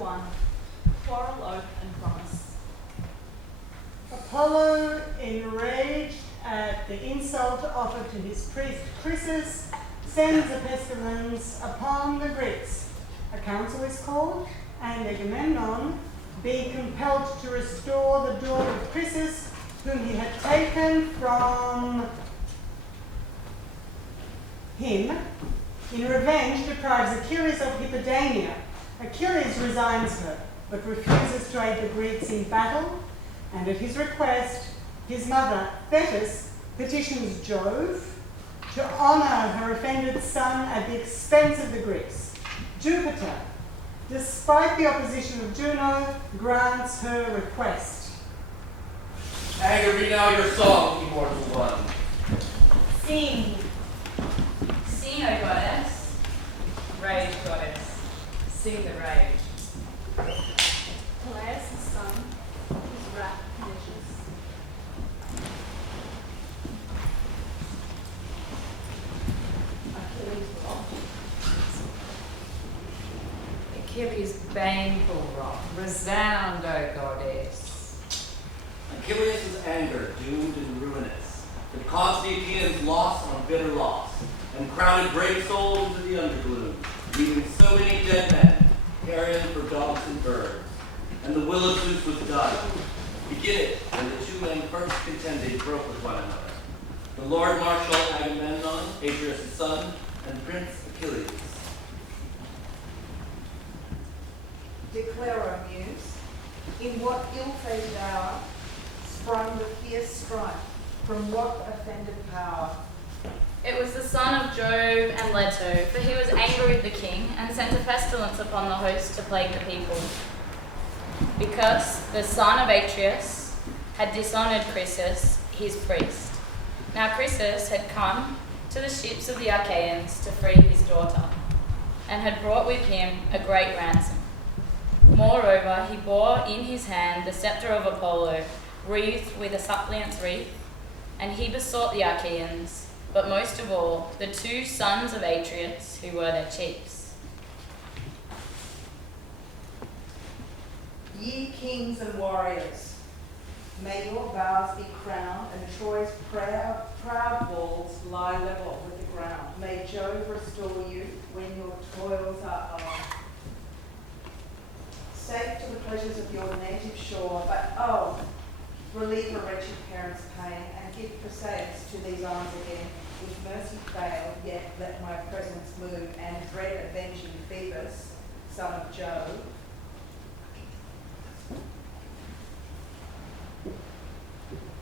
1. Quarrel, oath, and promise. Apollo, enraged at the insult offered to his priest Chrysis, sends a pestilence upon the Greeks. A council is called, and Agamemnon, being compelled to restore the daughter of Chrysis, whom he had taken from him, in revenge deprives Achilles of Hippodamia. Achilles resigns her, but refuses to aid the Greeks in battle, and at his request, his mother, Thetis, petitions Jove to honour her offended son at the expense of the Greeks. Jupiter, despite the opposition of Juno, grants her request. Anger, read now your song, immortal one. Sing. Sing, O goddess. Rage, goddess. Sing the rage. Peleus' son, whose wrath finishes. Achilles' wrath. Achilles' baneful wrath. Resound, O goddess. Achilles' anger, doomed and ruinous, that caused the Achaeans loss on bitter loss, and crowded brave souls into the undergloom, leaving so many dead men, carrion for dogs and birds. And the will of Zeus was done. Beginning when the two men first contended broke with one another. The Lord Marshal Agamemnon, Atreus' son, and Prince Achilles. Declare, O Muse, in what ill-fated hour sprung the fierce strife, from what offended power? It was the son of Jove and Leto, for he was angry with the king and sent a pestilence upon the host to plague the people. Because the son of Atreus had dishonoured Chrysis, his priest. Now Chrysis had come to the ships of the Achaeans to free his daughter, and had brought with him a great ransom. Moreover, he bore in his hand the sceptre of Apollo, wreathed with a suppliant's wreath, and he besought the Achaeans, but most of all, the two sons of Atreus, who were their chiefs. Ye kings and warriors, may your vows be crowned, and Troy's proud walls lie level with the ground. May Jove restore you when your toils are o'er. Safe to the pleasures of your native shore, but oh, relieve a wretched parent's pain, and give Chryseis to these arms again. If mercy fail, yet let my presence move, and dread avenging Phoebus, son of Jove.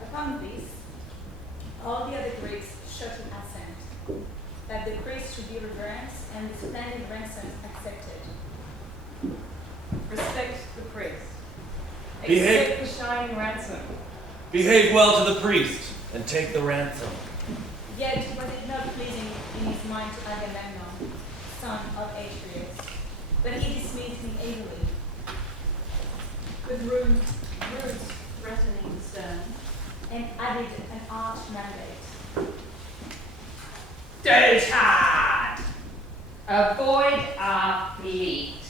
Upon this, all the other Greeks shouted assent, that the priest should be reverenced and the splendid ransom accepted. Respect the priest. Behave- Accept the shining ransom. Behave well to the priest, and take the ransom. Yet was it not pleasing in his mind to Agamemnon, son of Atreus, but he dismissed him easily, with rude threatening stern, and added an arch mandate. Dotard! Avoid our fleet,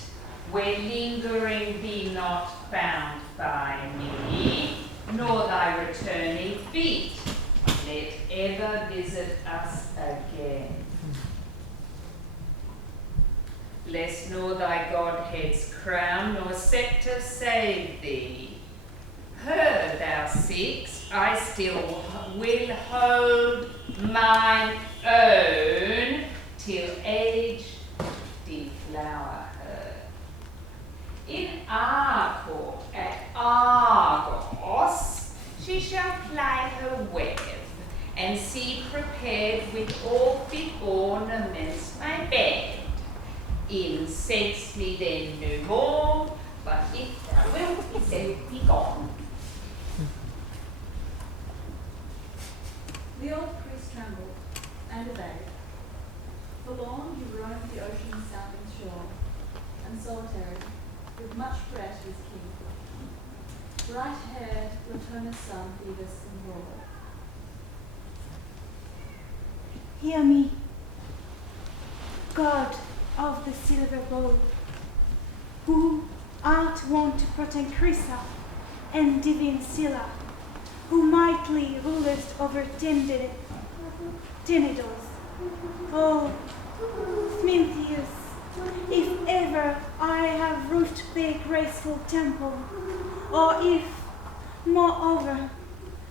where lingering be not bound by me, nor thy returning feet. Let ever visit us again. Lest nor thy Godhead's crown nor sceptre save thee. Her thou seekst, I still will hold mine own, till age deflower her. In our court at Argos, she shall ply her web, and see prepared with all fit ornaments my bed. Incense me then no more, but if thou wilt be said, be gone. The old priest trembled and obeyed. Forlorn he roamed the ocean's sounding shore, and solitary, with much prayer to his king. Bright-haired Latona's son Phoebus implored. Hear me, God of the silver bow, who outwont to protect Chrysa and divine Scylla, who mightily rulest over Tenidos. Oh, Smintheus, if ever I have roofed their graceful temple, or if, moreover,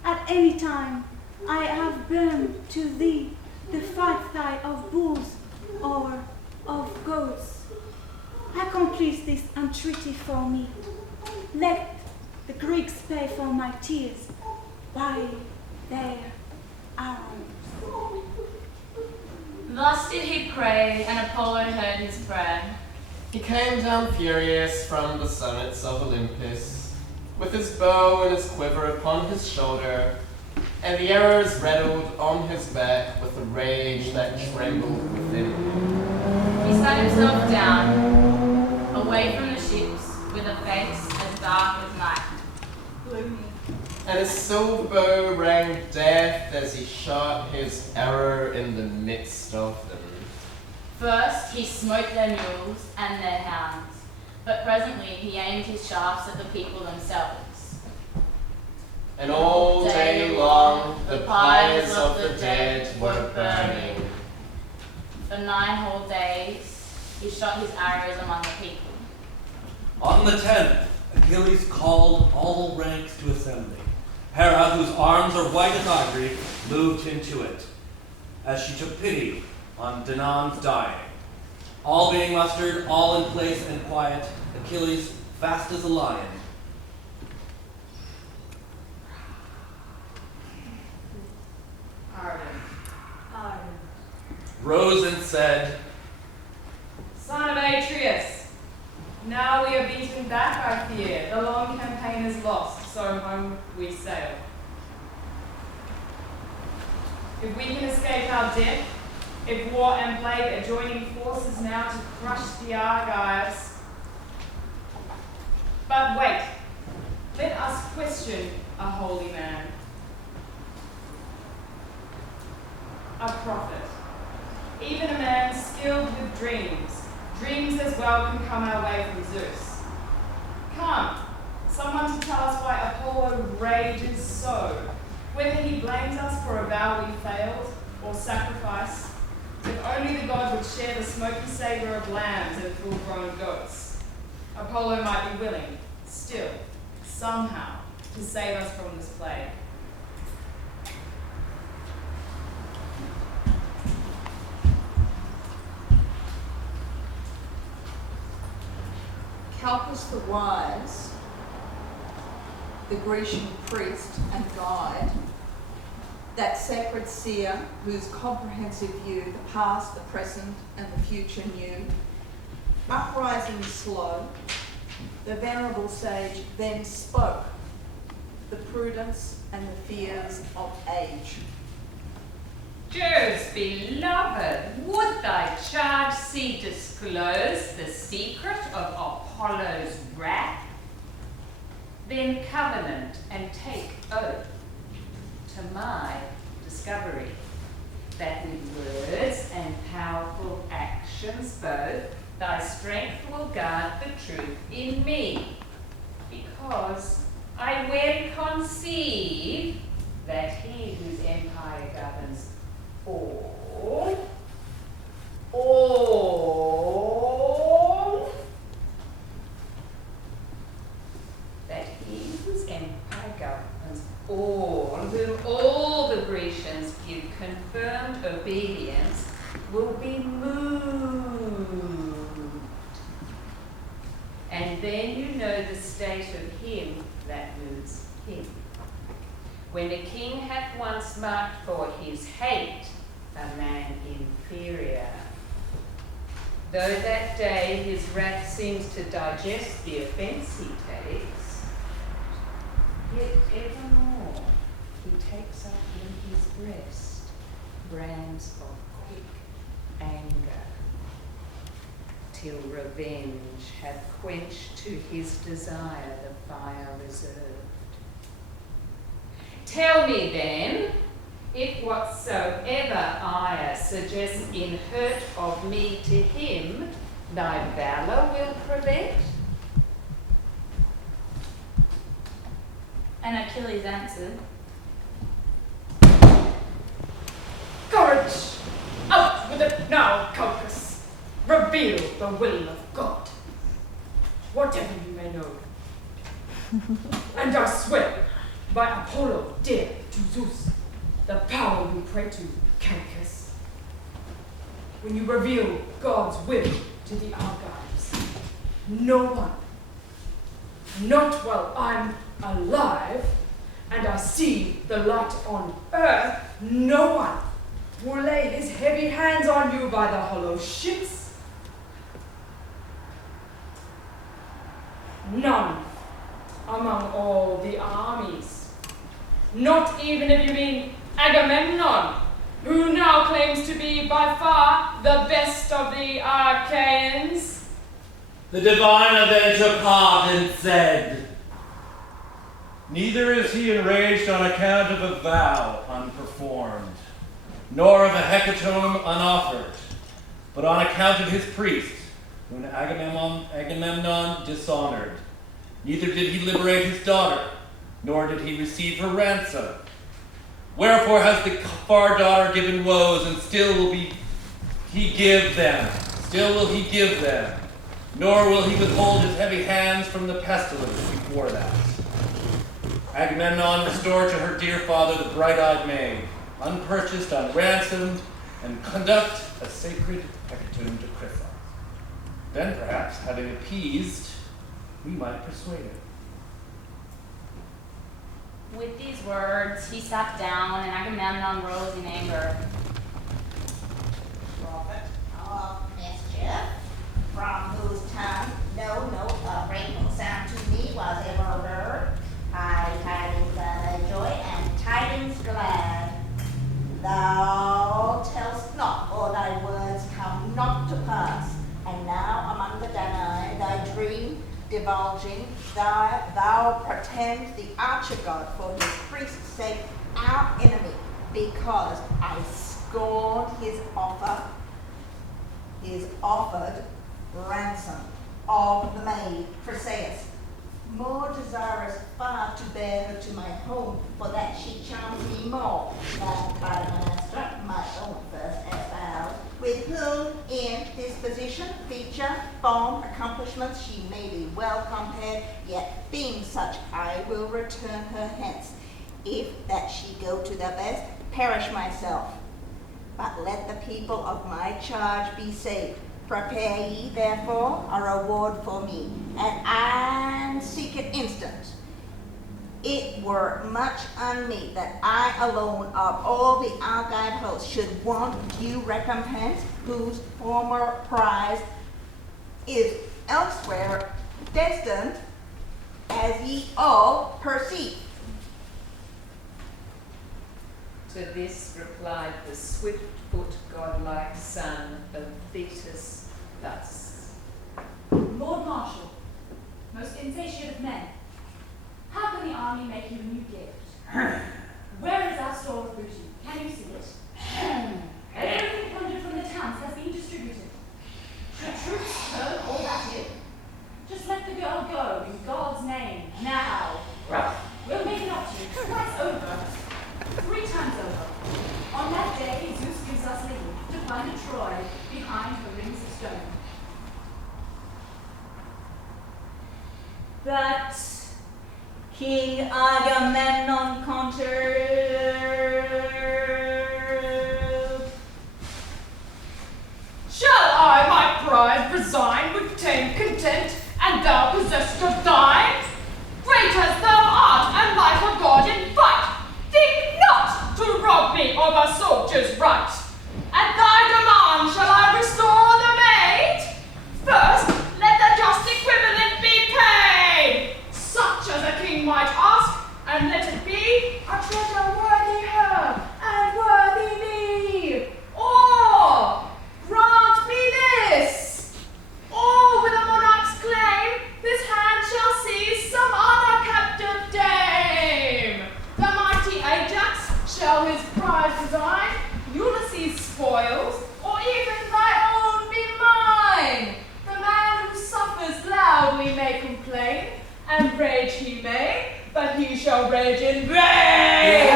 at any time I have burned to thee the fat thigh of bulls or of goats, accomplish this entreaty for me. Let the Greeks pay for my tears by their arms. Thus did he pray, and Apollo heard his prayer. He came down furious from the summits of Olympus, with his bow and his quiver upon his shoulder, and the arrows rattled on his back with a rage that trembled within him. He sat himself down, away from the ships, with a face as dark as night. Gloomy. And his silver bow rang death as he shot his arrow in the midst of them. First he smote their mules and their hounds, but presently he aimed his shafts at the people themselves. And all day long the pyres of the dead were burning. For 9 whole days he shot his arrows among the people. On the 10th, Achilles called all ranks to assembly. Hera, whose arms are white as ivory, moved him to it, as she took pity on Danon's dying. All being mustered, all in place and quiet, Achilles, fast as a lion, rose and said, Son of Atreus, now we are beaten back, I fear. The long campaign is lost, so home we sail. If we can escape our death, if war and plague are joining forces now to crush the Argives. But wait, let us question a holy man, a prophet, even a man skilled with dreams. Dreams as well can come our way from Zeus. Come, someone to tell us why Apollo rages so, whether he blames us for a vow we failed, or sacrifice. If only the god would share the smoky savour of lambs and full-grown goats. Apollo might be willing, still, somehow, to save us from this plague. Calchas the wise, the Grecian priest and guide, that sacred seer whose comprehensive view the past, the present, and the future knew, uprising slow, the venerable sage then spoke the prudence and the fears of age. Jove's beloved, would thy charge see disclose the secret of Apollo's wrath? Then covenant and take oath to my discovery, that with words and powerful actions both, thy strength will guard the truth in me, because I well conceive that he whose empire governs that he whose empire governs all, whom all the Grecians give confirmed obedience, will be moved. And then you know the state of him that moves him. When a king hath once marked for his hate a man inferior, though that day his wrath seems to digest the offence he takes, yet evermore he takes up in his breast brands of quick anger, till revenge hath quenched to his desire the fire reserved. Tell me then, if whatsoever ire suggests in hurt of me to him, thy valour will prevent? And Achilles answered, Courage! Out with it now, Calchas. Reveal the will of God, whatever you may know. And I swear, by Apollo dear to Zeus, the power we pray to, Calchas, when you reveal God's will to the Argives, no one, not while I'm alive and I see the light on earth, no one will lay his heavy hands on you by the hollow ships. None among all the armies. Not even if you mean Agamemnon, who now claims to be by far the best of the Achaeans. The divine avenger caught and said, neither is he enraged on account of a vow unperformed, nor of a hecatomb unoffered, but on account of his priest, whom Agamemnon dishonored. Neither did he liberate his daughter, nor did he receive her ransom. Wherefore has the far daughter given woes, and still will he give them, nor will he withhold his heavy hands from the pestilence before that. Agamemnon restored to her dear father the bright-eyed maid, unpurchased, unransomed, and conduct a sacred hecatomb to Chrysa. Then perhaps, having appeased, we might persuade him. With these words, he sat down, and Agamemnon rose in anger. Prophet of mischief, from whose tongue no grateful sound to me was ever heard. High tidings are joy, and tidings glad. Thou tell'st not, or thy words come not to pass. And now among the Danai, thy dream divulging, thou pretend the archer god for his priest's sake, our enemy, because I scorned his offered ransom of the maid Chryseis, more desirous far to bear her to my home, for that she charms me more than Clytemnestra, my own first espouse, with whom in disposition, feature, form, accomplishments she may be well compared, yet being such I will return her hence. If that she go to the best, perish myself. But let the people of my charge be saved. Prepare ye therefore a reward for me, and seek it instant. It were much unmeet that I alone of all the Argive host should want due recompense, whose former prize is elsewhere destined, as ye all perceive. To this replied the swift-foot godlike son of Thetis thus. Lord Marshal, most insatiate of men, how can the army make you a new gift? Where is our store of booty? Can you see it? Everything plundered from the towns has been distributed. Should troops turn all that in? Just let the girl go in God's name, now. We'll make it up to you twice over, 3 times over. On that day, Zeus gives us leave to plunder Troy behind the rings of stone. But King Agamemnon countered. Shall I my pride resign with tame content, and thou possessed of thine? Great as thou art, and like a god in fight, think not to rob me of a soldier's right. At thy demand shall I restore the maid? First, let the just equivalent be paid, such as a king might ask, and let it be a treasure worthy her. raging brave.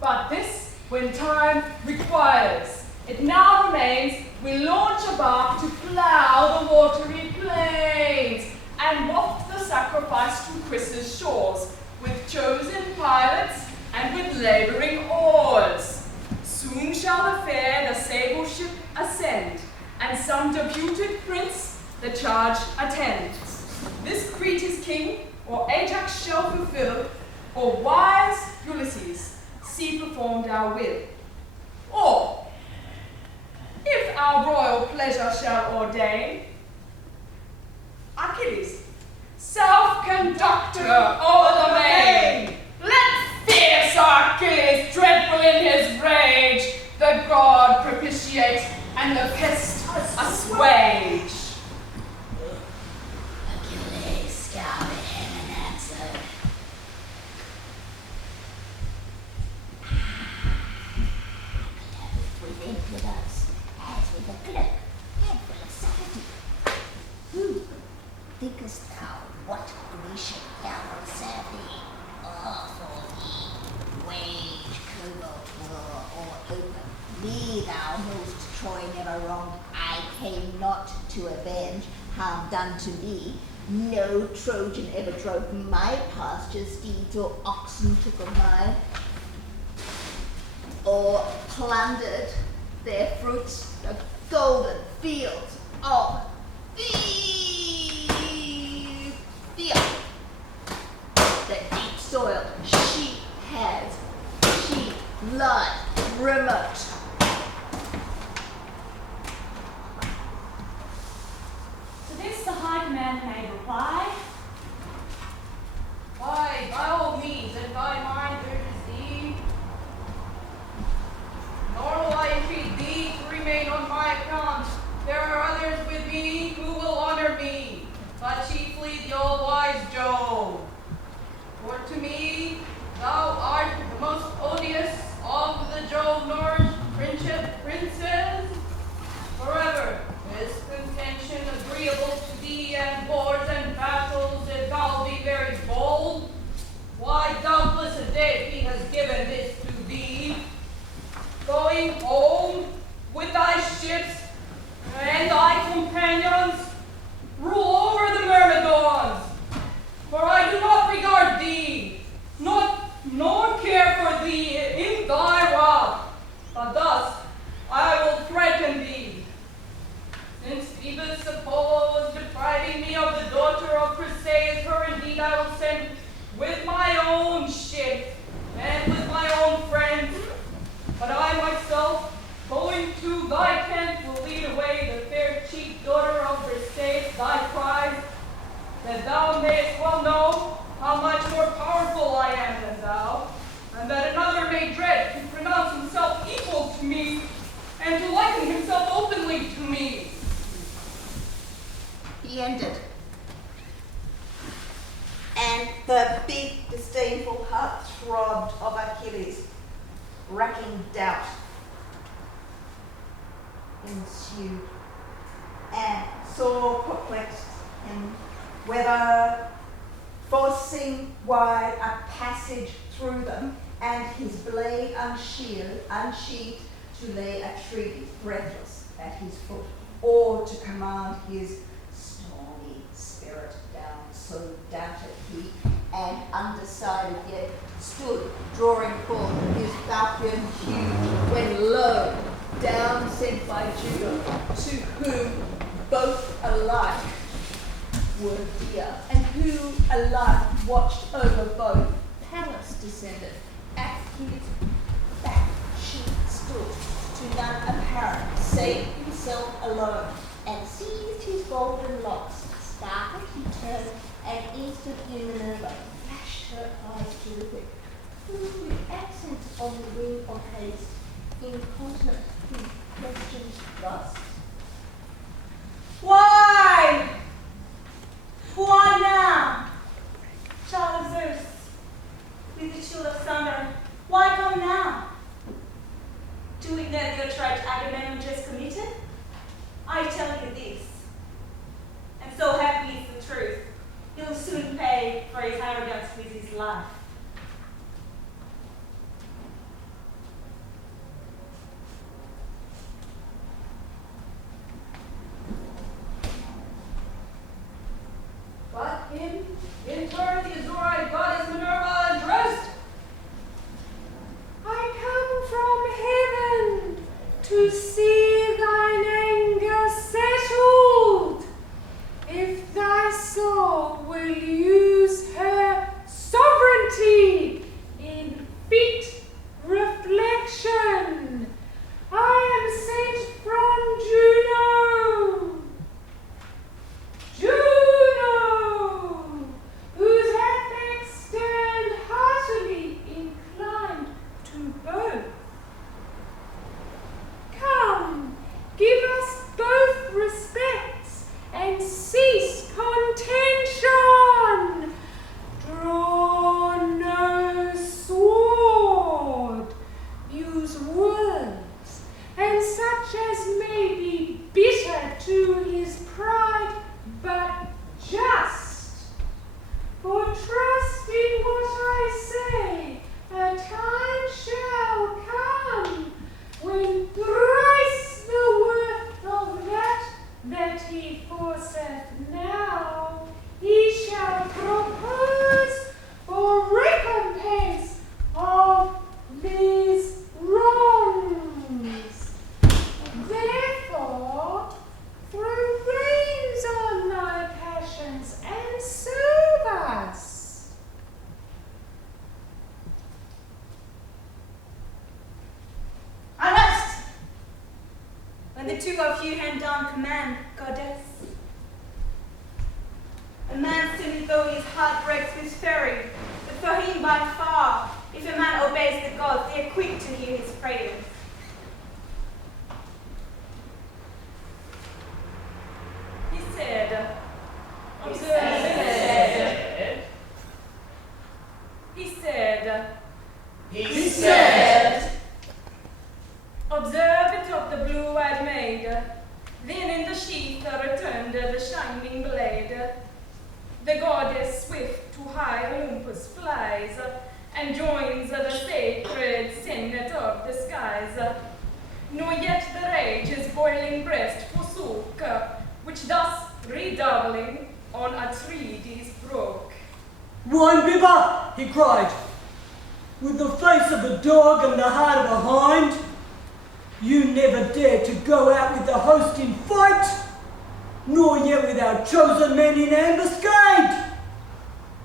But this, when time requires. It now remains we launch a bark to plough the watery plains and waft the sacrifice to Chris's shores with chosen pilots and with labouring oars. Soon shall the fair, the sable ship ascend, and some deputed prince the charge attend. This Crete's king, or Ajax shall fulfill, or wise Ulysses see performed our will. Or, if our royal pleasure shall ordain, Achilles, self-conductor o'er the main. Let fierce Achilles, dreadful in his rage, the god propitiate and the pest assuage. Achilles scouted him and answered, clothed with impudence, as with a cloak, head full of subtlety. Who thinkest thou what Grecian thou wilt serve thee, or for thee wage covert war or open? Me thou know'st Troy never wronged. I came not to avenge harm done to me. No Trojan ever drove my pasture steeds or oxen took of mine, or plundered their fruits, the golden fields of thee. The deep soil she has, she blood remote. To this the high commander made reply. Why, by all means, if thy mind urges thee, nor will I entreat thee to remain on my account. There are others with me who will honor me, but chiefly the all-wise Jove. For to me, thou art the most odious of the Jove-Norge princes. Forever is contention agreeable to thee, and wars and battles, if thou be very bold. Why, doubtless a deity has given this to thee. Going home with thy ships and thy companions, rule over the Myrmidons. For I do not regard thee, nor care for thee in thy wrath, but thus I will threaten thee. Since Phoebus Apollo is depriving me of the daughter of Chryseis, her indeed I will send with my own ship and with my own friends. But I myself, going to thy tent, will lead away the fair-cheeked daughter of Chryseis, thy prize, that thou mayest well know how much more powerful I am than thou, and that another may dread to pronounce himself equal to me, and to liken himself openly to me. He ended. And the big, disdainful heart throbbed of Achilles, racking doubt ensued, and sore perplexed him whether forcing wide a passage through them, and his blade unsheathed to lay a treaty breathless at his foot, or to command his stormy spirit down. So doubted he, and undecided yet, stood drawing forth his falchion huge, when lo, down sent by Juno, to whom both alike were dear, and who alike watched over both, Pallas descended. At his back she stood, to none apparent, save himself alone, and seized his golden locks. Started he turned, and instantly Minerva flashed her eyes terrific, who with accents on the wing of haste, incontinent he questioned thus. Why? Why now? Child of Zeus, with the shield of thunder, why come now? To witness the outrage Agamemnon just committed? I tell you this, and so happy is the truth, he'll soon pay for his arrogance with his life. to his pride, but just. For trust in what I say, a time shall come when thrice the worth of that he forceth now, he shall propose for recompense of these wrongs. Therefore, throw reins on thy passions and serve us. I must! When the two of you hand down command, goddess. A man soon though his heart breaks with fury, but for him by far, if a man obeys the gods, they are quick to hear his prayers. He said, He said, observant of the blue-eyed maid, then in the sheath returned the shining blade. The goddess swift to high Olympus flies, and joins the sacred senate of the skies. Nor yet the rage his boiling breast forsook, which thus redoubling on Atreides broke. Wine bibber, he cried, with the face of a dog and the heart of a hind. You never dared to go out with the host in fight, nor yet with our chosen men in ambuscade.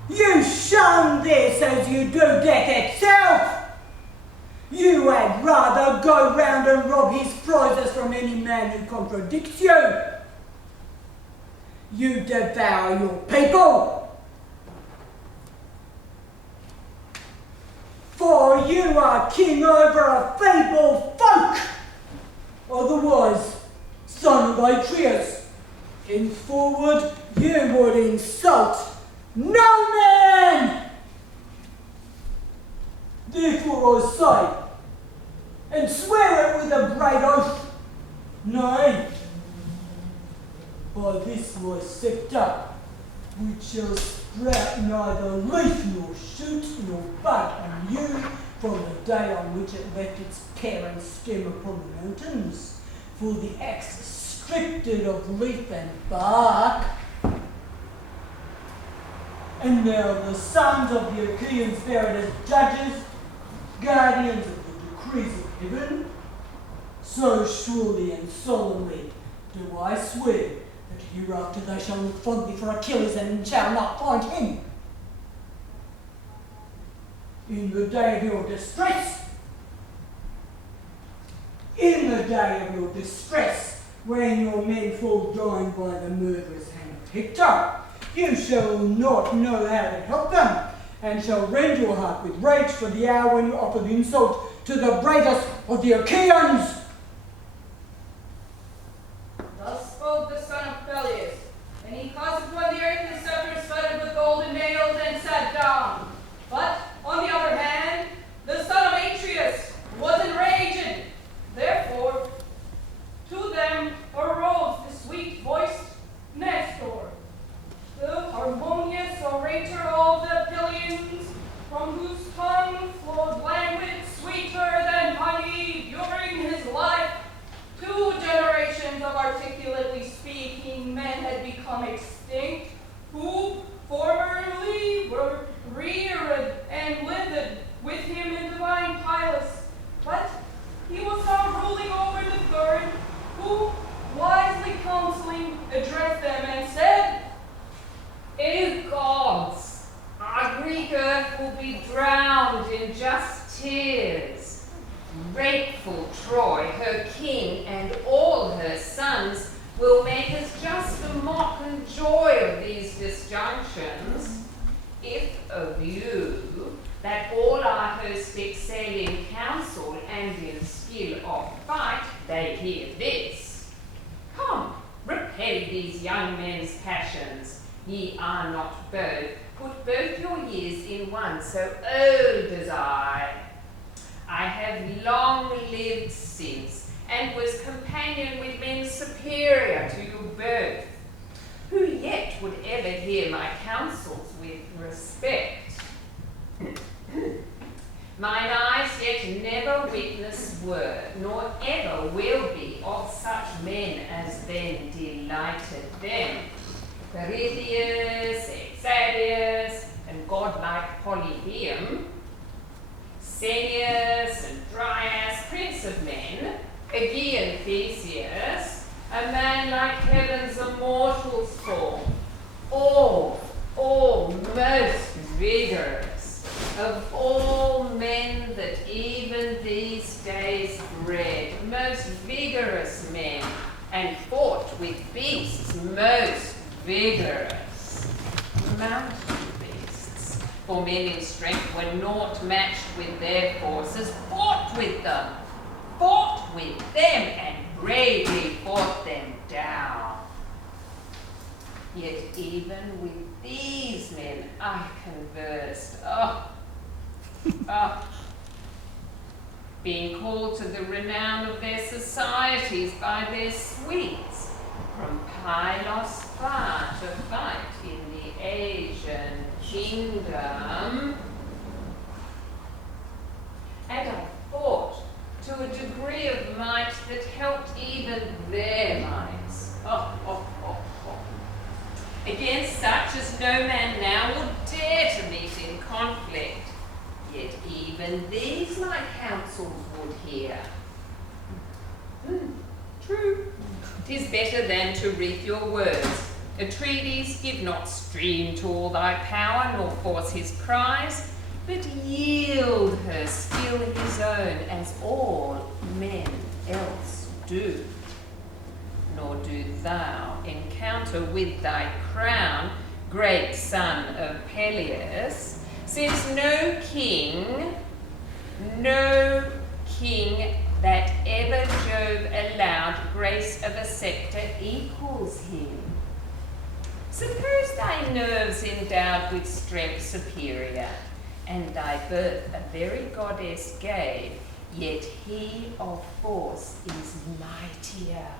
You shun this as you do death itself. You had rather go round and rob his prizes from any man who contradicts you. You devour your people. For you are king over a feeble folk. Otherwise, son of Atreus, henceforward you would insult no man. Therefore I say, and swear it with a great oath, nay, by this my sceptre, which shall sprout neither leaf nor shoot nor bud on you from the day on which it left its parent stem upon the mountains, for the axe stripped it of leaf and bark. And now the sons of the Achaeans bear it as judges, guardians of the decrees of heaven. So surely and solemnly do I swear that hereafter they shall look fondly for Achilles and shall not find him. In the day of your distress, when your men fall dying by the murderous hand of Hector, you shall not know how to help them, and shall rend your heart with rage for the hour when you offered insult to the bravest of the Achaeans. Thus spoke the son of Peleus, and he caused upon the earth his scepter studded with golden nails and sat down. But, on the other hand, the son of Atreus was enraged. Therefore, to them arose the sweet-voiced Nestor, the harmonious orator of the Pelians, from whose tongue flowed language sweeter than honey during his life. 2 generations of articulately speaking men had become extinct, who formerly were reared and lived with him in divine palace. But he was now ruling over the third, who, wisely counseling, addressed them and said, O gods, our Greek earth will be drowned in just tears. Grateful Troy, her king, and all her sons will make us just the mock and joy of these disjunctions, if of you, that all our hosts excel in counsel and in skill of fight, they hear this. Come, repel these young men's passions. Ye are not both. Put both your years in one, so old as I. I have long lived since, and was companion with men superior to you hear my counsels with respect. Mine eyes yet never witnessed were, nor ever will be, of such men as then delighted them. Perithous, Exadius, and godlike Polybium, Senius and Dryas, prince of men, Aegean Theseus, a man like heaven's immortal's form, all most vigorous, of all men that even these days bred, most vigorous men, and fought with beasts most vigorous, mountain beasts, for men in strength were naught matched with their forces, fought with them, and bravely fought them down. Yet even with these men I conversed, being called to the renown of their societies by their suites, from Pylos far to fight in the Asian kingdom. And I fought to a degree of might that helped even their mights. Against such as no man now would dare to meet in conflict, yet even these my counsels would hear. True. 'Tis better than to wreath your words. Atreides, give not stream to all thy power, nor force his prize, but yield her still his own, as all men else do. Nor do thou encounter with thy crown, great son of Peleus, since no king that ever Jove allowed grace of a sceptre equals him. Suppose thy nerves endowed with strength superior, and thy birth a very goddess gave, yet he of force is mightier.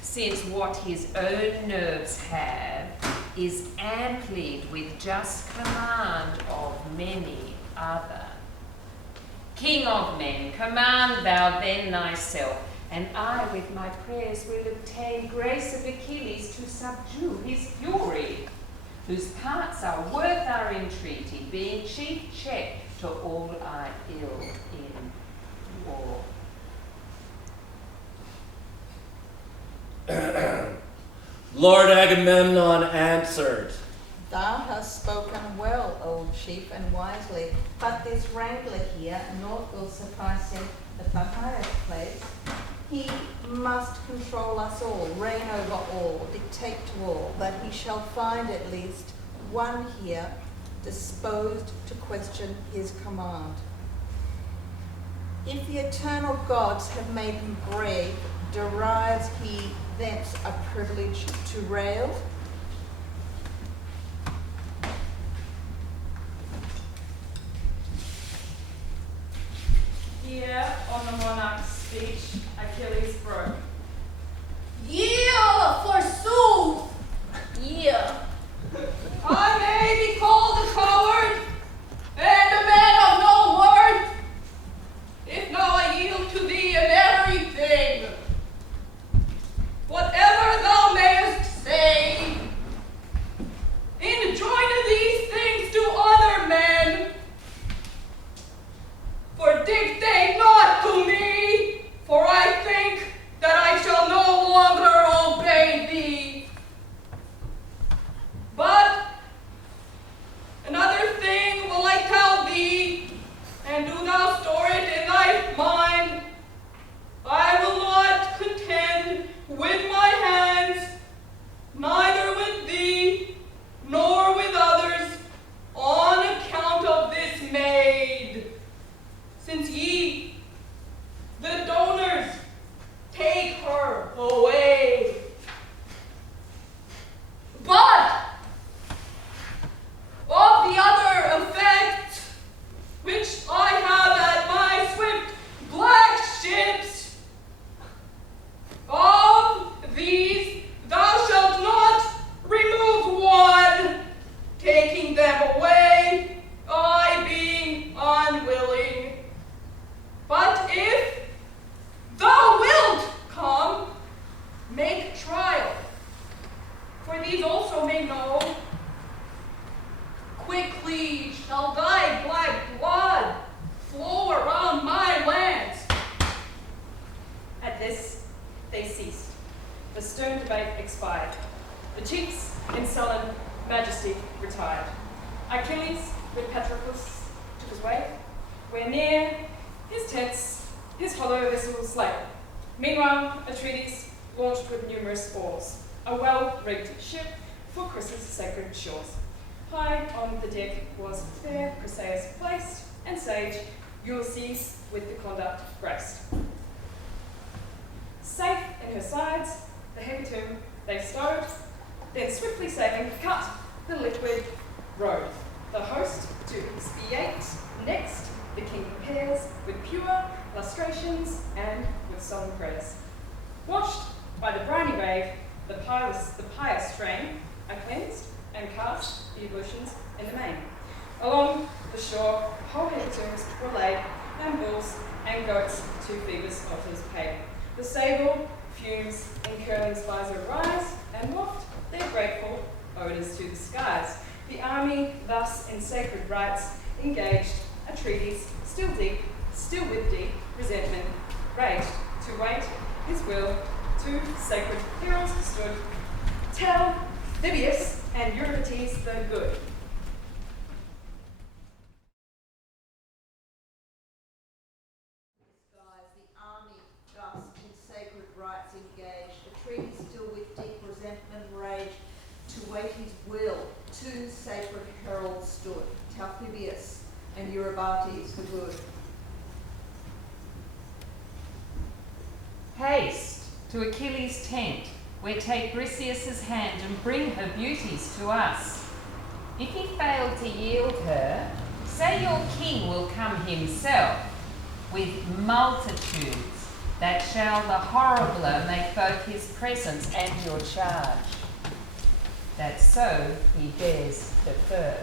Since what his own nerves have is amplied with just command of many other. King of men, command thou then thyself, and I with my prayers will obtain grace of Achilles to subdue his fury, whose parts are worth our entreaty, being chief check to all our ill in war. Lord Agamemnon answered, Thou hast spoken well, old chief, and wisely, but this wrangler here naught will suffice him at the highest place. He must control us all, reign over all, dictate to all, but he shall find at least one here disposed to question his command. If the eternal gods have made him brave, derives he thence a privilege to rail? Here, on the monarch's speech, Achilles broke. Yeah, forsooth! Yeah. I may be called a coward and a man of no worth, if now I yield to thee in everything. Whatever thou mayest say, child. For these also may know, quickly shall thy black blood flow around my lands. At this, they ceased. The stern debate expired. The chiefs, in sullen majesty, retired. Achilles, with Patroclus, took his way, where near his tents his hollow vessels lay. Meanwhile, Atrides launched with numerous oars, a well-rigged ship for Chrysa's sacred shores. High on the deck was fair Chryseis placed, and sage Ulysses with the conduct graced. Safe in her sides, the heavy tomb they stowed, then swiftly sailing, cut the liquid road. The host to expiate next, the king prepares with pure lustrations and with solemn prayers. Washed by the briny wave, the pious strain are cleansed and cast the ablutions in the main. Along the shore, whole head tombs were laid, and bulls and goats to Phoebus altars paid. The sable fumes in curling spies arise, and waft their grateful odours to the skies. The army, thus in sacred rites engaged, Atrides, still with deep resentment, raged to wait his will. Two sacred heroes stood, tell Phoebus and Eurybates the good. Skies, the army thus in sacred rites engaged, Atrides still with deep resentment raged, to wait his will. Two sacred heralds stood, Talthybius and Eurybates the good. Haste to Achilles' tent, where take Briseis' hand and bring her beauties to us. If he fail to yield her, say your king will come himself, with multitudes that shall the horribler make both his presence and your charge, that so he dares defer.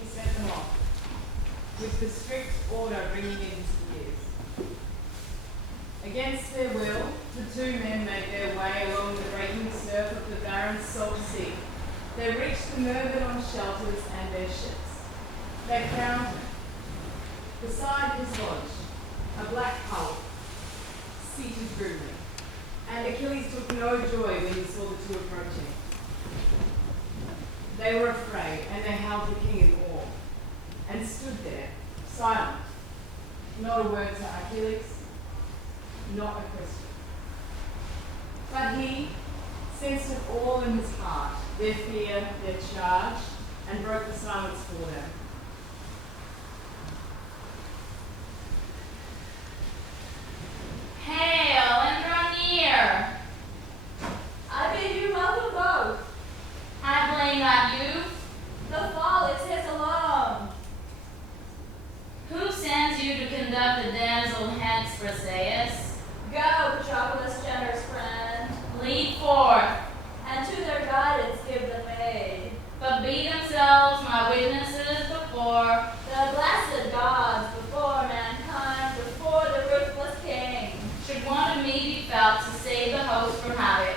He sent them off, with the strict order ringing in his ears. Against their will, the two men made their way along the breaking surf of the barren salt sea. They reached the Myrmidon shelters and their ships. They found him. Beside his lodge, a black hulk, seated grimly. And Achilles took no joy when he saw the two approaching. They were afraid, and they held the king in awe, and stood there, silent. Not a word to Achilles, not a question. But he sensed it all in his heart, their fear, their charge, and broke the silence for them. Hail and draw near. I bid you welcome both. I blame not you. The fall is his alone. Who sends you to conduct the damsel hence, Briseis? Go, Patroclus, generous friend, Lead forth, and to their guidance give them aid. but be themselves my witnesses before. The blessed gods before mankind, before the ruthless king. Should want of me be felt to save the host from havoc.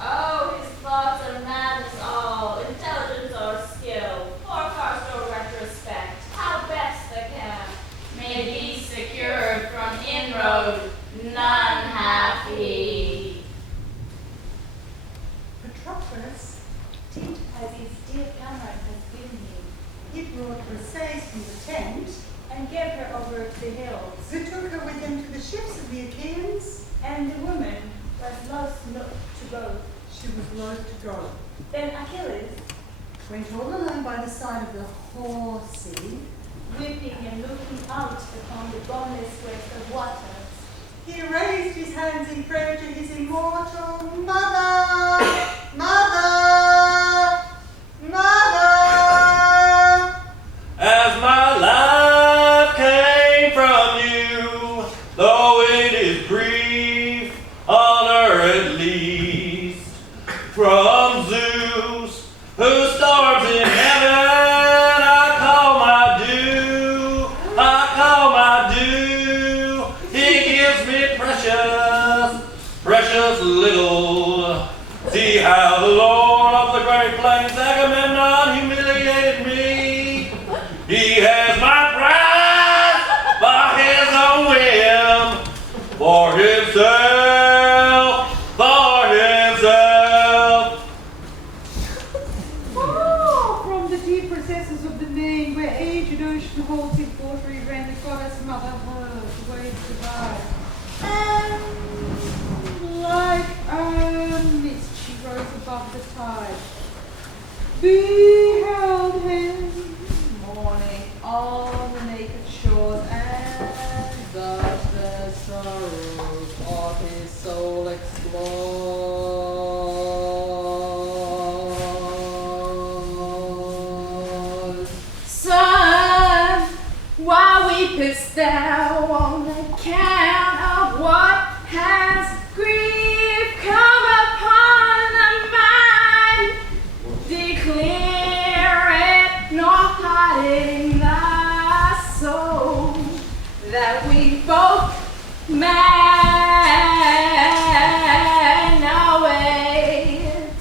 Oh, his thoughts are madness all, intelligence or skill, forecast or retrospect, how best they can. May be secured from inroad, none hath he. Patroclus Did as his dear comrade has bidden him, he brought Briseis from the tent, and gave her over to the hills. who took her with him to the ships of the Achaeans. And the woman was loth to go. She was loath to go. Then Achilles, Went all alone by the side of the whole sea. weeping and looking out upon the boundless waste of waters, He raised his hands in prayer to his immortal mother, mother, mother. As my life came from you, though it is grief, honor at least, from Zeus, who storms in heaven, I call my due, I call my due. He gives me precious precious little. See how the Lord of the great plains, Agamemnon, humiliated me. He has my prize by his own whim, for himself, for himself. Oh, from the deep recesses of the main, where aged ocean holds his watery ran, the goddess mother heard the waves divide. And like a mist she rose above the tide. Beheld him mourning on the naked shores, and thus the sorrows of his soul explored. Son, why weepest thou on account of what has grief come upon the mind? Declare it, not hiding thy soul, that we both may know it.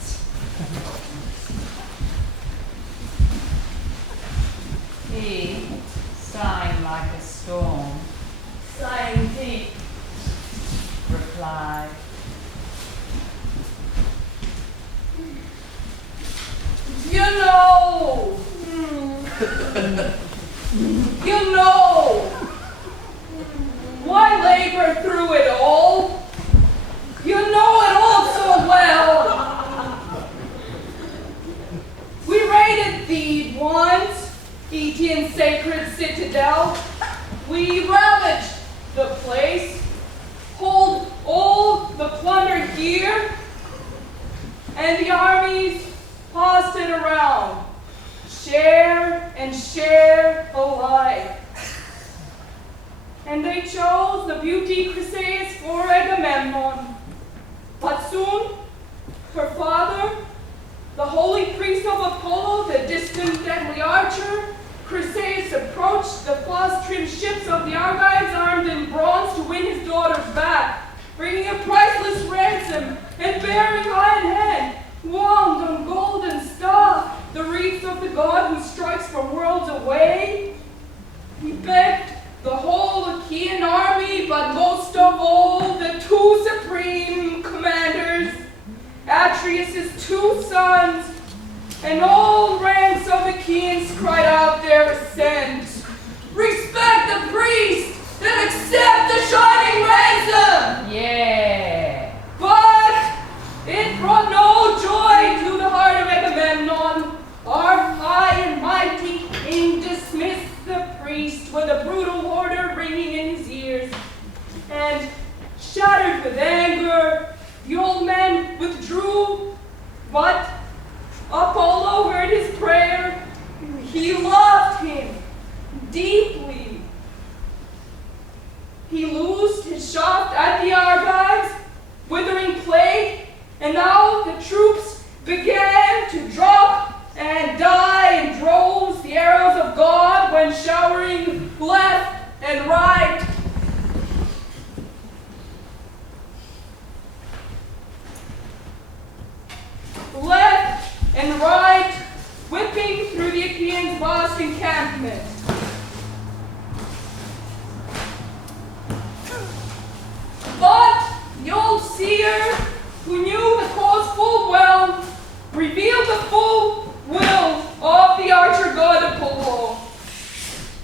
He, sighing like a storm, sighing deep, replied, You know, you know, why labor through it all? You know it all so well. We raided Thebes once, Aegean's sacred citadel. We ravaged the place, hold all the plunder here, and the armies passed it around, share and share alike. And they chose the beauty Chryseis for Agamemnon. But soon, her father, the holy priest of Apollo, the distant deadly archer, Chryseis approached the fast-trimmed ships of the Argives armed in bronze to win his daughters back, bringing a priceless ransom and bearing high in hand, wand on golden staff, the wreath of the god who strikes from worlds away. He begged the whole Achaean army, but most of all the two supreme commanders, Atreus' two sons, and all ranks of Achaeans cried out their assent. Respect the priest and accept the shining ransom! yeah. But it brought no joy to the heart of Agamemnon. Our high and mighty king dismissed the priest with a brutal order ringing in his ears. And shattered with anger, the old man withdrew. But Apollo heard his prayer. He loved him deeply. He loosed his shaft at the Argives, withering plague, and now the troops began to drop and die in droves. The arrows of God went showering left and right. Left and right, whipping through the Achaeans' vast encampment. But the old seer, who knew the cause full well, revealed the full will of the archer god Apollo.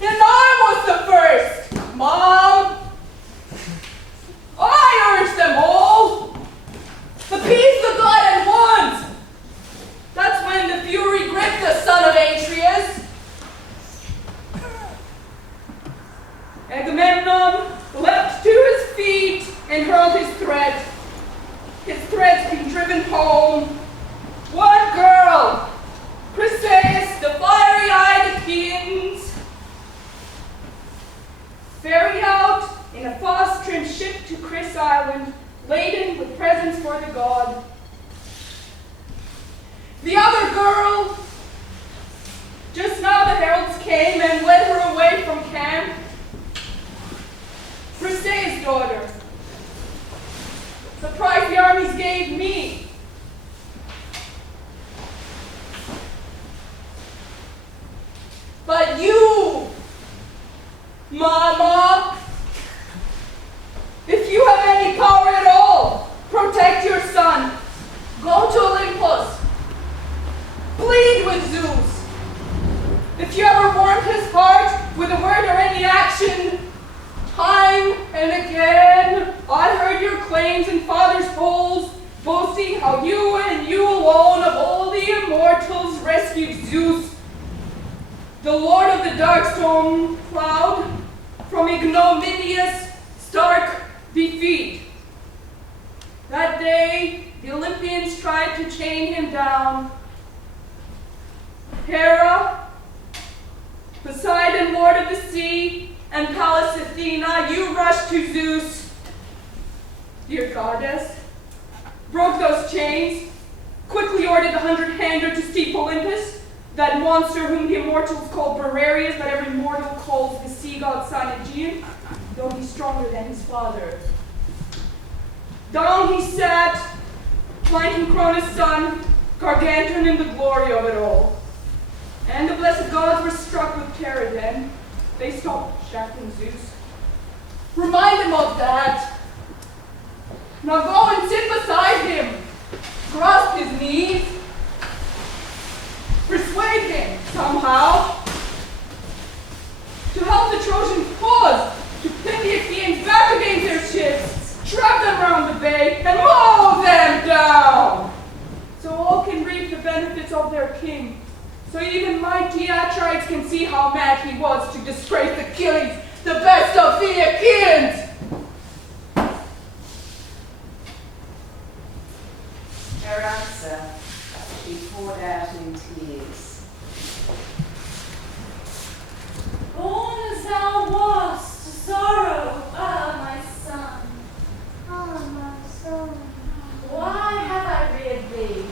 And I was the first, Mom. I urged them all. Appease the god at once. That's when the fury gripped the son of Atreus. Agamemnon leapt to his feet and hurled his threat. His threat being driven home. One girl, Chryseis, the fiery-eyed Achaeans, ferried out in a fast-trimmed ship to Chryse Island, laden with presents for the god. The other girl, just now the heralds came and led her away from camp. Chryseis' daughter, the price gave me. But you, Mama, if you have any power at all, protect your son. Go to Olympus. Plead with Zeus. If you ever warmed his heart with a word or any action, time and again, I heard your claims in father's halls, boasting how you and you alone of all the immortals rescued Zeus, the lord of the dark storm cloud, from ignominious, stark defeat. That day, the Olympians tried to chain him down. Hera, Poseidon, lord of the sea, and Pallas Athena, you rushed to Zeus, dear goddess, broke those chains, quickly ordered the 100-hander to steep Olympus, that monster whom the immortals called Bararius, but every mortal calls the sea god son Aegean, though he's stronger than his father. Down he sat, flanking Cronus' son, gargantuan in the glory of it all. And the blessed gods were struck with terror then. They stopped shackling Zeus. Remind him of that. Now go and sit beside him. Grasp his knees. Persuade him, somehow, to help the Trojan cause, to pin the Achaeans back against their ships, trap them round the bay, and mow them down, so all can reap the benefits of their king. So even mighty Atrides can see how mad he was to disgrace Achilles, the best of the Achaeans. Her answer, she poured out in tears. Born as thou wast to sorrow, my son. My son. Why have I reared thee?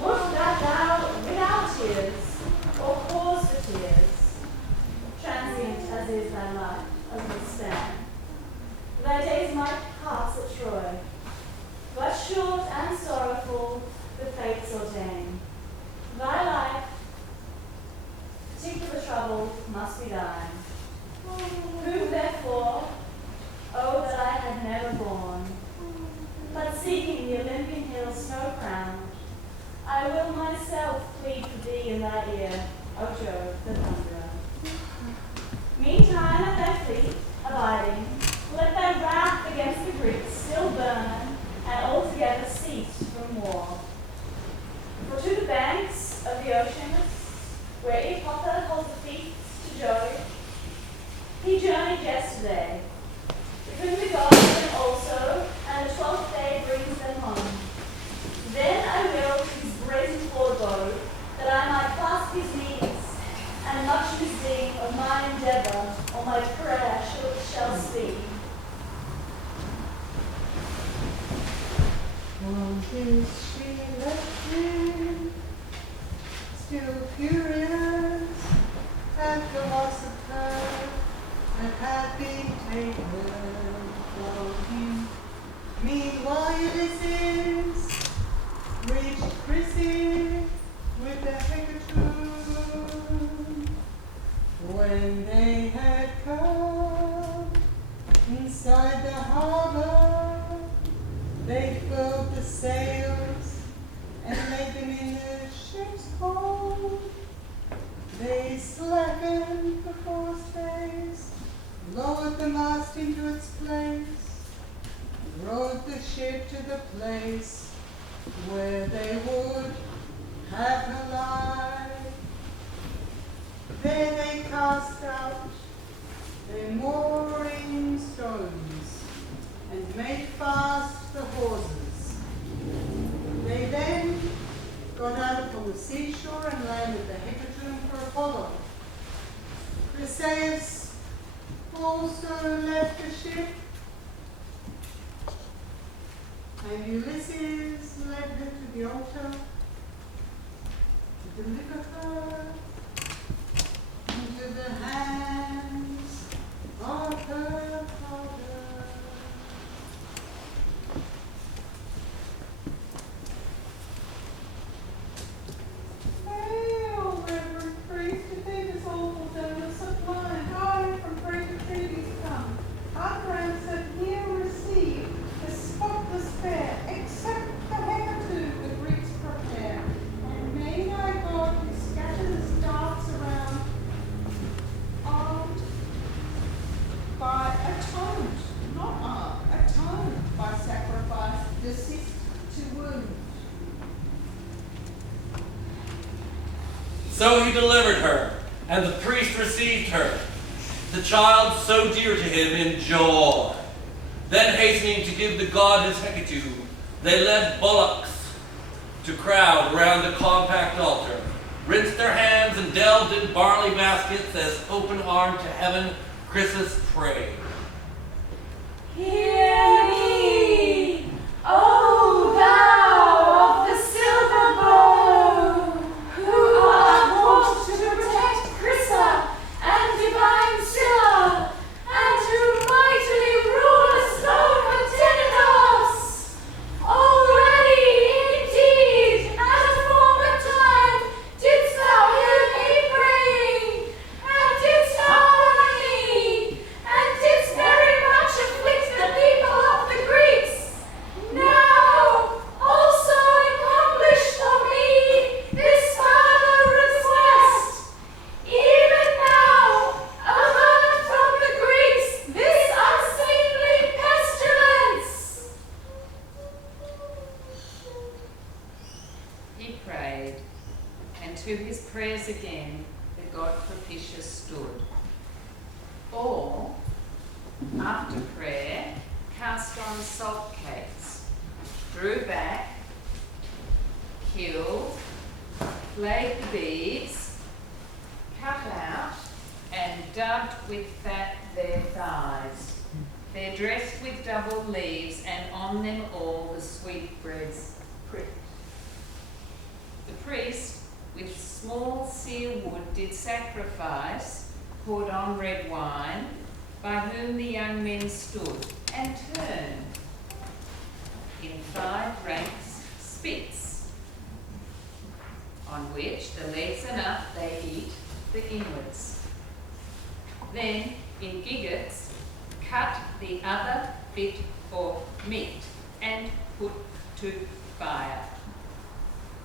Would that thou without tears, or cause for tears, transient as is thy life, understand. Thy days might pass at Troy, but short and sorrowful the fates ordain. Thy life, particular trouble, must be thine. Whom therefore, oh that I had never born, but seeking the Olympian hills snow-crowned, I will myself plead for thee in thy ear, O Jove, the thunderer. Meantime, at thy fleet, abiding, let thy wrath against the Greeks still burn, and altogether cease from war. For to the banks of the ocean, where Ipotha holds a feast to Jove, he journeyed yesterday, between the gods also, and the 12th day brings them home. Then I will to his brazen bow, that I might clasp his knees, and much misding of my endeavour, or my prayer shall speed. On his she left him, still furious at the loss of her that had been taken from him. Meanwhile Ulysses reached Chryse with the hecatomb. When they had come inside the harbor, they filled the sails and laid them in the ship's hold. They slackened the forestays, lowered the mast into its place, rowed the ship to the place where they would have her lie. There they cast out their mooring stones and made fast the hawsers. They then got out upon the seashore and landed the hecatomb for Apollo. Chryseis also left the ship, and Ulysses led her to the altar to deliver her into the hands of her father. to wound. So he delivered her, and the priest received her, the child so dear to him, in joy. Then hastening to give the god his hecatomb, they led bullocks to crowd around the compact altar, rinsed their hands and delved in barley baskets as open-armed to heaven Chrysis prayed. Hear me, O thou of the silver bow, who art wont to protect Chrysa and divine Scylla, and who mightily rulest over Tenedos. Already, indeed, at a former time, didst thou hear me praying, and didst honor me, and didst very much afflict the people of the Greeks. Now, also accomplish for me this further request. Even now, avert from the Greeks this unseemly pestilence. He prayed, and to his prayers again the god propitious stood. Or, after prayer, cast on salt cakes, drew back, killed, flayed the beads, cut out, and dubbed with fat their thighs. They're dressed with double leaves, and on them all the sweetbreads pricked. The priest, with small sear wood, did sacrifice, poured on red wine, by whom the young men stood, and turned in 5 ranks spits, on which the legs and up they eat the inwards. Then, in gigots, cut the other bit of meat, and put to fire,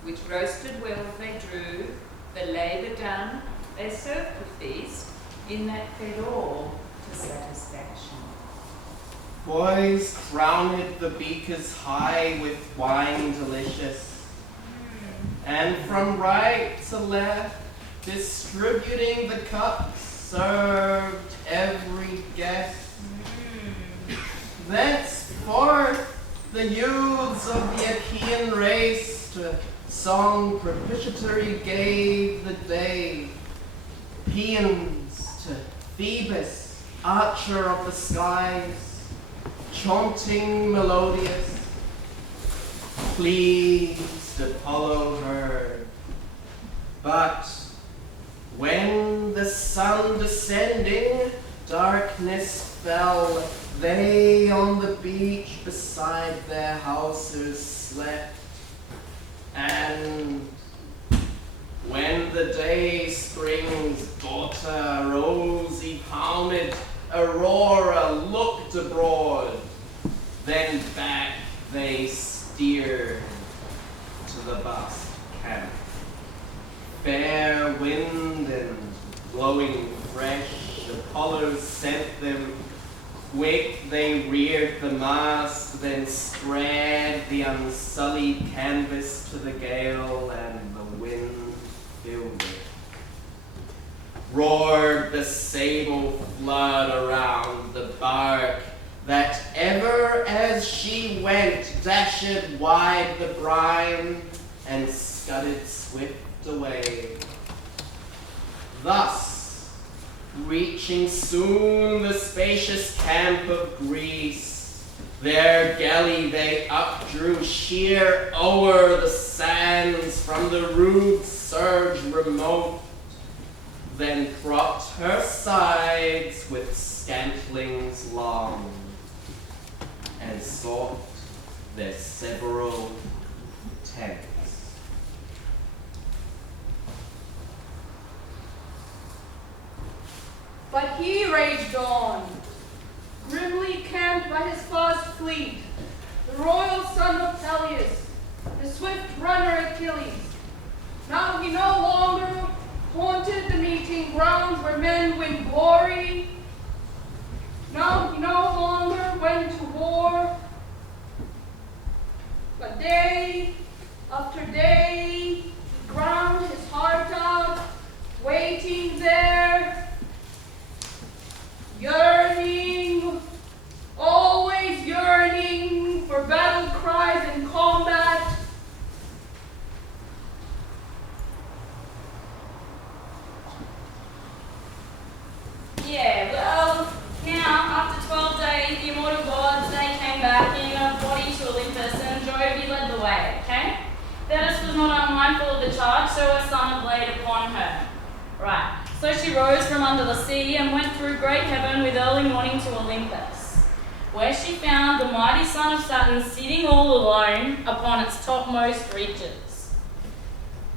which roasted well they drew, the labour done, they served the feast, in that fed all to satisfaction. Boys crowned the beakers high with wine delicious, and from right to left, distributing the cups, served every guest. Thenceforth, the youths of the Achaean race to song propitiatory gave the day, paeans to Phoebus, archer of the skies, chaunting melodious, pleased Apollo heard. But when the sun descending, darkness fell, they on the beach beside their houses slept. And when the day spring's daughter, rosy palmed Aurora, looked abroad, then back they steered to the vast camp. Fair wind and blowing fresh, Apollo sent them. Quick they reared the mast, then spread the unsullied canvas to the gale, and the wind filled it. Roared the sable flood around the bark, that ever as she went dashed wide the brine, and scudded swift away. Thus, reaching soon the spacious camp of Greece, their galley they updrew sheer o'er the sands from the rude surge remote, then propped her sides with scantlings long, and sought their several tents. But he raged on, grimly camped by his fast fleet, the royal son of Peleus, the swift runner Achilles. Now he no longer haunted the meeting grounds where men win glory. Now he no longer went to war, but day after day, he ground his heart out, waiting there, yearning, always yearning for battle cries and combat. Yeah, well, now, after 12 days, the immortal gods, they came back in a body to Olympus, and Jove, he led the way, okay? Thetis was not unmindful of the charge, so her son laid upon her. Right, so she rose from under the sea and went through great heaven with early morning to Olympus, where she found the mighty son of Saturn sitting all alone upon its topmost reaches.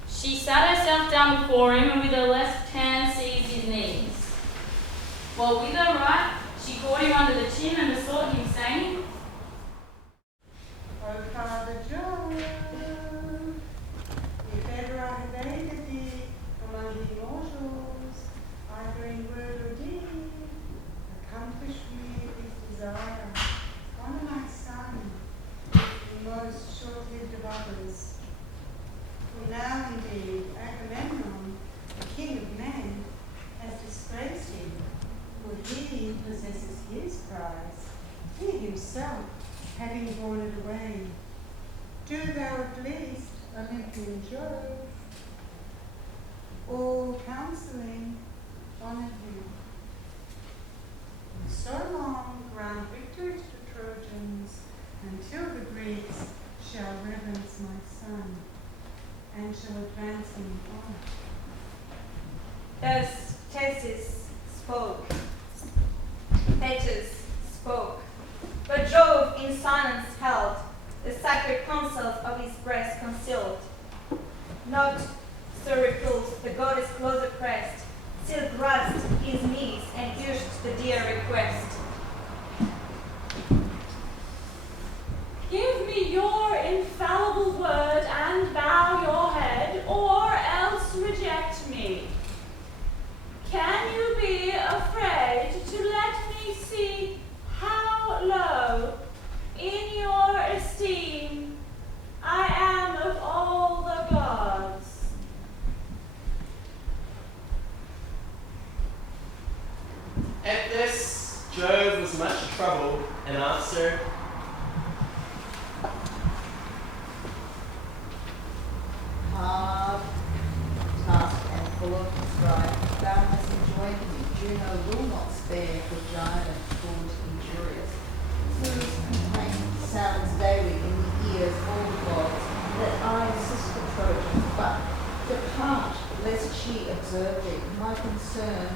She sat herself down before him, and with her left hand seized his knees, while with her right she caught him under the chin and besought him, saying, O Father Jove, if ever I have aided thee among the immortals, either in word or deed, accomplish me this desire. Honor my son, the most short-lived of others. For now indeed Agamemnon, the king of men, has disgraced him, for he possesses his prize, he himself having borne it away. Do thou at least, Olympian Jove, all counselling, honour him. And so long grant victory to the Trojans, until the Greeks shall reverence my son, and shall advance him in honour. Thus Thetis spoke. Thetis spoke. But Jove in silence held, the sacred counsels of his breast concealed. Not so repulsed, the goddess closer pressed, still grasped his knees and urged the dear request. Give me your infallible word and bow your head, or else reject me. Can you be afraid to let me see how low, in your esteem, I am of all the gods? At this, Jove was much troubled and answered, Hard task and full of strife, thou hast enjoined me. Juno will not spare for giant good injurious. Whose complaint sounds daily in the ears of all the gods, that I assist the Trojans, but depart, lest she observe thee. My concern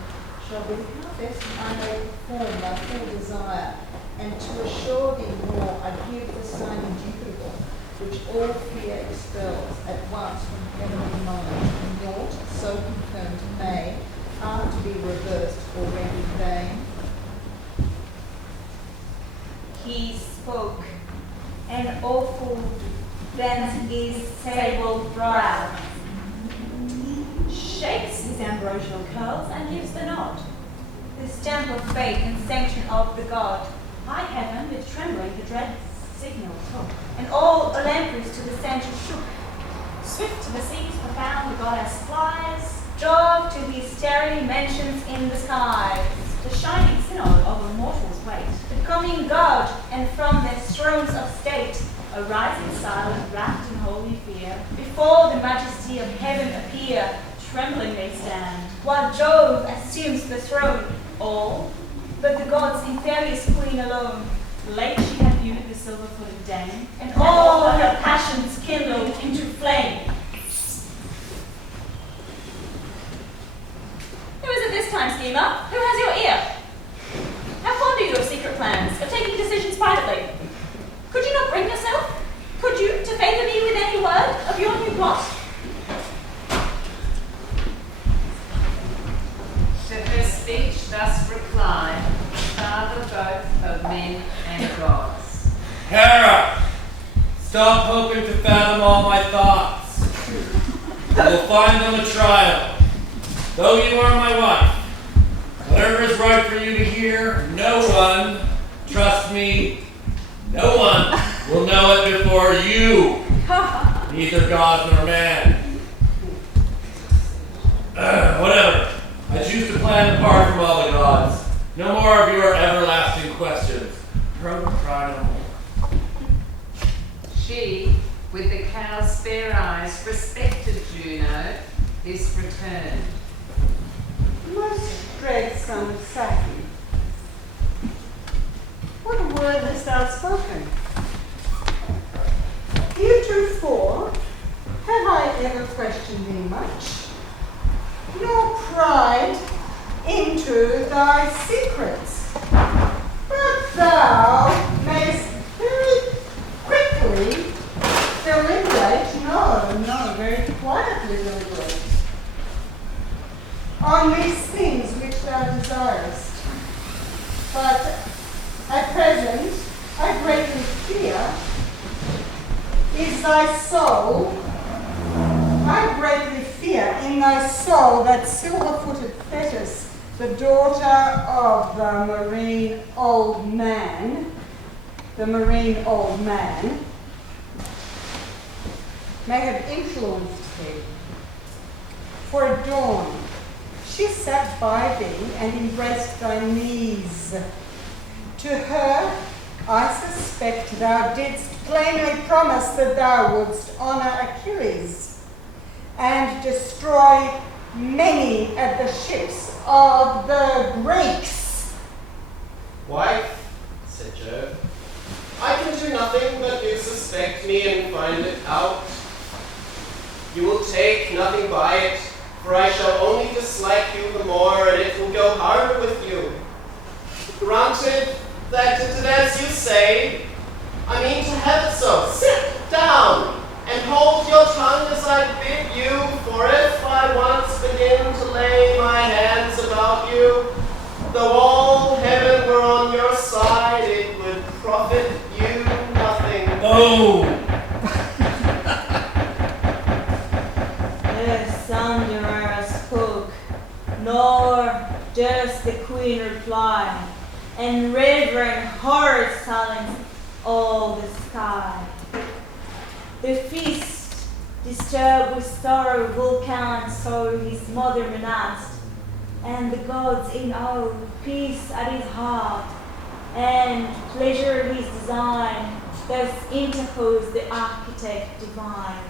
shall be how best I may perform thy full desire, and to assure thee more, I give the sign indubitable, which all fear expels at once from heavenly mind. Naught so confirmed may, to be reversed or rendered vain. He spoke, and awful bent his sable brow, shakes his ambrosial curls, and gives the nod. The stamp of fate and sanction of the god. High heaven with trembling the dread signal took, and all Olympus to the center shook. Swift to the seas profound the goddess flies, Jove to his starry mansions in the skies. The shining synod of immortals wait, the coming god, and from their thrones of state, arising silent, wrapped in holy fear, before the majesty of heaven appear, trembling they stand, while Jove assumes the throne. All, but the gods' imperious queen alone, late she had viewed the silver-footed dame, and all her passions kindled into flame. Who is it this time, schemer? Who has your ear? How fond are you of secret plans, of taking decisions privately? Could you not bring yourself? Could you, to favour me with any word of your new plot? To her speech thus replied, Father both of men and gods. Hera, stop hoping to fathom all my thoughts. You will find them a trial. Though you are my wife, whatever is right for you to hear, no one, trust me, no one will know it before you. Neither God nor man. Whatever. I choose to plan apart from all the gods. No more of your everlasting questions. Try no more. She, with the cow's fair eyes, respected Juno, this returned. Most dread son of Psyche, what word hast thou spoken? Heretofore have I ever questioned thee much, nor pried into thy secrets, but thou mayst very quickly deliberate, no, very quietly deliberate, on these things which thou desirest. But at present, I greatly fear, is thy soul, I greatly fear in thy soul that silver-footed Thetis, the daughter of the marine old man, may have influenced thee. For at dawn, she sat by thee and embraced thy knees. To her, I suspect thou didst plainly promise that thou wouldst honour Achilles and destroy many of the ships of the Greeks. Wife, said Jove, I can do nothing but you suspect me and find it out. You will take nothing by it, for I shall only dislike you the more, and it will go harder with you. Granted that it is as you say, I mean to have it so. Sit down and hold your tongue as I bid you, for if I once begin to lay my hands about you, though all heaven were on your side, it would profit you nothing. Oh! The Thunderer spoke, nor durst the queen reply, and reverent horror silenced all the sky. The feast, disturbed with sorrow, Vulcan saw his mother menaced, and the gods in awe, peace at his heart, and pleasure his design, thus interposed the architect divine.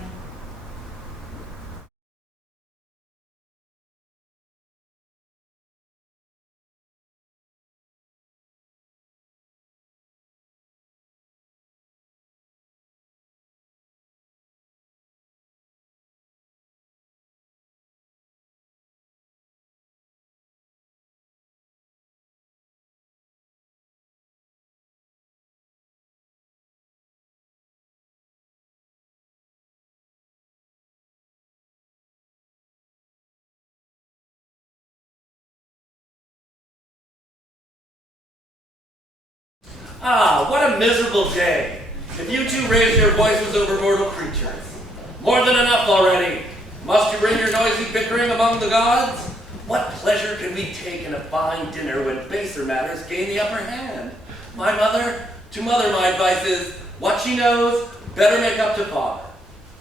Ah, what a miserable day. If you two raise your voices over mortal creatures. More than enough already. Must you bring your noisy bickering among the gods? What pleasure can we take in a fine dinner when baser matters gain the upper hand? To mother my advice is, what she knows, better make up to father.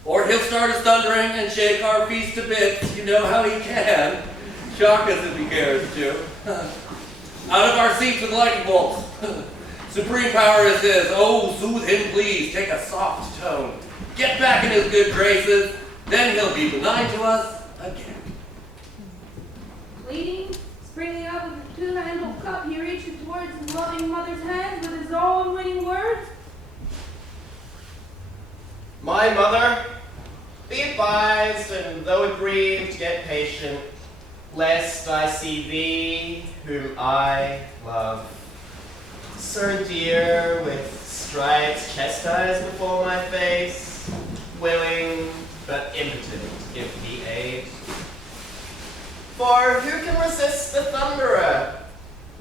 Or he'll start us thundering and shake our feast to bits, you know how he can. Shock us if he cares to. Out of our seats with lightning bolts. Supreme power is his. Oh, soothe him, please. Take a soft tone. Get back in his good graces. Then he'll be benign to us again. Pleading, springing up with a two-handled cup, he reaches towards his loving mother's hands with his own winning words. My mother, be advised, and though aggrieved, yet patient, lest I see thee, whom I love, so dear, with stripes chastised before my face, willing but impotent to give thee aid. For who can resist the thunderer?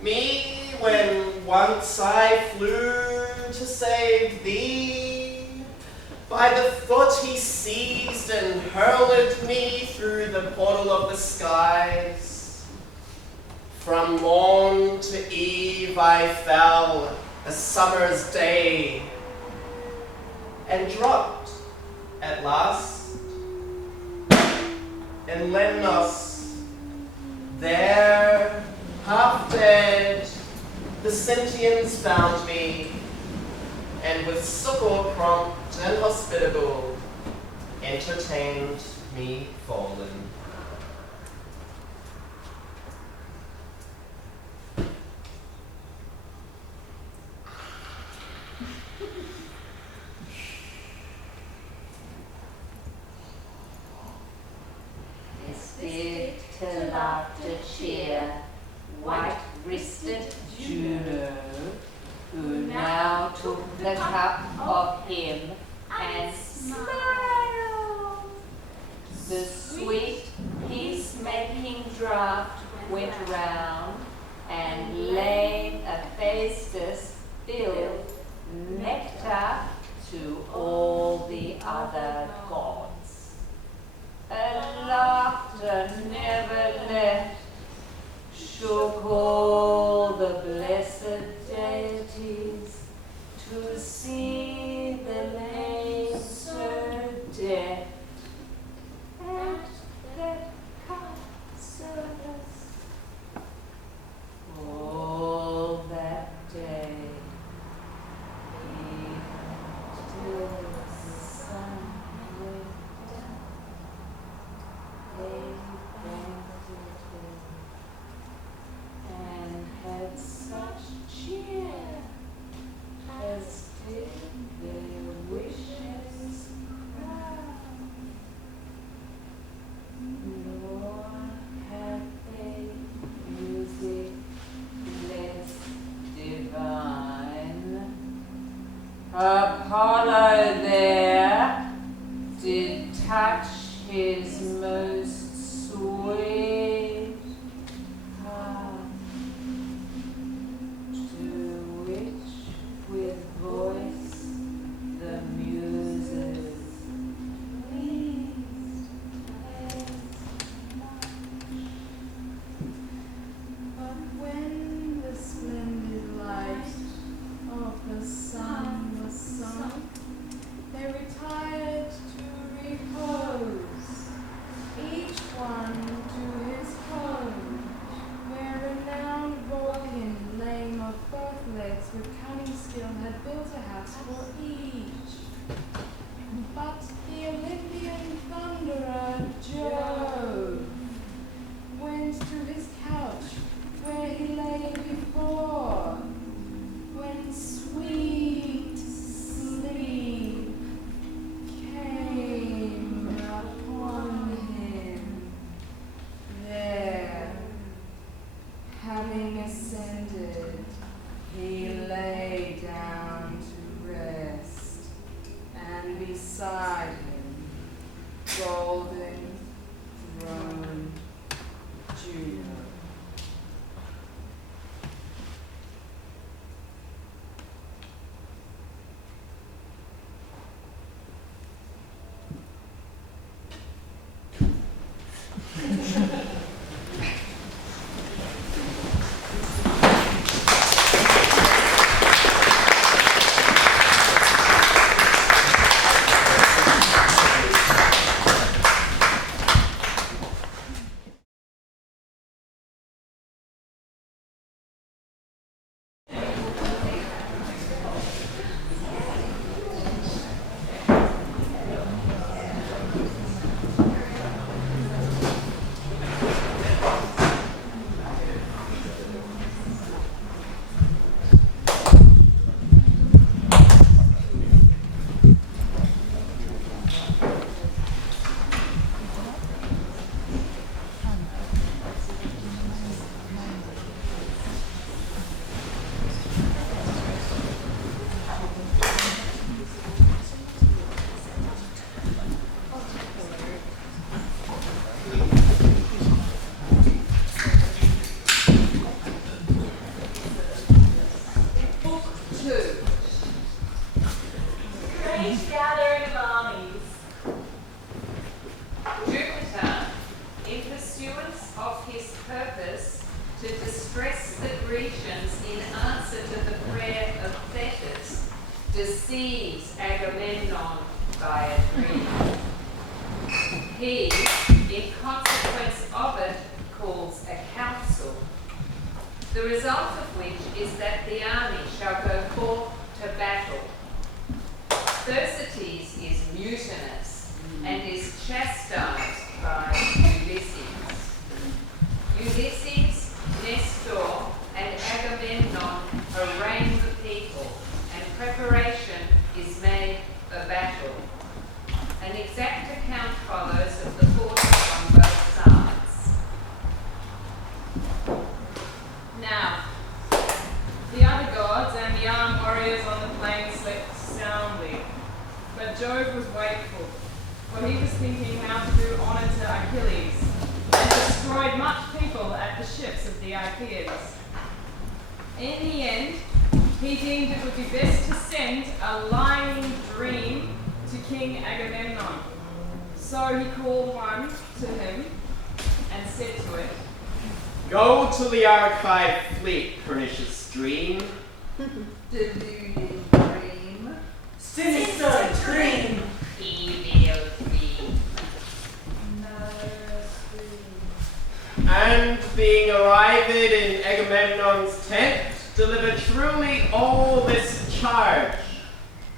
Me, when once I flew to save thee. By the foot he seized and hurled me through the portal of the skies. From morn to eve I fell, a summer's day, and dropped at at last, in Lemnos, there, half dead, the Sentians found me, and with succor prompt and hospitable, entertained me fallen. Spirited laughter cheer, white-wristed Juno, who now took the cup of him and smiled. The sweet peace-making draught went round, and lame Hephaestus filled nectar to all the other gods. And laughter never left, shook all the blessed deities to see the lame so dead. And that cup service all that day, till the sun went down. They banqueted and had such cheer as did their wishes grant, nor had they music less divine. Apollo there did touch his most sweet harp, to which with voice the muses pleased as much. But when the splendid light of the sun was sunk, they retired to repose, each one to his home, where renowned Vulcan, lame of both legs, with cunning skill had built a house for each. But the Olympian thunderer Jove went to his couch, where he lay before, when sweet sleep came upon him. There, having ascended, he lay down to rest, and beside him, golden throne Juno. Great gathering of armies. Jupiter, in pursuance of his purpose to distress the Grecians in answer to the prayer of Thetis, deceives Agamemnon by a dream. he, in consequence of it, calls a council, the result of which is that the army shall go forth to battle. Thersites is mutinous and is chastised by Ulysses. Ulysses, Nestor, and Agamemnon arraign the people, and preparation is made for battle. An exact account follows of the forces on both sides. Now, the other gods and the armed warriors on the plain slept soundly, but Jove was wakeful, for he was thinking how to do honour to Achilles, and destroyed much people at the ships of the Achaeans. In the end, he deemed it would be best to send a lying dream to King Agamemnon. So he called one to him and said to it, Go to the archive fleet, pernicious dream. Deluding dream. Sinister dream. Evil dream. Murderous dream. And being arrived in Agamemnon's tent, deliver truly all this charge.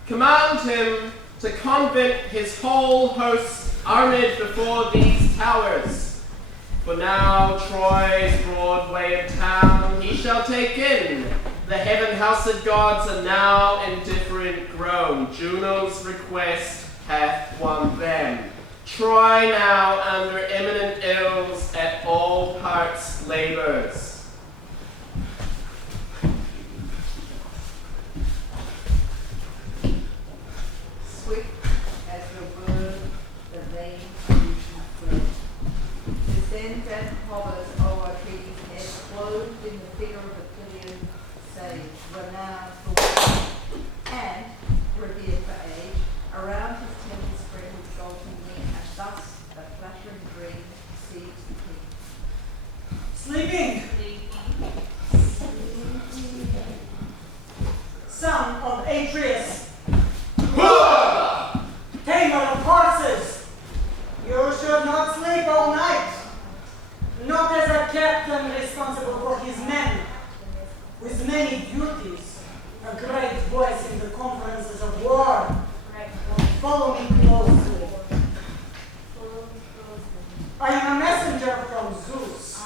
Command him to convent his whole host armed before these towers. For now Troy's broad way of town he shall take in. The heaven-housed gods are now indifferent grown. Juno's request hath won them. Troy now under imminent ills at all parts labors. Swift as the word, the vain pollution fled. Descends and hovers o'er trees' heads, clothed in the figure of Achilles, sage, renowned for wisdom, and revered for age. Around his temple spread his golden wing, and thus a flattering dream sees the king. Sleeping, son of Atreus, tamer of horses, you should not sleep all night. Not as a captain responsible for his men, with many duties, a great voice in the conferences of war. Follow me closely. I am a messenger from Zeus,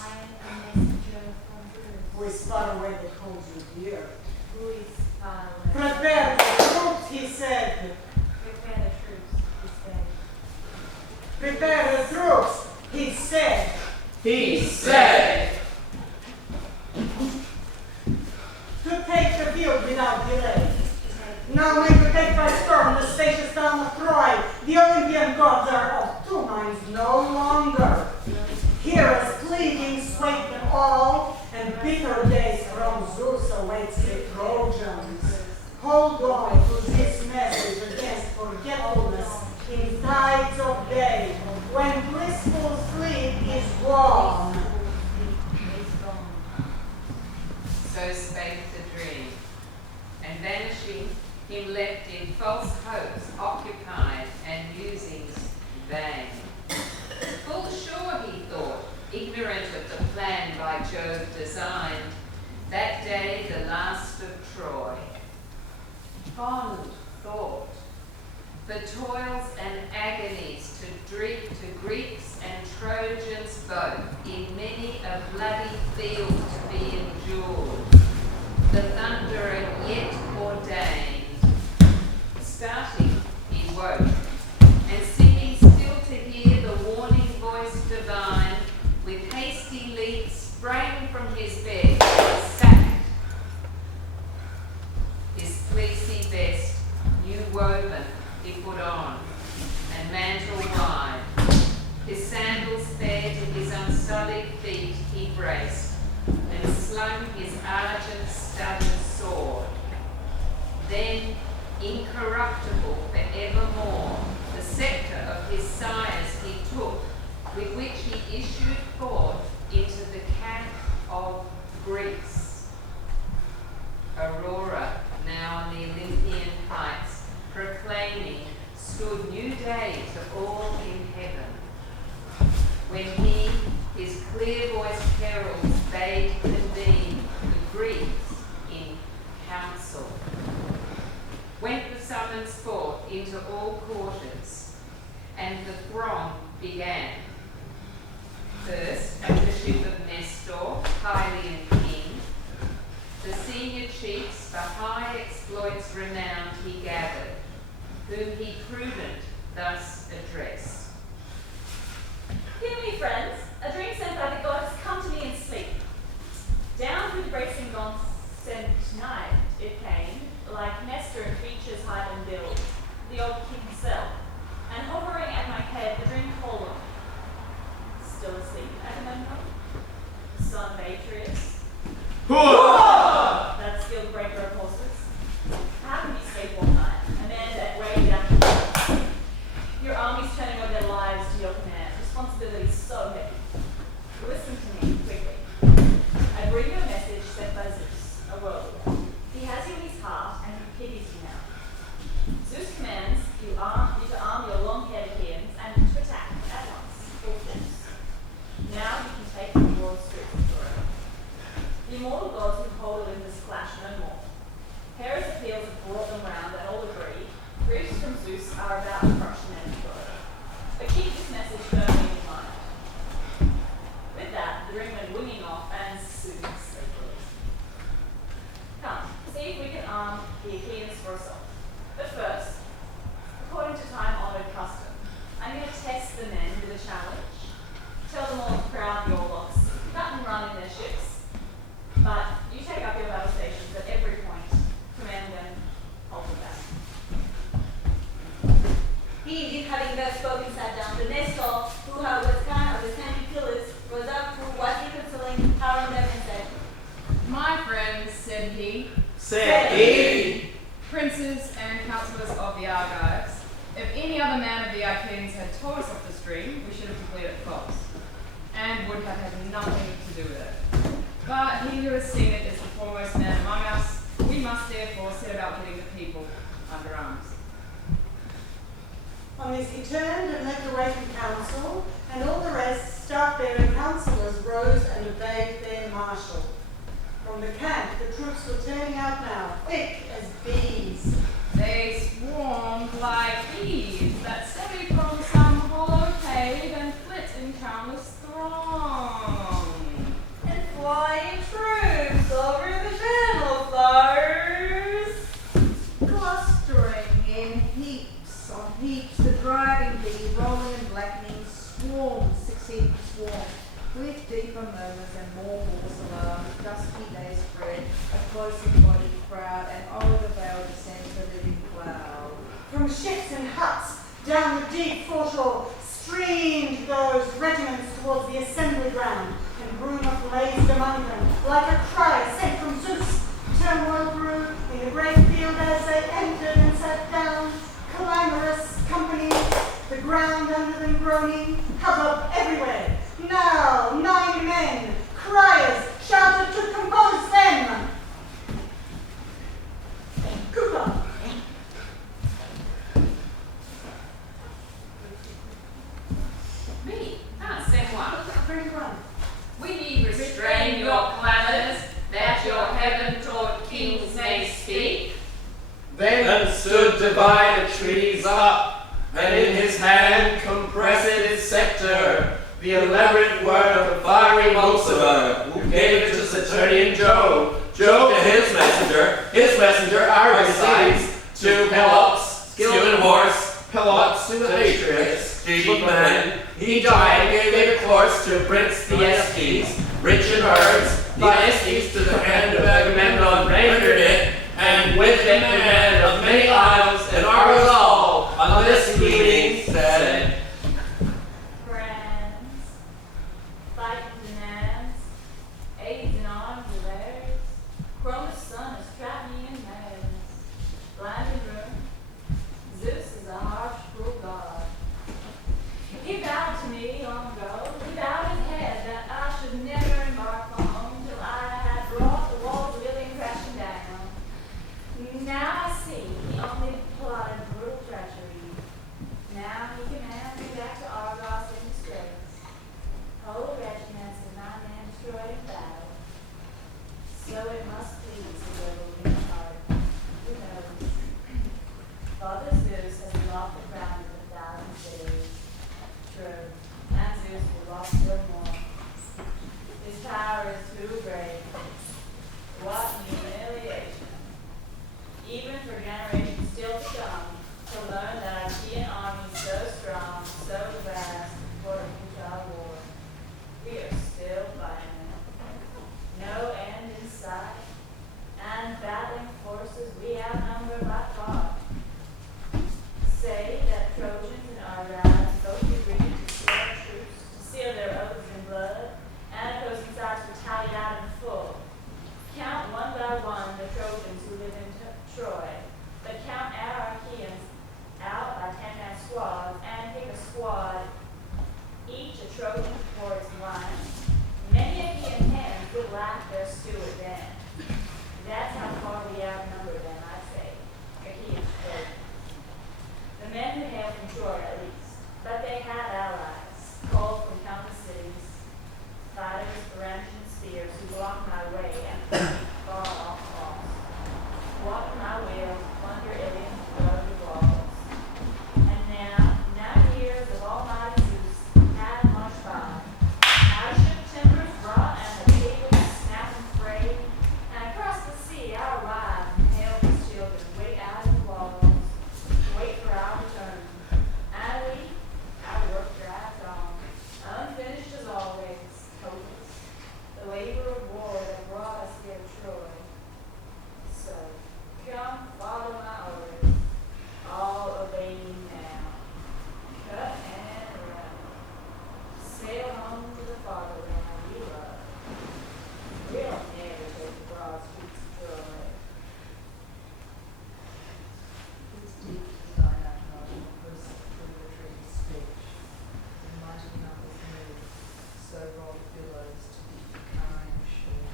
who is far away that holds you dear. Prepare the troops, he said. Prepare the troops, he said. He said, To take the field without delay. Now may we take by storm the spacious town of Troy. The Olympian gods are of two minds no longer. Heroes pleading sway them all, and bitter days from Zeus awaits the Trojans. Hold on to this message against forgetfulness in tides of day, when blissful sleep is gone. So spake the dream, and vanishing, him left in false hopes, occupied and musings vain. Full sure he thought, ignorant of the plan by Jove designed, that day the last of Troy. Fond thought, for toils and agonies to Greeks and Trojans both, in many a bloody field to be endured, the thunderer yet ordained. Starting, he woke, and seeming still to hear the warning voice divine, with hasty leap sprang from his bed and sat. His fleecy vest, new woven, he put on, and mantle wide. His sandals fair to his unsullied feet he braced, and slung his argent studded sword. Then, incorruptible for evermore, the sceptre of his sires he took, with which he issued forth into the camp of Greece. Aurora, now on the Olympian heights, proclaiming, stood new day to all in heaven. when he, his clear-voiced heralds, bade convene the Greeks in council. Went the summons forth into all quarters, and the throng began. First, at the ship of Nestor, Pylian king, the senior chiefs for high exploits renowned he gathered, whom he prudent thus addressed. Hear me, friends. A dream sent by the gods come to me in sleep. Down through the bracing dawn sent night it came, like Nestor in features hide and build, the old king himself, and hovering at my head, the dream called on me. Still asleep, Agamemnon, the son of Atreus, that skilled breaker of horses. How can you sleep all night? A man that weighed down your armies turning over their lives to your command. Responsibility so heavy. Listen to me quickly. I bring you a message sent by Zeus, a world leader. He has you in his heart and he pities you now. Zeus commands you to arm your long-haired Achaeans and to attack at once, full force. Now you can take the broad streets of Troy. The immortal gods who hold Olympus clash no more. Hera's appeals have brought them round and all agree. Griefs from Zeus are about to crush humanity. But keep this message firmly in mind. With that, the ring went winging off and soon sleepily. Come, see if we can arm the Achaeans for assault. But first, according to time-honored custom, I'm going to test the men with a challenge. Tell them all to crowd your locks, cut and run in their ships. But you take up your battle stations at every point. Command them, hold them back. He, having thus spoken, sat down. The Nestor, who was kind of the same Achilles, rose up, who wisely consoling, towering them, and said, My friends, said he, princes and councillors of the Argives, if any other man of the Achaeans had told us of this dream, we should have declared it false, and would have had nothing to do with it. But he who has seen it is the foremost man among us. We must therefore set about getting the people under arms. On this he turned and led the way from council, and all the rest, staff-bearing councillors, rose and obeyed their marshal. From the camp, the troops were turning out now, thick as bees. They swarmed like bees that sally from some hollow cave and flit in countless throng. and flying troops over the battle fires. Clustering in heaps on heaps, the driving bee, rolling and blackening, swarms succeeding swarms, with deeper murmurs and more hoarse alarms. Dusky days spread, a close embodied crowd, and over the vale descends the living cloud. From ships and huts, down the deep foreshore, streamed those regiments towards the assembly ground, and rumour blazed among them, like a cry sent from Zeus. Turmoil grew in the great field as they entered and sat down, clamorous companies, the ground under them groaning, hubbub everywhere. Now 9 men, criers, shouted to compose them. Cooper. Me? Ah, c'est moi. 31. Will ye restrain your clamours, that your heaven-taught kings may speak? Then stood divided trees up, and in his hand compressed his scepter, the elaborate word of the fiery Mulciber, who gave it to Saturnian Jove, Jove to his messenger Argosides, to Pelops, skilled in horse, Pelops to Atreus, chief of men. He died, gave it course to Prince Thyestes, rich in herds. Thyestes to the hand of Agamemnon rendered it, and with it the men of many isles and Argos all, on this meeting said, Friends, fighting demands, aids in arms are theirs. Cronus' son is trapped me in maze. Blind and ruined, Zeus is a harsh, cruel god. He vowed to me long ago, he bowed his head that I should never embark for home till I had brought the walls of Iliad crashing down. Now I see he only plotted brutal hail from Troy at least, but they had allies, called from countless cities, fighters, brandishing spears who blocked my way and put me far off falls. Walking my wheel, plunder Iliad, rugged walls. And now, 9 years of almighty Zeus had marched by. Our ship timbers brought and the cables snapping frayed, and across the sea our wives and hailed children wait out in the walls, wait for our return. And we, our work dragged on, unfinished as always, hopeless, the labor of war that brought us here to Troy. So, come follow my orders, all obey me now. Cut and run, sail home to the fatherland we love. We'll never take the broad streets of Troy. His deep design unknown was through the treaty speech. The mighty numbers move, so roll the billows to beat the current shore.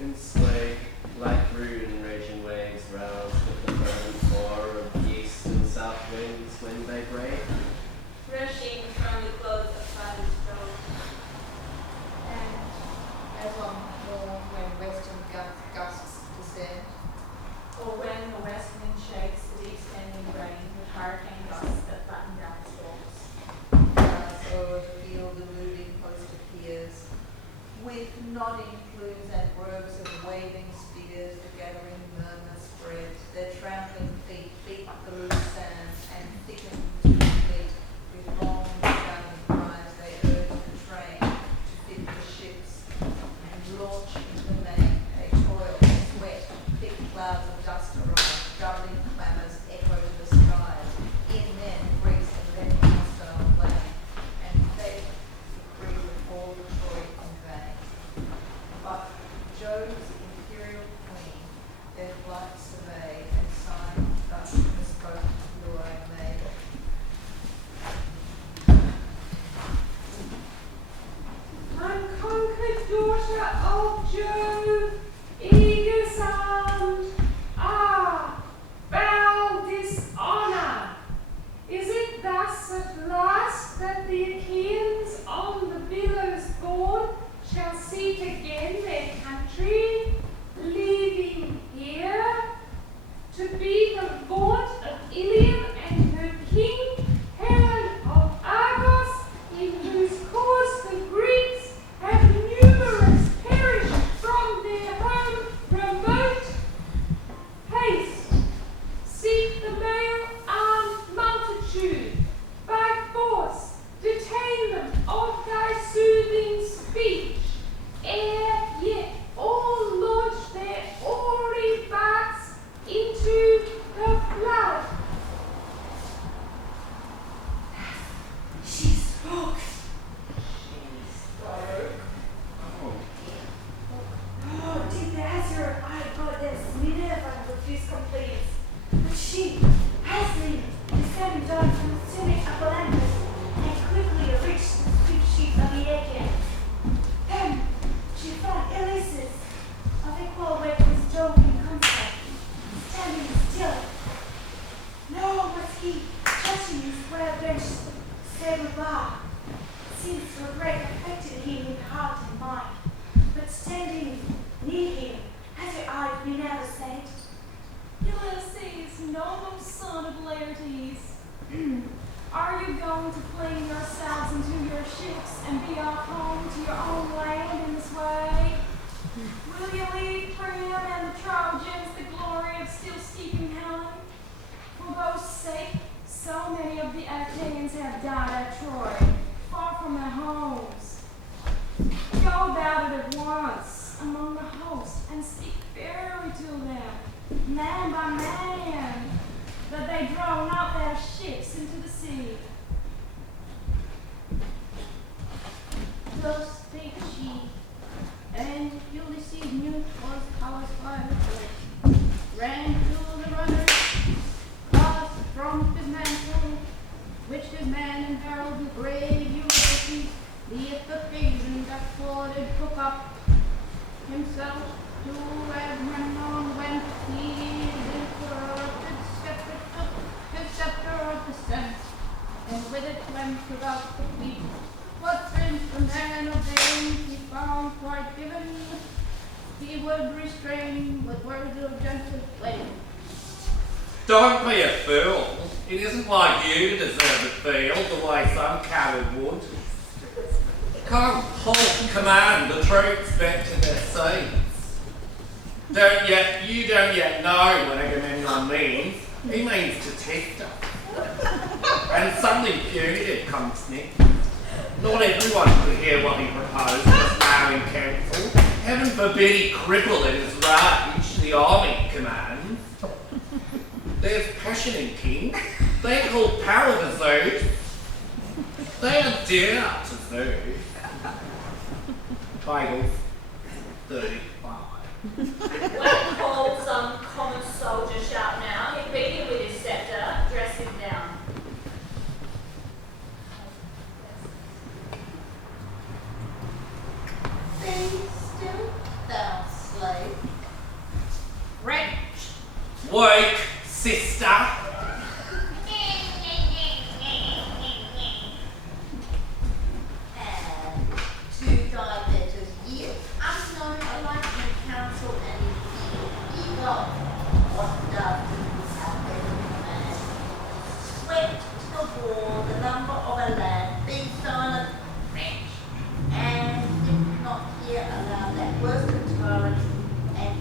In sway, like rude and raging waves rouse with the fervent roar of the east and south winds when they break. Rushing from the clothes of father's throat. And as on morn when western gusts descend, Or when the west wind shakes the deep standing rain with hurricane gusts that flatten down the storms. as o'er the field the moving host appears, with nodding plumes and groves of waving spears, the gathering murmur spreads, their trampling feet beat the loose sand and thicken to the fleet, with long sounding cries they urge the train to fit the ships, and launch into the main, they toil, sweat, thick clouds of dust arise, doubling clamours echo to the skies, in then Greece and then hostile plain, and fate decree with all the Troy in vain. But Jove's imperial queen their flight surveyed, and signed thus bespoke blue-eyed maid. Unconquered daughter of Jove, eager sound, ah, foul dishonor! Is it thus at last that the Achaeans on the billows borne shall seek again their country, leaving here to be the vaunt of Iliad and her king, Helen of Argos, in whose cause the Greeks have numerous perished from their home remote? Haste, seek the male armed multitude, by force detain them of thy soothing speech, ere yet all launch their oary barks into the flood. She spoke. Oh, did the Azure eye goddess Minerva refuse complaints? But she, hastily descended down from the scenic Atlantis, and quickly reached the swift sheets of the Aegean. Then she found Ulysses, of equal weight with Jove in concert, standing still. Nor was he touching his well-benched sable bar, since regret affected him in heart and mind, but standing near him, as her eyes Minerva said, Ulysses, noble son of Laertes, are you going to fling yourselves into your ships and be off home to your own land in this way? Will you leave Priam and the Trojans the glory of still steeping Helen? For whose sake so many of the Achaeans have died at Troy, far from their homes. Go about it at once among the host and speak fairly to them, man by man, that they draw not their ships into the sea. thus spake she, and Ulysses knew 'twas Pallas by the foot, ran to the runners, cast from his mantle, which his man and herald with brave Ulysses, the occasion that flooded took up himself to Agamemnon when he the scepter of the with it went throughout the fleet. What prince the man obeying he found quite given, he would restrain with words of gentle flame. Don't be a fool. It isn't like you deserve to feel the way some coward would. Can't halt command the troops back to their seats. You don't yet know what Agamemnon means. He means to test us. And something punitive comes next. Not everyone could hear what he proposed just now in council. Heaven forbid he cripple in his rage the army commands. There's passion in kings. They call power to Zeus. They are dear to Zeus. Bibles 35. When called some common soldier shout now, he beat him with his scepter, dress him down. Be still, thou slave. Wretch! Wake, sister. And to thy betters yield, unknown alike in council and in field, ye know what doth our better man. Swept to the war, the number of a land, be silent, wretch, and did not here allow that worst of tyrants and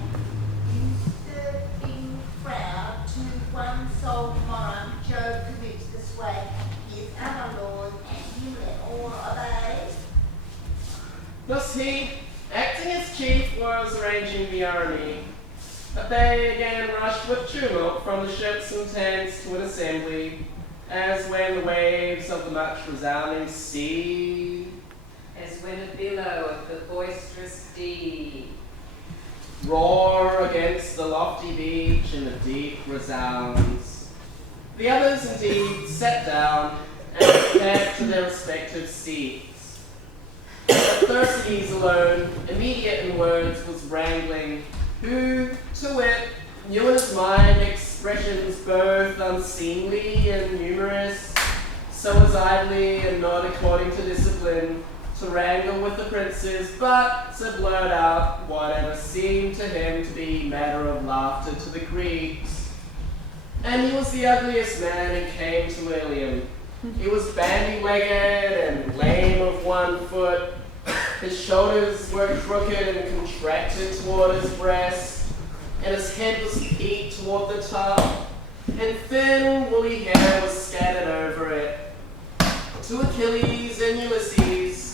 usurping crowd to one sole monarch, Jove commits the sway, he is our lord, and you let all obey. Thus he, acting as chief, was arranging the army. But they again rushed with tumult from the ships and tents to an assembly, as when the waves of the much resounding sea, As when a billow of the boisterous deed roar against the lofty beach and the deep resounds. The others indeed sat down and prepared to their respective seats. But Thersites alone, immediate in words, was wrangling, who, to wit, knew in his mind expressions both unseemly and numerous, so as idly and not according to discipline to wrangle with the princes, but to blurt out whatever seemed to him to be matter of laughter to the Greeks. And he was the ugliest man and came to Ilium. He was bandy-legged and lame of one foot. His shoulders were crooked and contracted toward his breast, and his head was peaked toward the top, and thin woolly hair was scattered over it. To Achilles and Ulysses,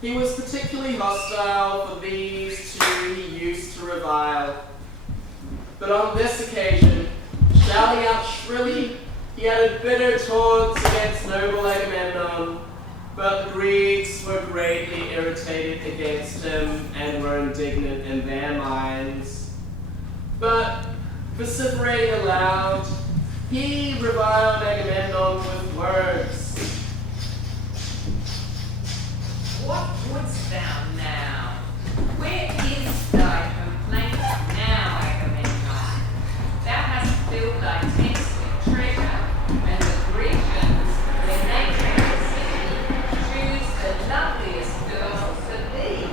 he was particularly hostile, for these two he used to revile. But on this occasion, shouting out shrilly, he added bitter taunts against noble Agamemnon, but the Greeks were greatly irritated against him and were indignant in their minds. But, vociferating aloud, he reviled Agamemnon with words. What wouldst thou now? Where is thy complaint now, Agamemnon? Thou hast filled thy tents with treasure, and the Grecians, when they take the city, choose the loveliest girls for thee.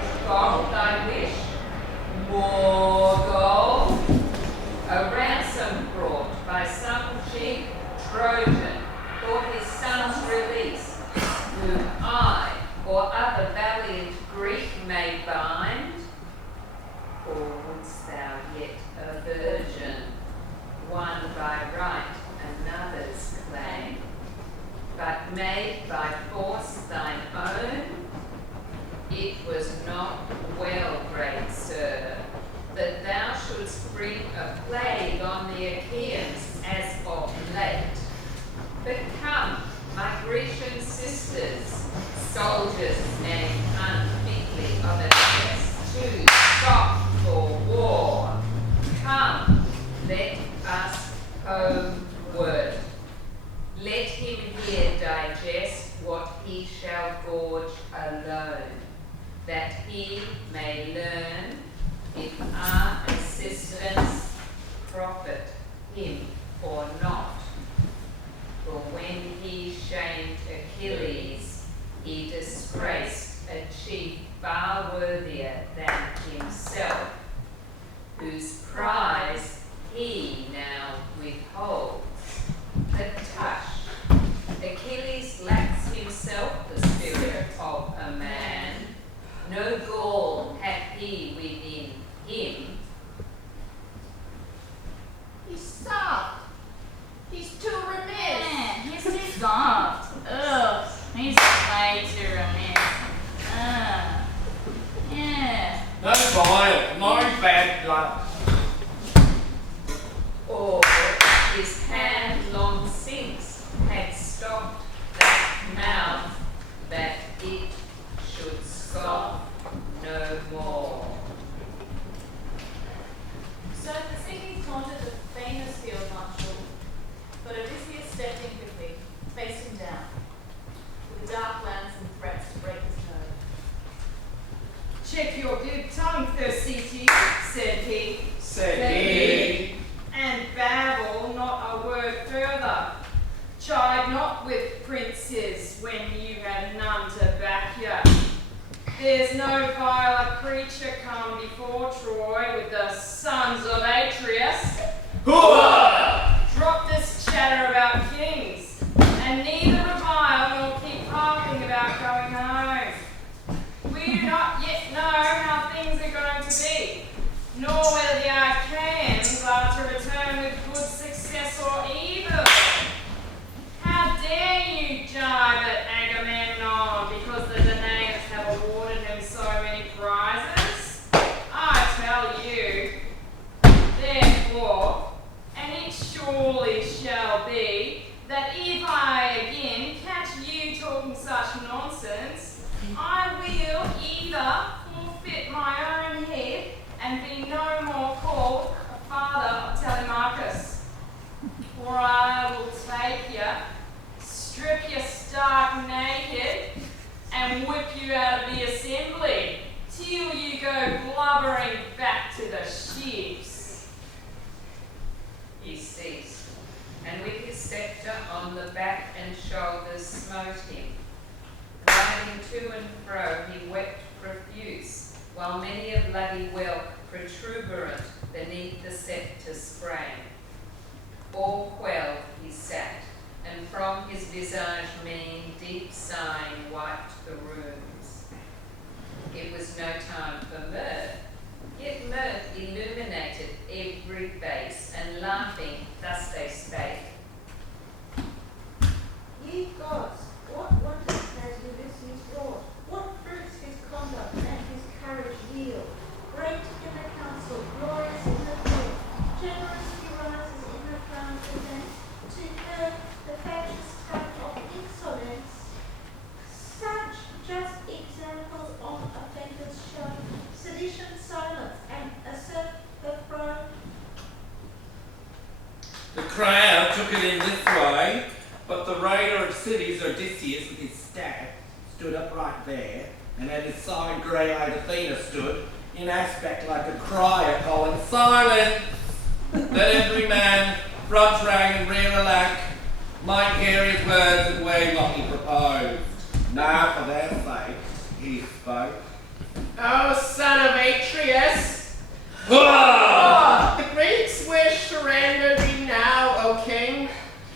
Is gold thy wish? More gold? A ransom brought by some cheap Trojan for his son's release, whom I or other valiant Greek may bind? Or wouldst thou yet a virgin, one by right, another's claim, but made by force thine own? It was not well, great sir, that thou shouldst bring a plague on the Achaeans as of late. But come, my Grecian sisters, soldiers named unfitly of a sex too soft for war, come, let us homeward. Let him here digest what he shall gorge alone, that he may learn if our assistance profit him or not. For when he the tush. Achilles lacks himself the spirit of a man. No gall hath he within him. He's soft. He's too remiss. He's too soft. Ugh, he's way too remiss. Yeah. No vile, no bad blood. Or his hand long since had stopped that mouth that it should scoff no more. So Thisicles taunted the famous field marshal, but Odysseus stepped in quickly, faced him down, with a dark lance and threats to break his nerve. Check your good tongue, Thersites, said he. Said he. And babble not a word further. Chide not with princes when you have none to back you. There's no viler creature come before Troy with the sons of Atreus. Drop this chatter about kings, and neither revile nor keep harping about going home. We do not yet know how things are going to be, nor whether the Achaeans are to return with good success or evil. How dare you jibe at Agamemnon because the Danaans have awarded him so many prizes? I tell you, therefore, and it surely shall be, that if I again catch you talking such nonsense, I will either forfeit my own head and be no more called a father of Telemachus, or I will take you, strip you stark naked, and whip you out of the assembly, till you go blubbering back to the ships. He ceased, and with his sceptre on the back and shoulders smote him. Riding to and fro, he wept profuse, while many a bloody whelp protuberant beneath the sceptre sprang. All quelled he sat, and from his visage mean deep sighing wiped the rooms. It was no time for mirth, yet mirth illuminated every face, and laughing thus they spake. Ye gods, what wonders has Ulysses wrought? What fruits his conduct and his courage yield? Great in the council, glorious in the field, generous he rises in the crown's event, to her the factious type of insolence. Such just examples of offenders show, sedition, silence, and assert the throne. The crowd took it in this way, but the raider of cities, Odysseus, with his staff, stood upright there, and at his side grey-eyed Athena stood, in aspect like a crier calling, "Silence! Let every man, front rank and rear alack, might hear his words and weigh what he proposed." Now for their sake he spoke. O son of Atreus! Hurrah! The Greeks wish to render thee now, O king,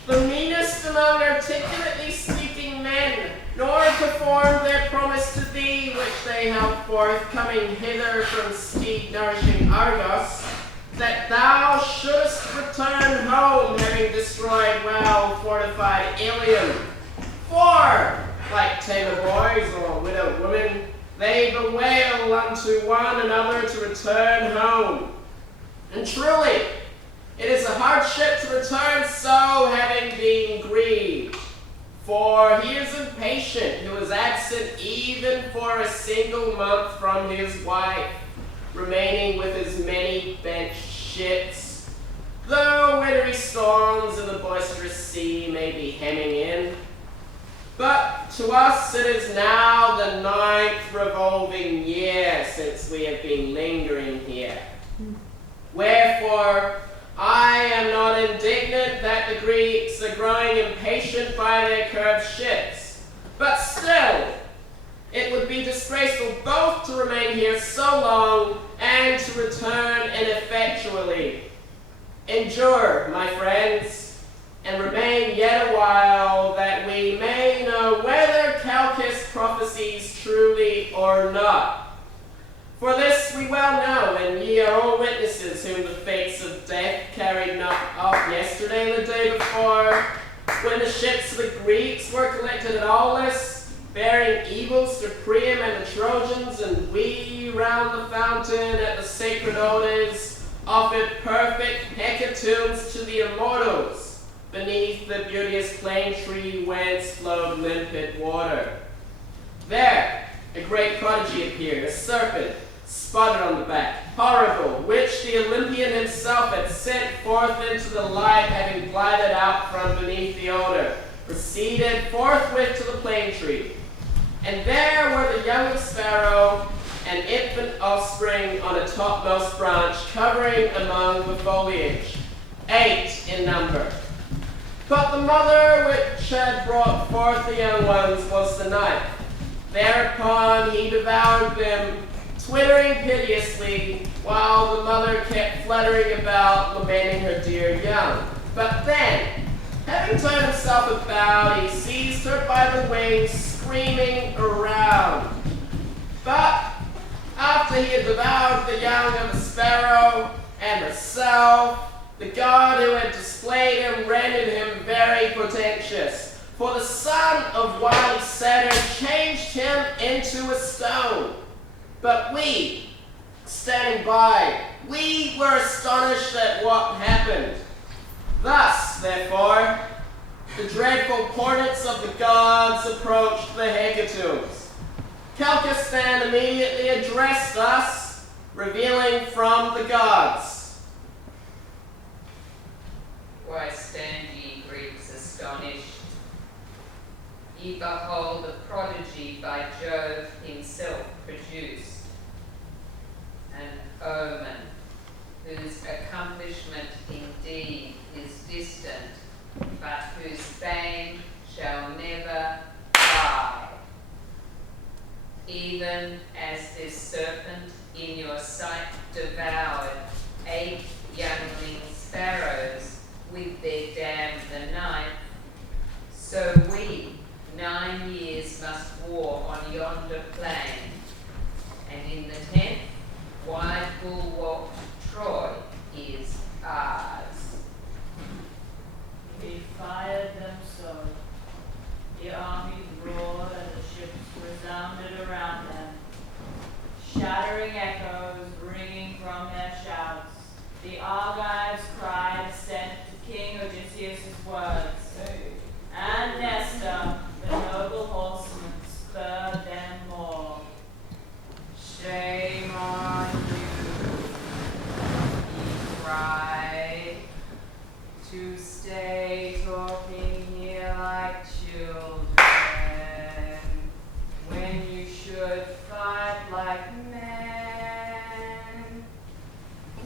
the meanest among articulately speaking men, nor perform their promise to thee which they have forthcoming hither from steed-nourishing Argos, that thou shouldest return home, having destroyed well-fortified Iliad. For, like tender boys or widowed women, they bewail unto one another to return home. And truly, it is a hardship to return so, having been grieved. For he is impatient who is absent even for a single month from his wife, remaining with his many benched ships, though wintry storms and the boisterous sea may be hemming in. But to us it is now the 9th revolving year since we have been lingering here. Wherefore, I am not indignant that the Greeks are growing impatient by their curved ships, but still, it would be disgraceful both to remain here so long and to return ineffectually. Endure, my friends, and remain yet a while, that we may know whether Calchas prophesies truly or not. For this we well know, and ye are all witnesses, whom the fates of death carried not off yesterday and the day before, when the ships of the Greeks were collected at Aulis, bearing evils to Priam and the Trojans, and we round the fountain at the sacred Odes offered perfect hecatombs to the immortals, beneath the beauteous plane tree whence flowed limpid water. There a great prodigy appeared, a serpent, spotted on the back, horrible, which the Olympian himself had sent forth into the light, having glided out from beneath the odor, proceeded forthwith to the plane tree. And there were the young sparrow and infant offspring on a topmost branch, covering among the foliage, 8 in number. But the mother which had brought forth the young ones was the ninth. Thereupon he devoured them, twittering piteously, while the mother kept fluttering about, lamenting her dear young. But then, having turned himself about, he seized her by the wings, screaming around. But after he had devoured the young of the sparrow and herself, the god who had displayed him rendered him very portentous. For the son of wily Saturn changed him into a stone. But we, standing by, we were astonished at what happened. Thus, therefore, the dreadful portents of the gods approached the hecatombs. Calchas then immediately addressed us, revealing from the gods. Why stand ye Greeks astonished? Ye behold the prodigy by Jove himself produced, an omen whose accomplishment indeed is distant, but whose fame shall never die. Even as this serpent in your sight devoured 8 youngling sparrows with their dam the ninth, so we 9 years must war on yonder plain, and in the 10th, wide bulwark Troy is ours. We fired them so. The armies roared and the ships resounded around them. Shattering echoes ringing from their shouts, the Argives cried assent to King Odysseus' words. And Nestor, the noble horseman, spurred them more. Shame on you, he cried, to stay talking here like children, when you should fight like men.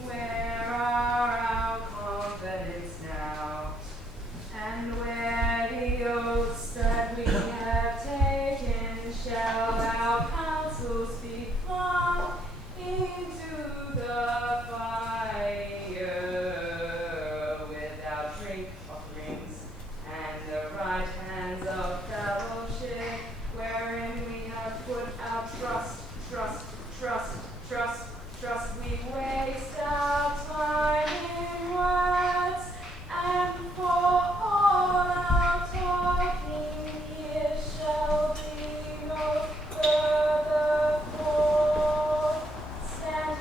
Where are our confidence now? And where the oaths that we have taken? Shall our counsels be flung into the fire without drink offerings and the right hands of fellowship, wherein we have put our trust? We waste our time in words, and for all our talking here shall be no further fall. Stand,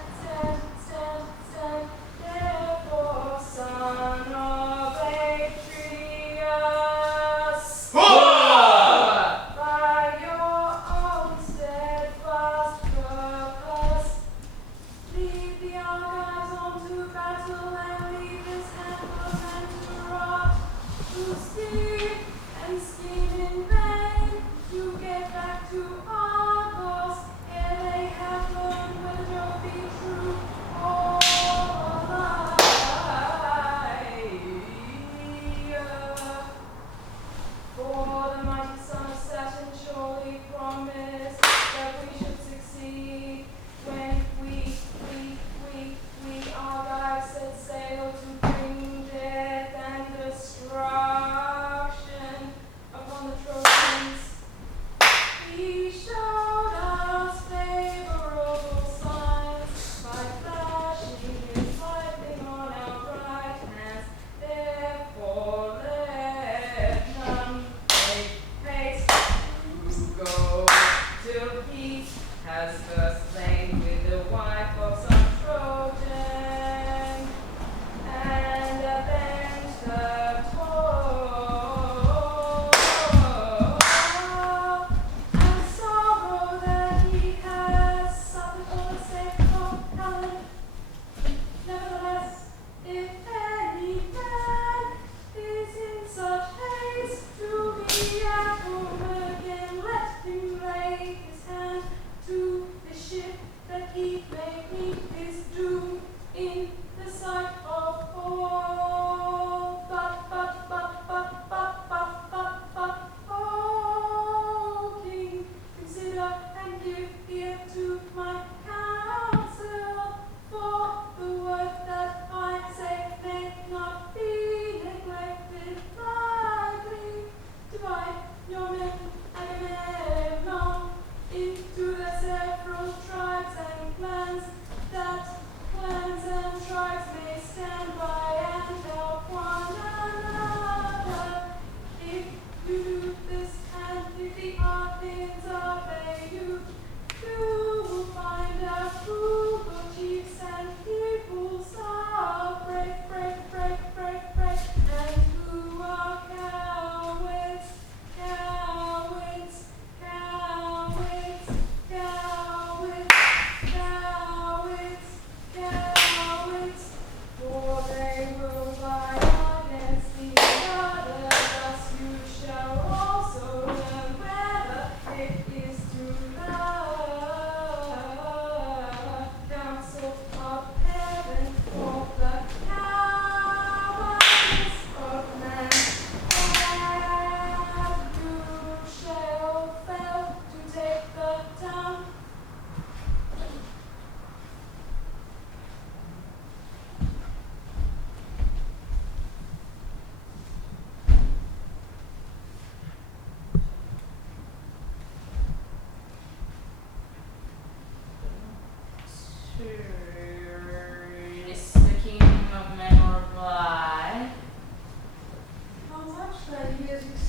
therefore, son of Atreus, by your own steadfast purpose, lead the Argives on to battle, and leave this handful of men to rot, to speak and scheme in vain, to get back to Argos, ere they have learned whether Jove be true or a lie. For the mighty son of Saturn surely promised that we should succeed when we Argives set sail to bring death and destruction.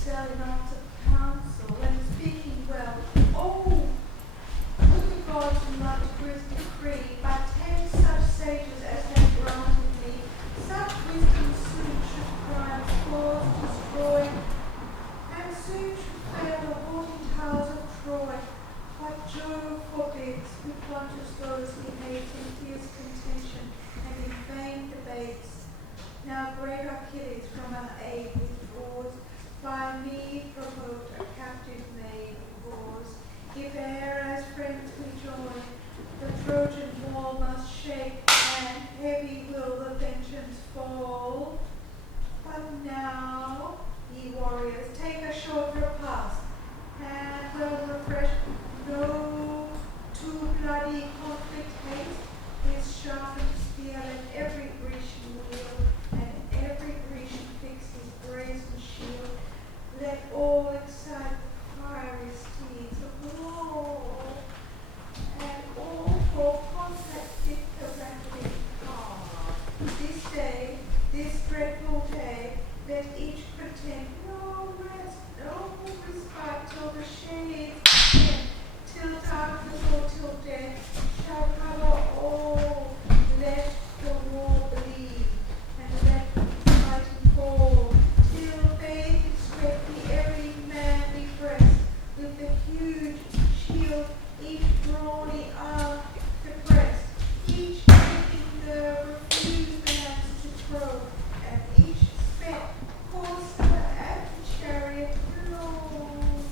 excelling arts of counsel and speaking well. Oh, would the gods unite to his decree by 10 such sages as they granted me, such wisdom soon should crimes cause destroy, and soon should fail the haunting towers of Troy. But Jove forbids, who plunges those he hates in fierce contention and in vain debates. Now great Achilles from our aid withdraws, by me provoked a captive maid wars. If e'er as friends we join, the Trojan wall must shake, and heavy will the vengeance fall. But now, ye warriors, take a short repast, and though refreshed, no too bloody conflict haste, his sharpened spear let every Grecian wield, and every Grecian fix his brazen shield. Let all excite the fiery steeds of war, and all for combat fit the rattling car. This day, this dreadful day, let each pretend no rest, no respite till the shades end, till darkness or till death shall cover all. Let the war bleed, and let the fighting fall, till faith is swept the every manly breast, with the huge shield each brawny arm depressed, each taking the refused lands to throw, and each spent courser at the chariot blown.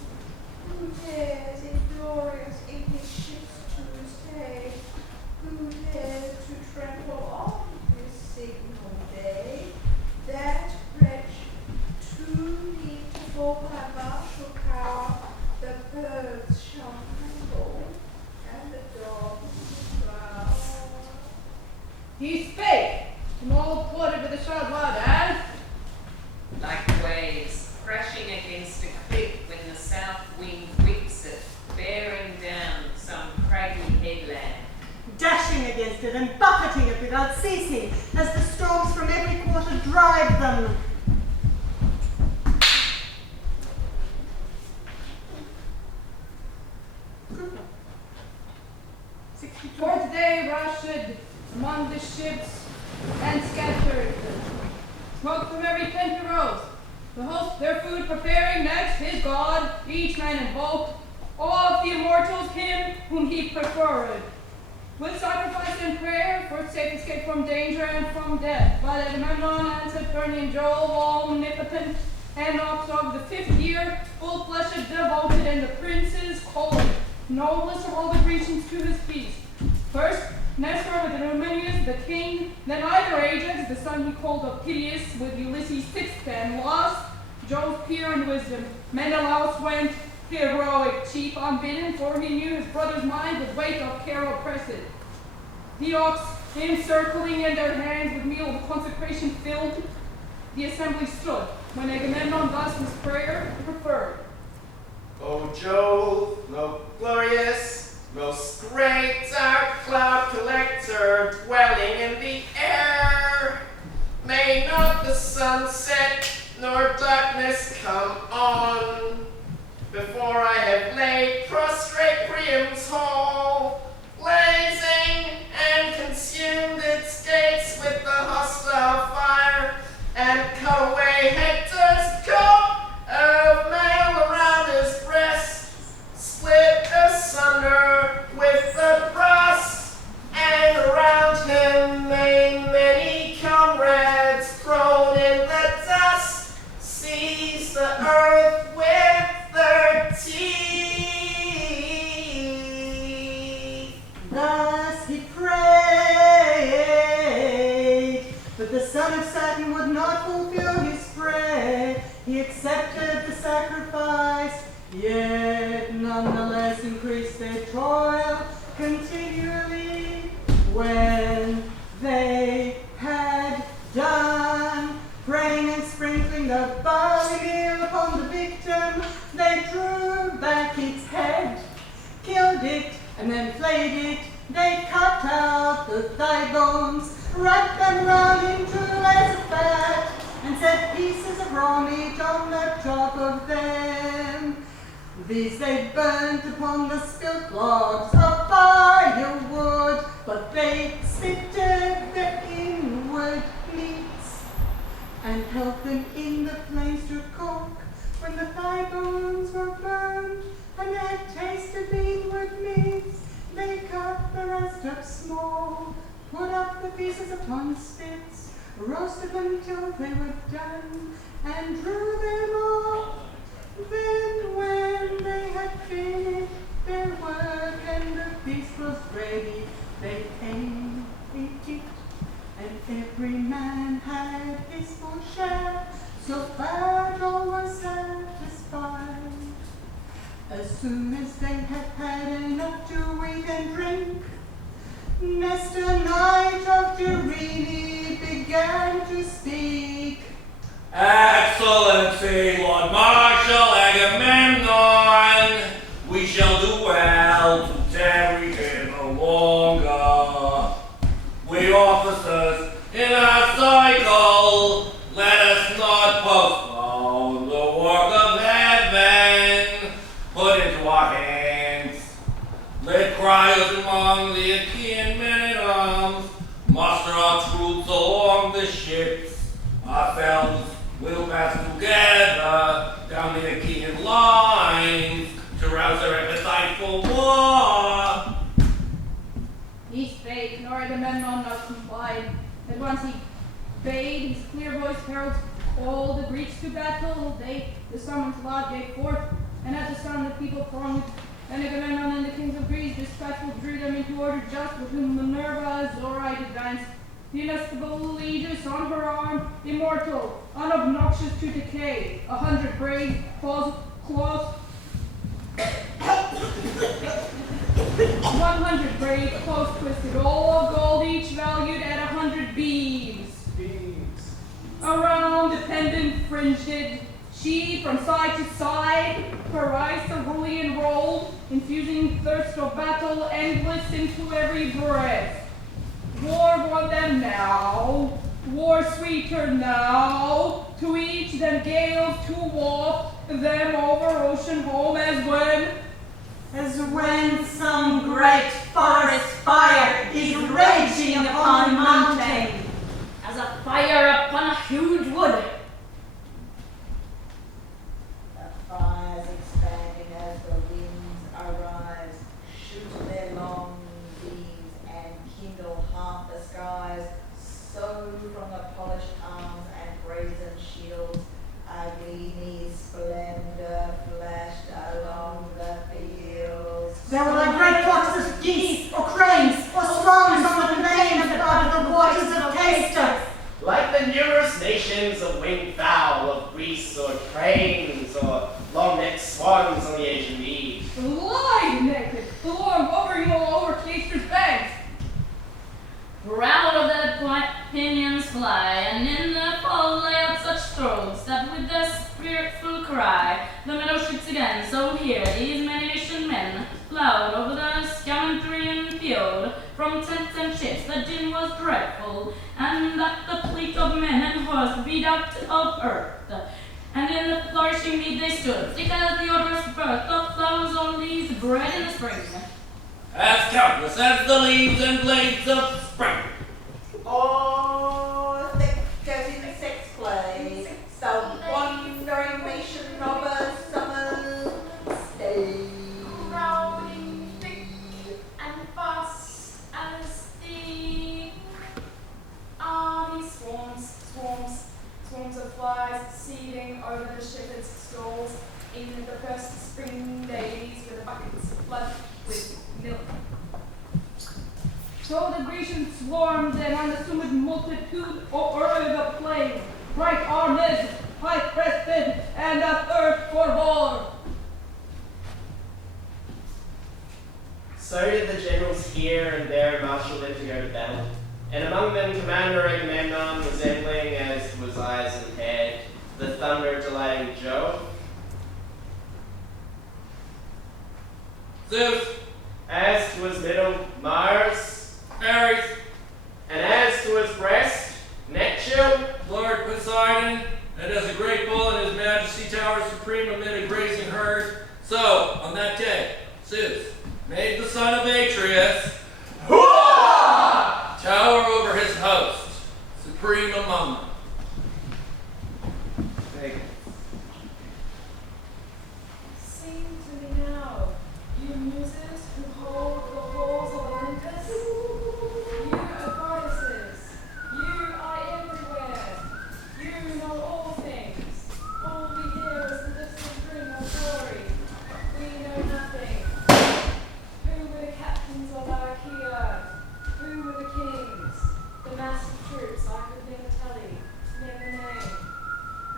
Who dares inglorious in his ships to stay? Who dares to trample on this signal day? That wretch too neat for my martial power, the birds shall tremble, and the dogs growl. He spake, and all applauded with a sharp loud and Like waves crashing against a cliff when the south wind whips it, bearing down some craggy headland. Dashing against it and buffeting it without ceasing, as the storms from every quarter drive them. towards day rushed among the ships and scattered. Smoke from every tent arose. The host their food preparing, next his god, each man invoked, all of the immortals him whom he preferred. With sacrifice and prayer for safe escape from danger and from death. But Agamemnon answered, burning Jove, all omnipotent, and ox of the 5th year, full-fleshed, devoted, and the princes called, noblest of all the Grecians to his feast. First, Nestor with Eumenes the king, then either Ajax, the son he called Ophidius, with Ulysses 6th, and last, Jove's peer in wisdom. Menelaus went, heroic chief, unbidden, for he knew his brother's mind with weight of care oppressed. The ox, encircling in their hands with meal of consecration filled, the assembly stood, when Agamemnon thus his prayer preferred. O Jove, most glorious, most great, our cloud collector, dwelling in the air, may not the sun set, nor darkness come on, before I have laid prostrate Priam's hall, blazing and consumed its gates with the hostile fire, and cut away Hector's coat of mail around his breast, split asunder with the brass, and around him many comrades thrown in the dust, seize the earth with their teeth. Thus he prayed, but the son of Saturn would not fulfill his prayer. He accepted the sacrifice, yet nonetheless increased their toil continually. When they had done praying and sprinkling the barley meal upon the victim, they drew back its head, killed it, and then flayed it. They cut out the thigh bones, wrapped them round into as a fat, and set pieces of raw meat on the top of them. These they burnt upon the spilt logs of firewood, but they spitted the inward meats and held them in the flames to cook. When the thigh bones were burned and they had tasted the inward meats, they cut the rest up small, put up the pieces upon spits, roasted them till they were done, and drew them off. Then when they had finished their work and the feast was ready, they ate it, and every man had his full share, so fat all were satisfied. As soon as they had had enough to eat and drink, Mr. Knight of Durini began to speak. Excellency, Lord Marshal Agamemnon, we shall do well to tarry here no longer. We officers in our cycle, let us not postpone the work of heaven put into our hands. Let criers among the Achaean men-at-arms muster our troops along the ships. Ourselves will pass together down the Achaean lines to rouse their appetite for war. He spake, nor Agamemnon not complied. At once he bade his clear-voiced heralds call the Greeks to battle. They the summons loud gave forth, and at the sound the people thronged. And Agamemnon and the kings of Greece dispatchful drew them into order just, with whom Minerva Zorai did dance. The inestimable Aegis on her arm, immortal, unobnoxious to decay, 100 brave claws, 100 brave, close twisted, all of gold, each valued at 100 beams. Around the pendant fringed, she from side to side, her eyes cerulean rolled, infusing thirst of battle endless into every breath. War won them now, war sweeter now, to each them gales to waft them over ocean home as when some great forest fire is raging upon a mountain, As a fire upon a huge wood. The fires expanding as the winds arise, shoot their long beams and kindle half the skies. So from the polished arms and brazen shields, Aglini's splendor flashed along the fields. There were like great flocks of geese, or cranes, or swans on the plain above the waters of Cayster. Like the numerous nations of winged fowl of Greece, or cranes, or long-necked swans on the Asian mead. Lie naked, the Lord hovering all over Cayster's banks. Proud of their pinions fly, and in their fall lay out such throats, that with their spiritful cry, the meadow shrieks again. So here these many nationed men plowed over the Scamantrian field, from tents and ships the din was dreadful, and that the fleet of men and horse beat out of earth. And in the flourishing mead they stood, thick as the odorous birth of flowers on leaves bred in the spring. As countless as the leaves and blades of spring. Oh, thick as insects play, the wandering nation of a summer stay. Crowding thick and fast as the army swarms of flies seething over the shepherds' stalls in the first spring days with buckets flooded with milk. So the Grecians swarmed, and unassuming multitude o'er the plain, bright armed, high-crested, and athirst for war. So did the generals here and there marshal them to go to battle, and among them Commander Agamemnon, resembling, as to his eyes and head, the thunder-delighting Jove. Zeus, As to his middle, Mars, Ares, and as to his breast, Neptune. Lord Poseidon, great bull in his majesty towers supreme amid a grazing herd, so, on that day, Zeus made the son of Atreus tower over his host, supreme among them. Thank you. Sing to me now, you muses who hold the halls of Olympus. You are goddesses. You are everywhere. You know all things. All we hear is the distant ring of glory. We know nothing. Who were the captains of our Kia? Who were the kings? The massive troops I could never tally, never name.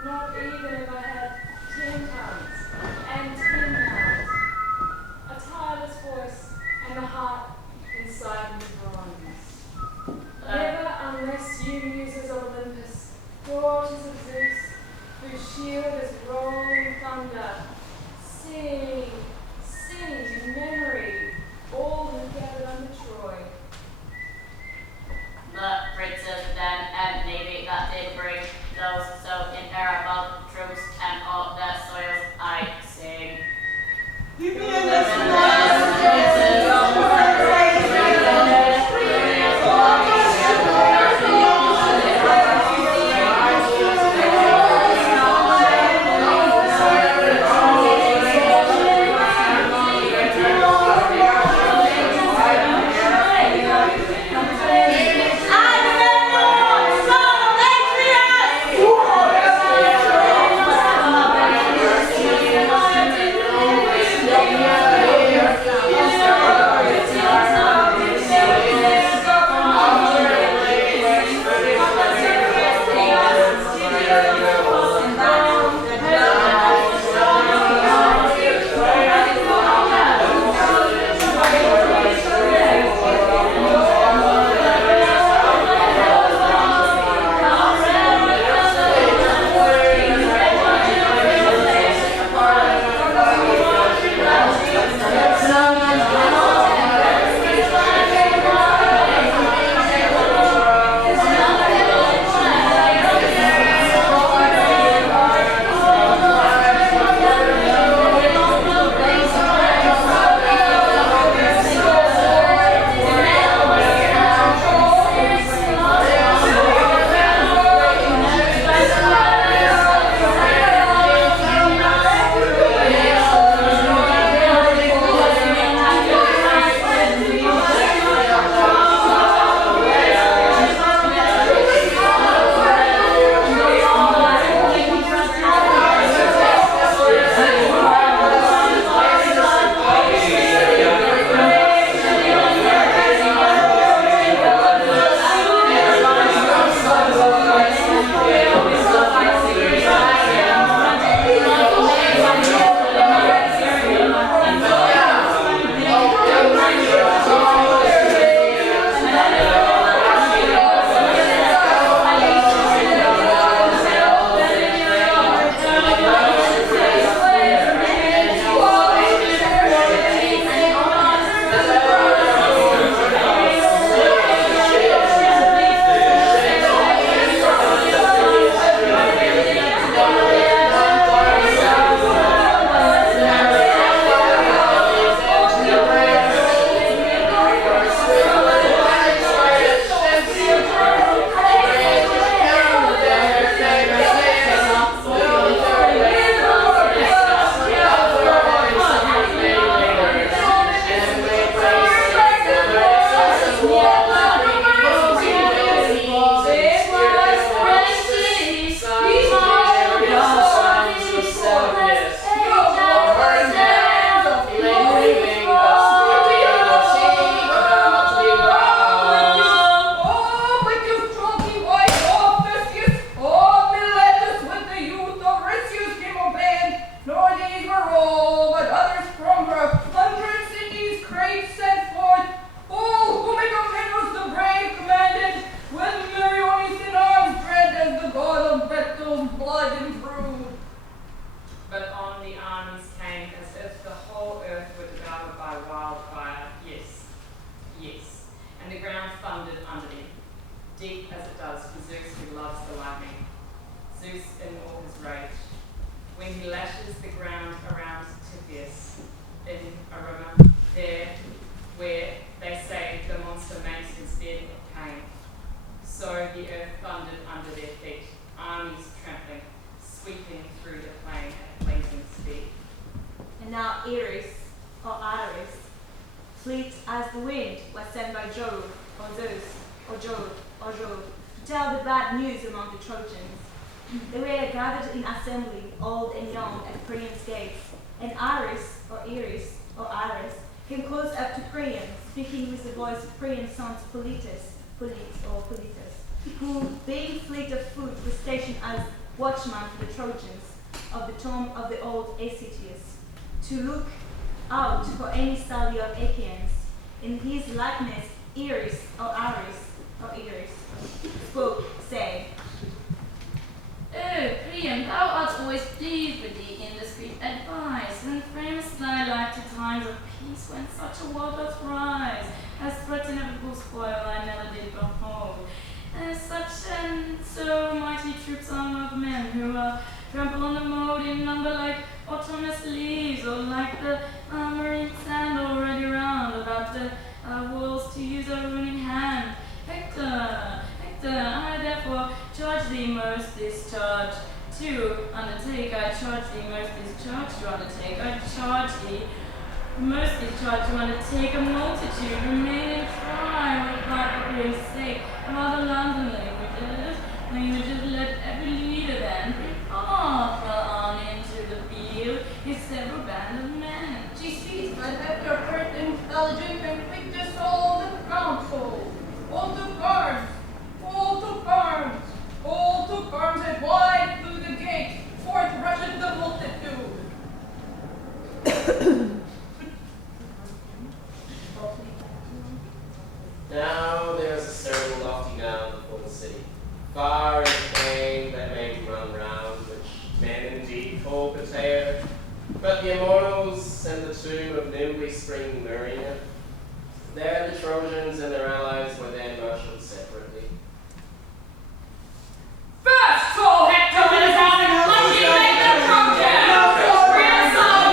Not even if I had 10 tongues and 10 mouths. A tireless voice and a heart inside me bronze. Never unless you muses of Olympus, daughters of Zeus, whose shield is rolling thunder. Sing, sing in memory, all who gathered under Troy. The princes then and navy that did bring those so innumerable troops and all the soils I sing. Zeus in all his rage, when he lashes the ground around Tiphys in Aroma, there where they say the monster makes his bed of pain. So the earth thundered under their feet, armies trampling, sweeping through the plain at blazing speed. And now Eris, or Ares, fleet as the wind, was sent by Jove, or Zeus, or Jove, to tell the bad news among the Trojans. They were gathered in assembly, old and young, at Priam's gates, and Ares, or Eris, or Ares, came close up to Priam, speaking with the voice of Priam's son Polites, who, being fleet of foot, was stationed as watchman for the Trojans of the tomb of the old Acetius, to look out for any stallion of Achaeans. In his likeness, Eris, or Ares, spoke, saying, Oh, Priam, thou art always pleased with the indiscreet advice, and framest thy life to times of peace when such a war doth rise, as threat inevitable spoil I never did behold. As such and so mighty troops of men who trample on the mould in number like autumnal leaves, or like the marine sand already round about the walls to use a ruining hand. Hector, I therefore charge thee most this charge to undertake. I charge thee most this charge to undertake. I charge thee most this charge to undertake a multitude, remain in Troy with God for Priam's sake, of other lands and languages, let every leader then prepare on into the field his several band of men. She speaks, but Hector heard intelligent and quick to solve the council. All took arms, and wide through the gate, forth rusheth the multitude. Now there is a certain lofty mound before the city, far and plain that may be run round, which men indeed call Patea, but the immortals and the tomb of nimbly springing Marina. There the Trojans and their allies were then marshaled separately. First, O Hector, with his army, let me make the Trojans! Ransom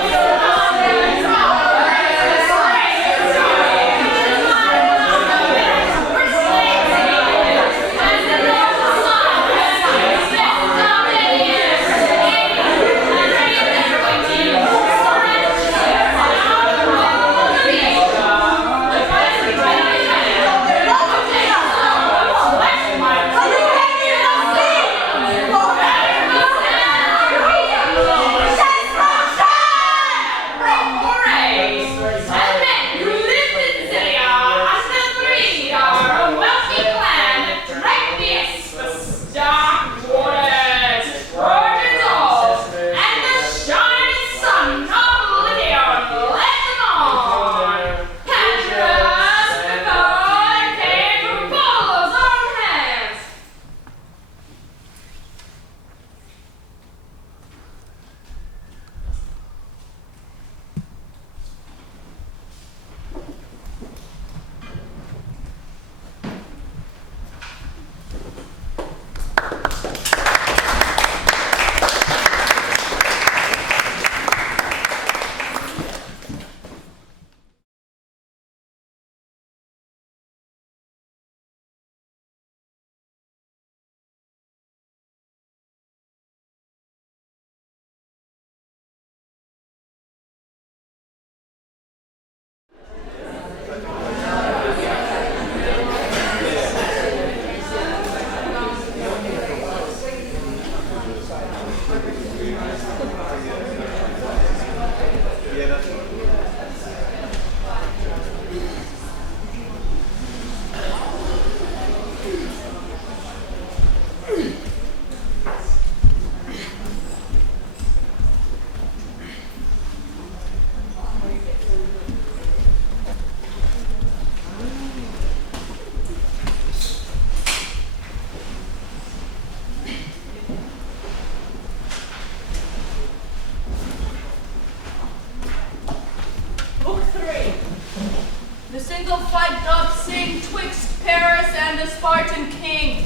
to fight doth sing twixt Paris and the Spartan king.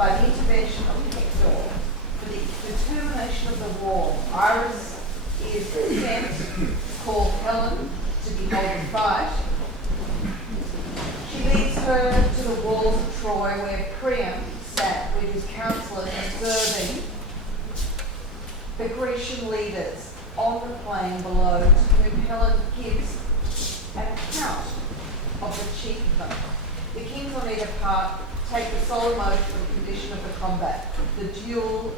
by the intervention of Hector for the determination of the war. Iris is sent to call Helen to behold the fight. She leads her to the walls of Troy where Priam sat with his counselors observing the Grecian leaders on the plain below, to whom Helen gives an account of the chieftain. The kings on either part take the sole motion for the condition of the combat. The duel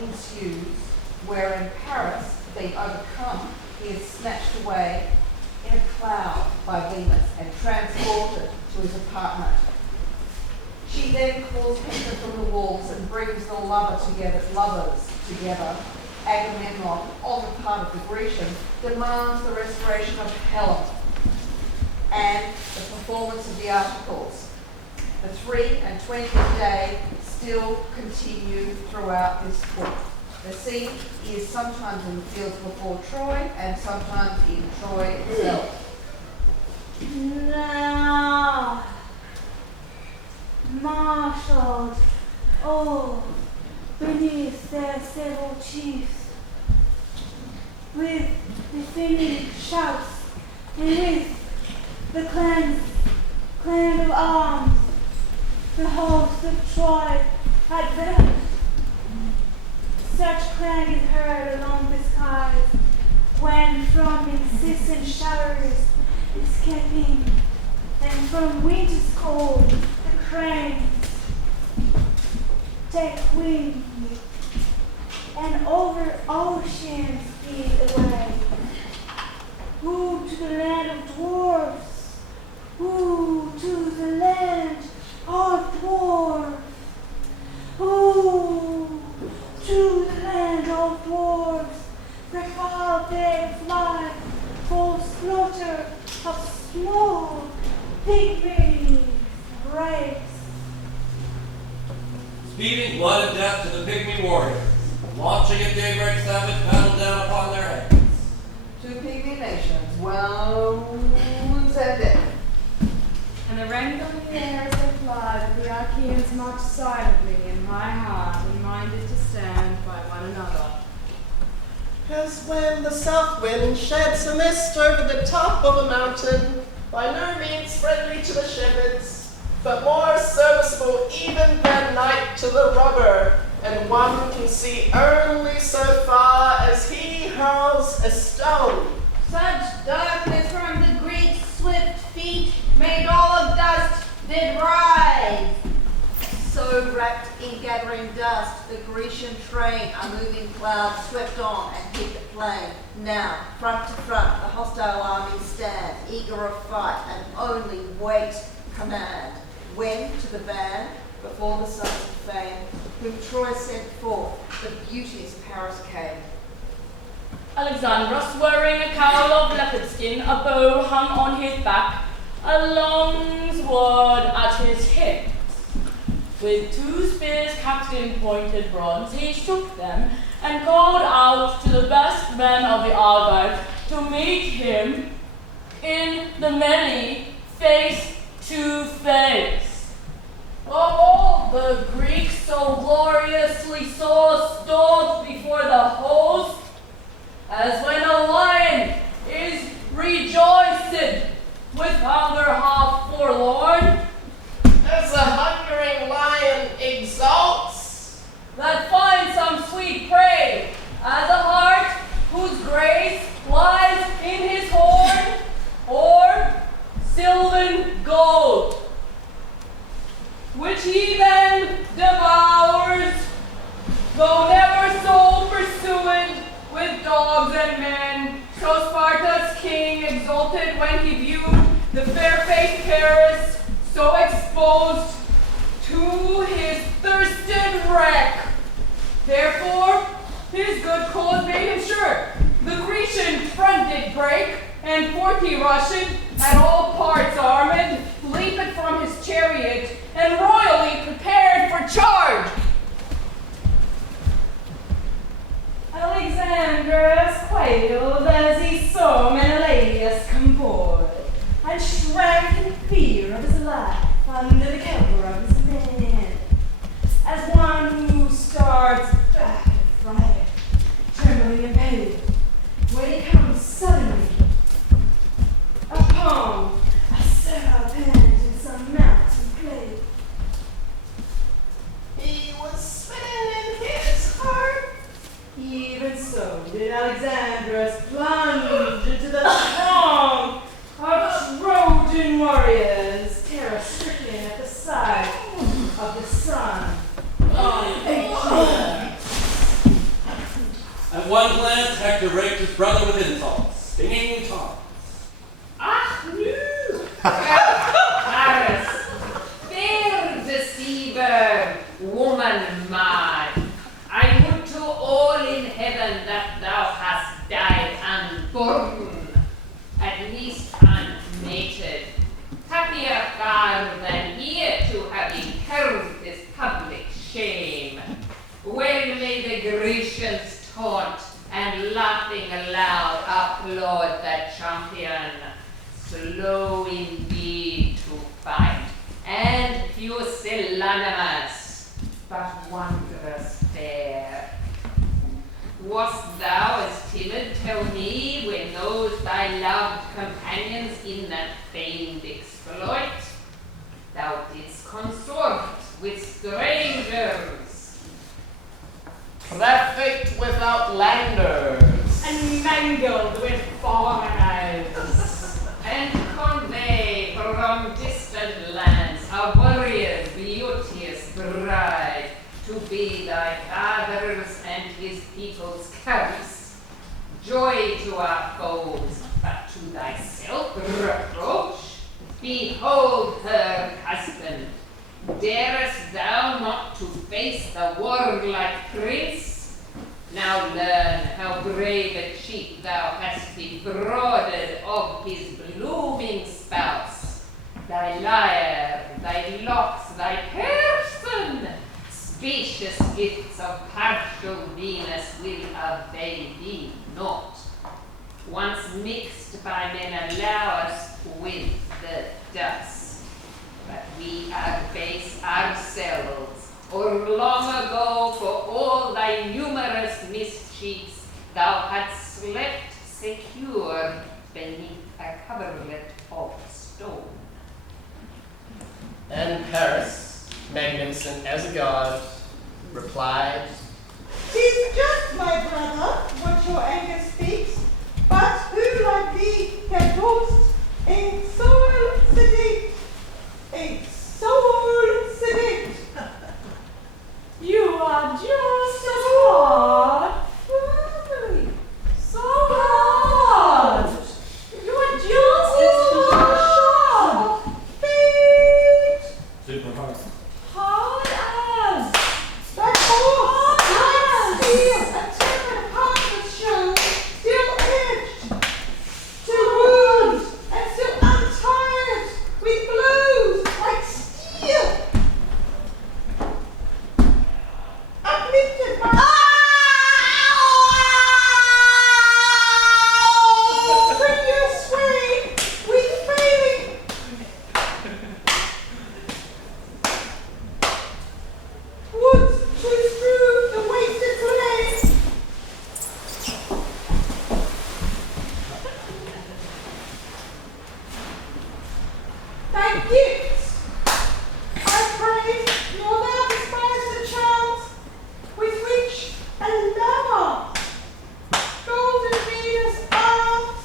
ensues, wherein Paris, being overcome, he is snatched away in a cloud by Venus and transported to his apartment. She then calls Hector from the walls and brings the lovers together. Agamemnon, on the part of the Grecians, demands the restoration of Helen and the performance of the articles. The 23rd day still continue throughout this book. The scene is sometimes in the fields before Troy and sometimes in Troy itself. Now, marshaled all beneath their several chiefs, with defending shouts and with the clang of arms, the host of Troy advanced. Such clang is heard along the skies, when from incessant showers escaping, and from winter's cold the cranes take wing, and over oceans speed away. Who to the land of dwarfs? Who to the land of dwarfs? Who to the land of dwarfs? Prepare they fly for slaughter of small pygmy race. Speeding blood and death to the pygmy warriors, launching at daybreak savage battle down upon their heads. Two pygmy nations, wounds and death. And the rank on the air as they fly, but the Achaeans march silently in high heart and minded to stand by one another. As when the south wind sheds a mist over the top of a mountain, by no means friendly to the shepherds, but more serviceable even than night to the robber, and one can see only so far as he hurls a stone. Such darkness from the Greeks' swift feet made all of dust did rise. So wrapped in gathering dust, the Grecian train, a moving cloud, swept on and hit the plain. Now, front to front, the hostile armies stand, eager of fight, and only wait command. When to the van, before the sons of fame, whom Troy sent forth, the beauteous Paris came. Alexandrus, wearing a cowl of leopard skin, a bow hung on his back, a long sword at his hips. With two spears capped in pointed bronze, he shook them and called out to the best men of the Argives to meet him in the melee, face to face. Of all the Greeks so gloriously so stood before the host, as when a lion is rejoiced with hunger half forlorn, As a hungering lion exalts, that finds some sweet prey, as a hart whose grace lies in his horn, or sylvan gold, which he then devours, though never so pursued with dogs and men. So Sparta's king exulted when he viewed the fair-faced Paris so exposed to his thirsted wreck. Therefore, his good cause made him sure. The Grecian front did break, and forth he rushed, at all parts armed, leaped from his chariot, and royally prepared for charge. Alexandrus quailed as he saw Menelaus come forward, and shrank in fear of his life under the cover of his men. warriors terror-stricken at the sight of the sun of Asia. At one glance, Hector raked his brother with insults, stinging taunts. Ach nu! Paris, fair deceiver, woman mad, I would to all in heaven that thou hast died unborn, at least unmated. Happier far than here to have incurred this public shame. Well may the Grecians taunt and laughing aloud applaud that champion. Slow indeed to fight, and pusillanimous, but wondrous fair. Wast thou as timid, tell me, when those thy loved companions in that famed exploit, thou didst consort with strangers, Trafficked with outlanders, And mangled with foreigners. and convey from distant lands a warrior beauteous bride to be thy father's and his people's curse. Joy to our foes, but to thyself reproach. Behold her husband. Darest thou not to face the warlike prince? Now learn how brave a cheek thou hast defrauded of his blooming spouse. Thy lyre, thy locks, thy person, spacious gifts of partial Venus will avail thee not. Once mixed by men allow us with the dust. But we are base ourselves, or long ago for all thy numerous mischiefs thou hadst slept secure beneath a coverlet of stone. and Paris, magnificent as a god, replied, "'Tis just, my brother, what your anger speaks, but who like thee can boast a soul sedate, a soul sedate? You are just so hard. So hard. You are just so hard. Super hard. Hard as. That horse, like steel, a tempered heart was shown, still edged to wound, and still untired with blows like steel. Uplifted by strenuous sway with failing. Woods to strew the wasted plain. Thy gifts, I pray, nor thou despise the charms with which a lover, golden Venus arms,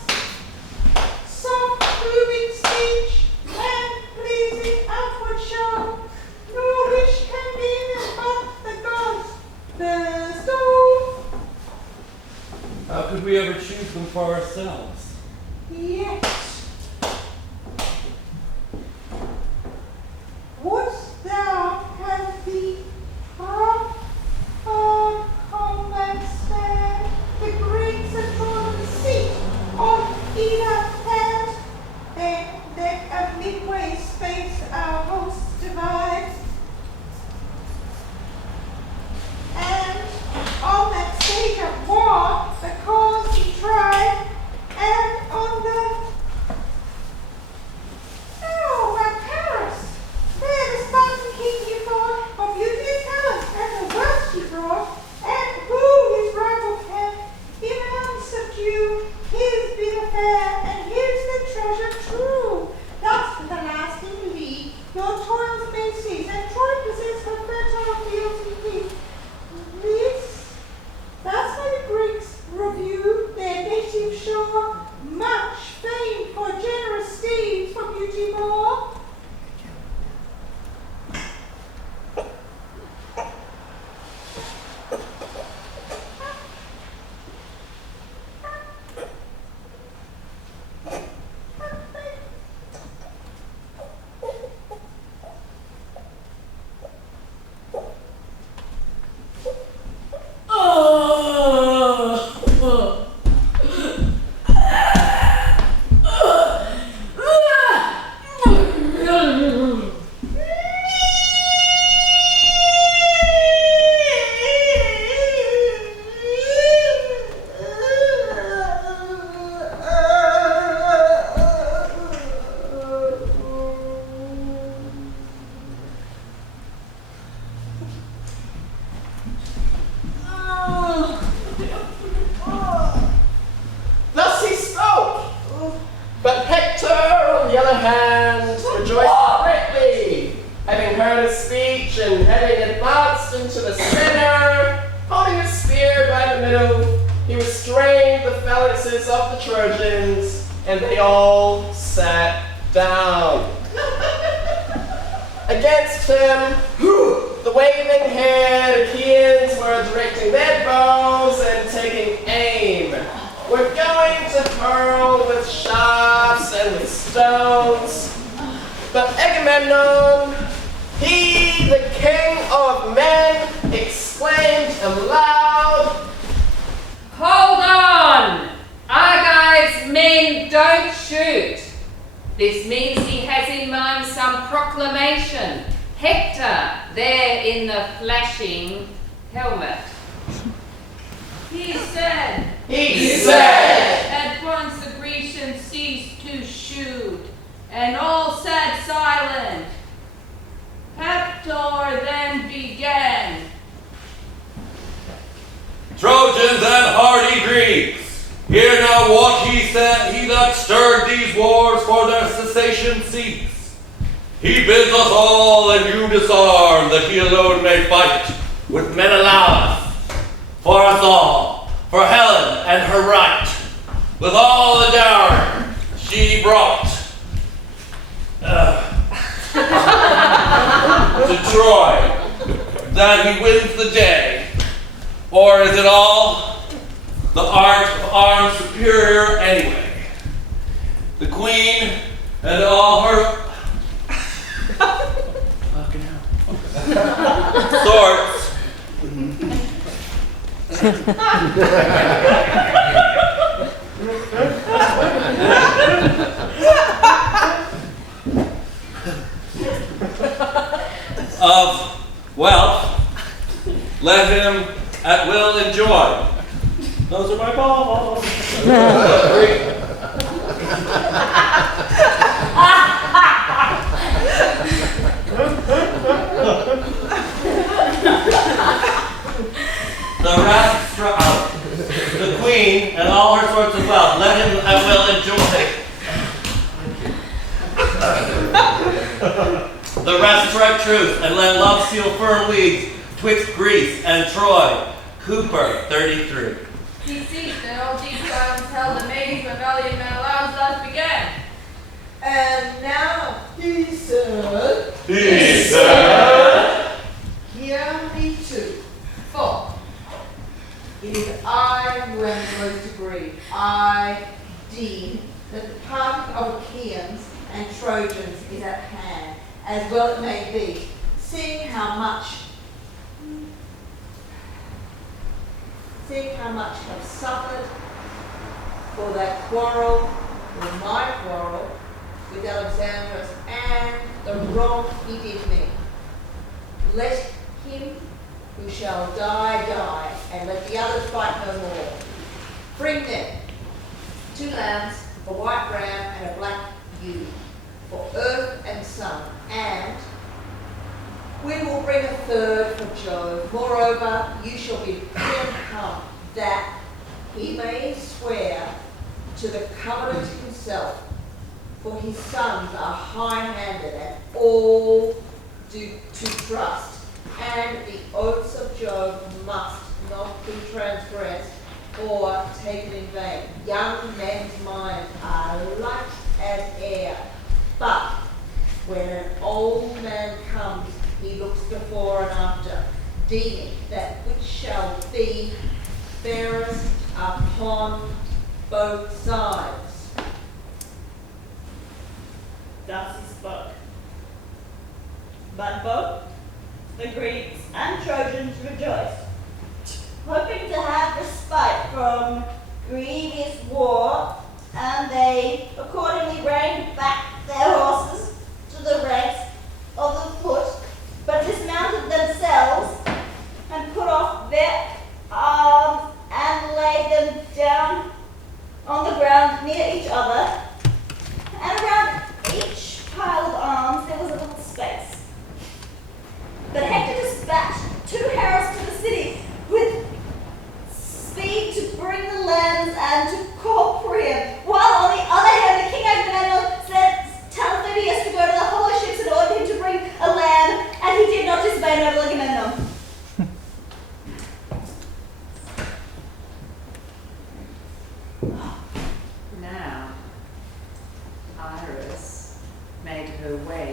soft moving speech, and pleasing outward show, nor wish can be but the gods bestow. How could we ever choose them for ourselves? Yet, wouldst thou have the proper combat stand, the Greeks had drawn the seat on either hand, and let a midway space our hosts divide, and on that stage of war the cause be tried, and on the my Paris, there the Spartan king he fought, of beauty and talent, and the wealth he brought, and who his rival can even unsubdue, his big affair, and his the treasure true. Thus for the lasting league, your toils may cease, and Troy possess her fertile fields and peace. This, thus may the Greeks review their native shore, much famed for generous steeds, for beauty more, rejoiced greatly, having heard his speech and having advanced into the center, holding his spear by the middle, he restrained the phalanxes of the Trojans, and they all sat down. Against him, the waving-haired Achaeans were directing their bows and taking aim. We're going to hurl with shafts and with stones. But Agamemnon, he, the king of men, exclaimed aloud, Hold on! Argives men don't shoot. This means he has in mind some proclamation. Hector, there in the flashing helmet. He said, At once the Grecians ceased to shoot, and all sat silent. Hector then began. Trojans and hardy Greeks, hear now what he said, he that stirred these wars for their cessation seeks. He bids us all and you disarm, that he alone may fight with Menelaus. For us all, for Helen and her right, with all the dower she brought to Troy, that he wins the day. Or is it all the art of arms superior anyway? The queen and all her fucking hell. Sorts of wealth, let him at will enjoy. Those are my balls. The rest the queen and all her sorts of wealth, let him at will enjoy. The rest strike truth and let love seal firm leagues twixt Greece and Troy. Cooper, 33. He ceased, and all deep silence held amazed when valiant Menelaus thus began. And now he said, hear me too, for it is I who am the most aggrieved. I deem that the parting of Achaeans and Trojans is at hand, as well it may be, seeing how much have suffered for that quarrel, or my quarrel, with Alexandrus and the wrong he did me. Let him who shall die, die, and let the others fight no more. Bring them 2 lambs, a white ram and a black ewe, for earth and sun, and we will bring a 3rd for Jove. Moreover, you shall bid him come, that he may swear to the covenant himself, for his sons are high-handed and all do to trust, and the oaths of Jove must not be transgressed or taken in vain. Young men's minds are light as air, but when an old man comes, he looks before and after, deeming that which shall be fairest upon both sides. Thus he spoke. But both the Greeks and Trojans rejoiced, hoping to have respite from grievous war, and they accordingly reined back their horses to the ranks of the foot, but dismounted themselves and put off their arms and laid them down on the ground near each other, and around each pile of arms there was a little space. But Hector dispatched 2 heralds to the city with speed to bring the lambs and to call Priam, while on the other hand the king Agamemnon sent Talthybius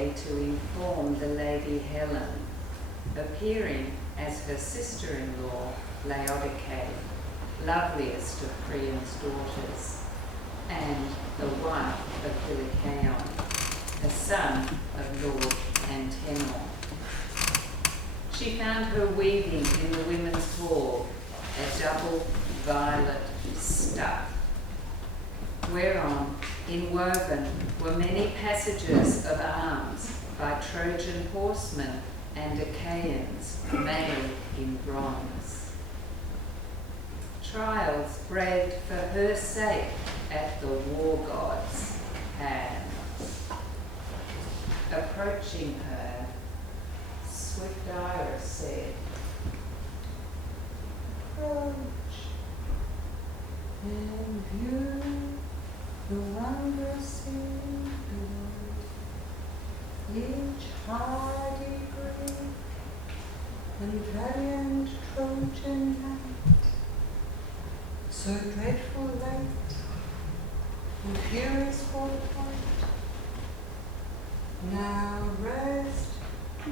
away to inform the Lady Helen, appearing as her sister-in-law, Laodice, loveliest of Priam's daughters, and the wife of Hyllicaon, a son of Lord Antenor. She found her weaving in the women's hall a double violet stuff, whereon inwoven were many passages of arms by Trojan horsemen and Achaeans made in bronze. Trials bred for her sake at the war god's hands. Approaching her, swift Iris said, "Approach and view the wondrous indoors, each hardy Greek and valiant Trojan knight, so dreadful late and furious for the fight, now rest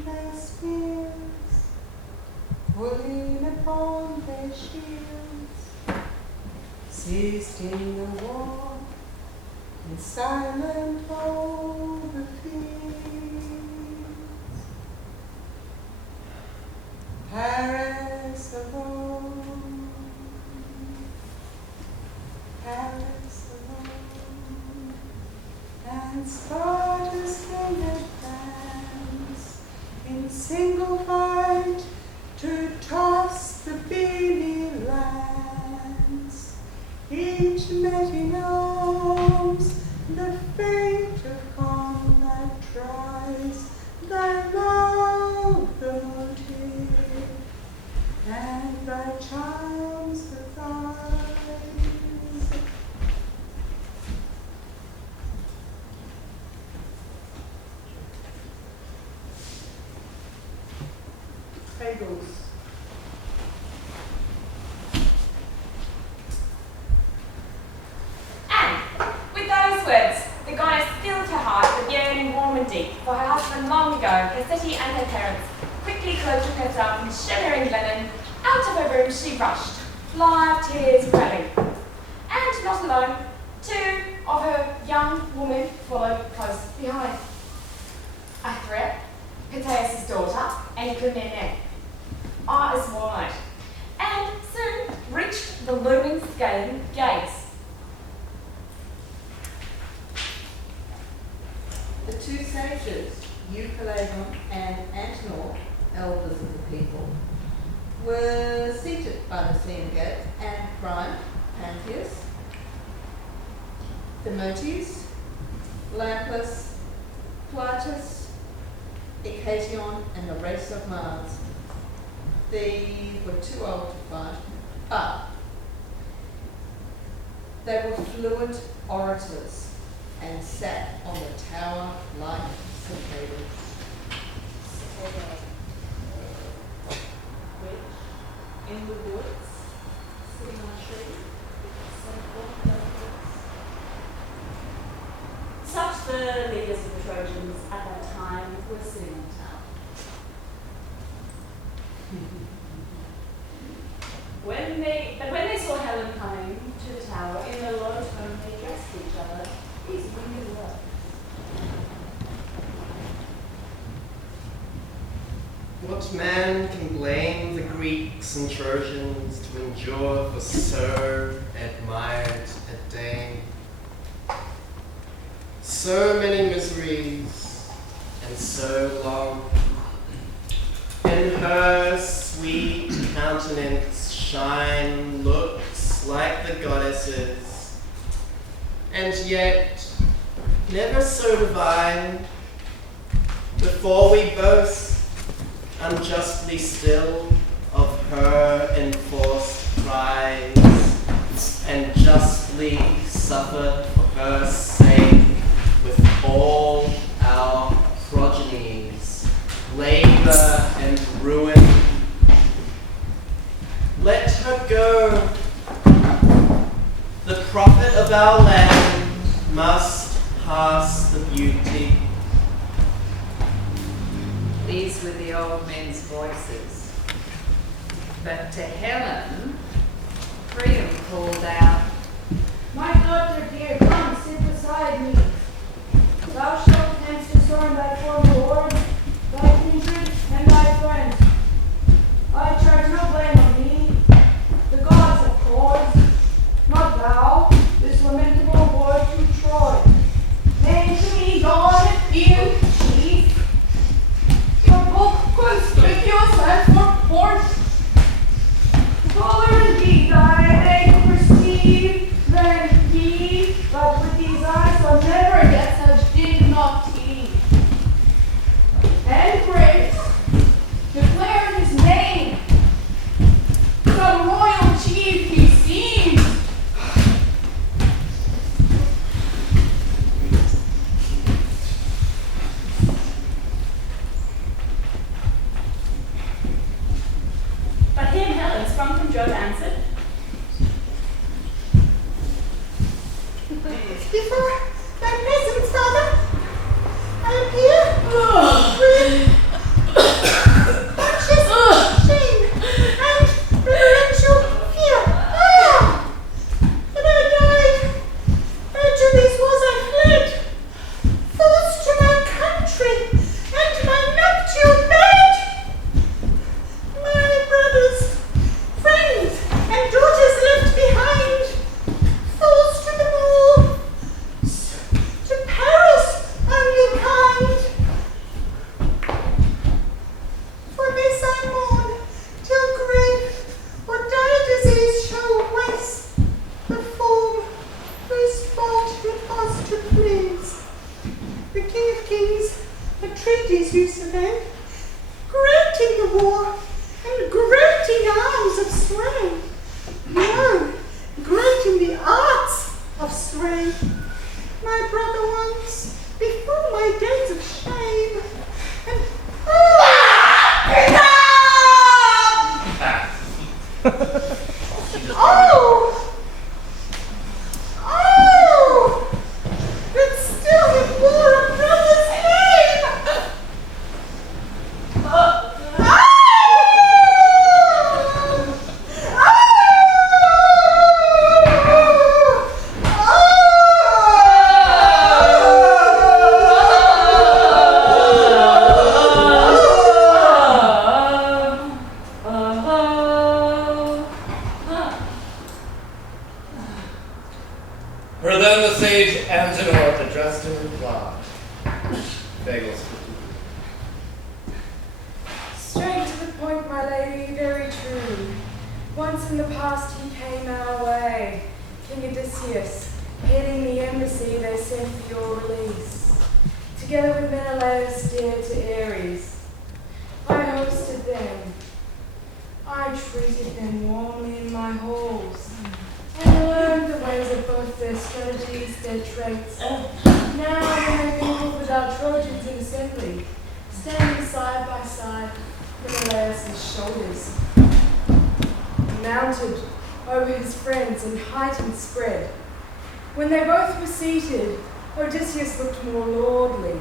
their spears, or lean upon their shields, seized in the war, and silent all the fields. Paris alone, Paris alone, and Sparta's splendid bands in single fight to toss the beamy lands, each met in arms. The fate of combat tries thy love the motive, and thy charms the thighs. Fables. And with those words, the goddess filled her heart with yearning warm and deep for her husband long ago, her city and her parents. Quickly clothing herself in shimmering linen, out of her room she rushed, live tears welling. And not alone, two of her young women followed close behind. Athrea, Peteus' daughter, and Clymene, are as wide, and soon reached the looming scaling gates. The two sages, Eucalagon and Antenor, elders of the people, were seated by the Seine gate, and Prime, Pantheus, Thermotes, Lampus, Platus, Ication, and the race of Mars. These were too old to fight, but they were fluent orators and sat on the tower like cicadas. Which, in the woods, sitting on a tree, Such the leaders of the Trojans at that time were sitting in town. When they saw Helen coming to the tower, in a low tone they addressed each other these winged words. What man can blame the Greeks and Trojans to endure for so admired a dame? So many miseries and so long. In her sweet countenance shine looks like the goddesses, and yet never so divine. Before we boast unjustly still of her enforced cries, and justly suffer for her sake with all our progenies, labor and ruin. Let her go. The prophet of our land must pass the beauty. These were the old men's voices. But to Helen, Priam called out, My daughter dear, come sit beside me. Thou shalt hence discern thy former lord, thy kindred, and thy friends. I charge no blame on thee. The gods have cause, not thou, this lamentable war to Troy. Name to me, God, you chief, for both conspicuous and for port. Fuller indeed I may perceive than he, but with these eyes I'll never get such dignity and grace. Declare his name. Some royal chief he seems. But him, Helen, sprung from Jove, answered, Before thy presence, Father, I appear with conscious shame and reverential fear. When I died, Achilles was I fled, forced to my country and my nuptial bed. My brothers, friends, and daughters left behind, false to them all, to Paris only kind. For this I mourn, till grief or dire disease shall waste the form whose fault it was to please. The King of Kings, Atreides you survey, great in the war, and great in arms of sway. No, great in the arts of sway. My brother once, before my days of shame, and but still it bore a brother's name. For then the sage Antenor addressed in reply. Bagels. Straight to the point, my lady, very true. Once in the past he came our way, King Odysseus, heading the embassy they sent for your release. Together with Menelaus dear to Ares, I hosted them. I treated them warmly in my halls, and learned the ways of both their strategies, their traits. Now when they mingled with our Trojans in assembly, standing side by side, Menelaus' shoulders, mounted over his friends in height and spread. When they both were seated, Odysseus looked more lordly.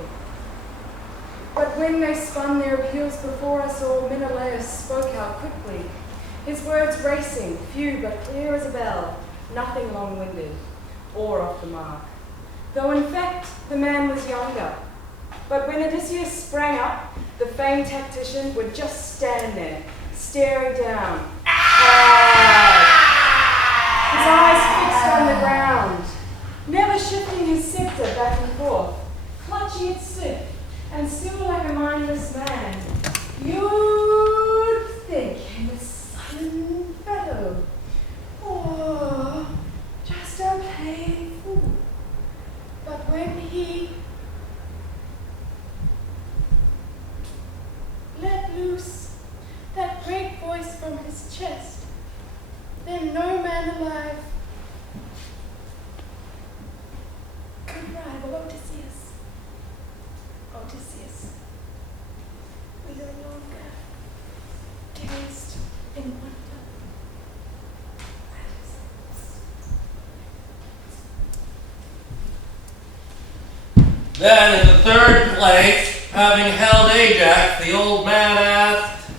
But when they spun their appeals before us all, Menelaus spoke out quickly, his words racing, few but clear as a bell, nothing long-winded or off the mark. Though in fact the man was younger. But when Odysseus sprang up, the famed tactician would just stand there, staring down, hard, his eyes fixed on the ground, never shifting his scepter back and forth, clutching it stiff, and still like a mindless man. You'd think him a sullen fellow, or just a plain fool. But when he let loose that great voice from his chest, then no man alive could rival Odysseus. Odysseus, we no longer gazed in wonder. Then in the third place, Having held Ajax, the old man asked,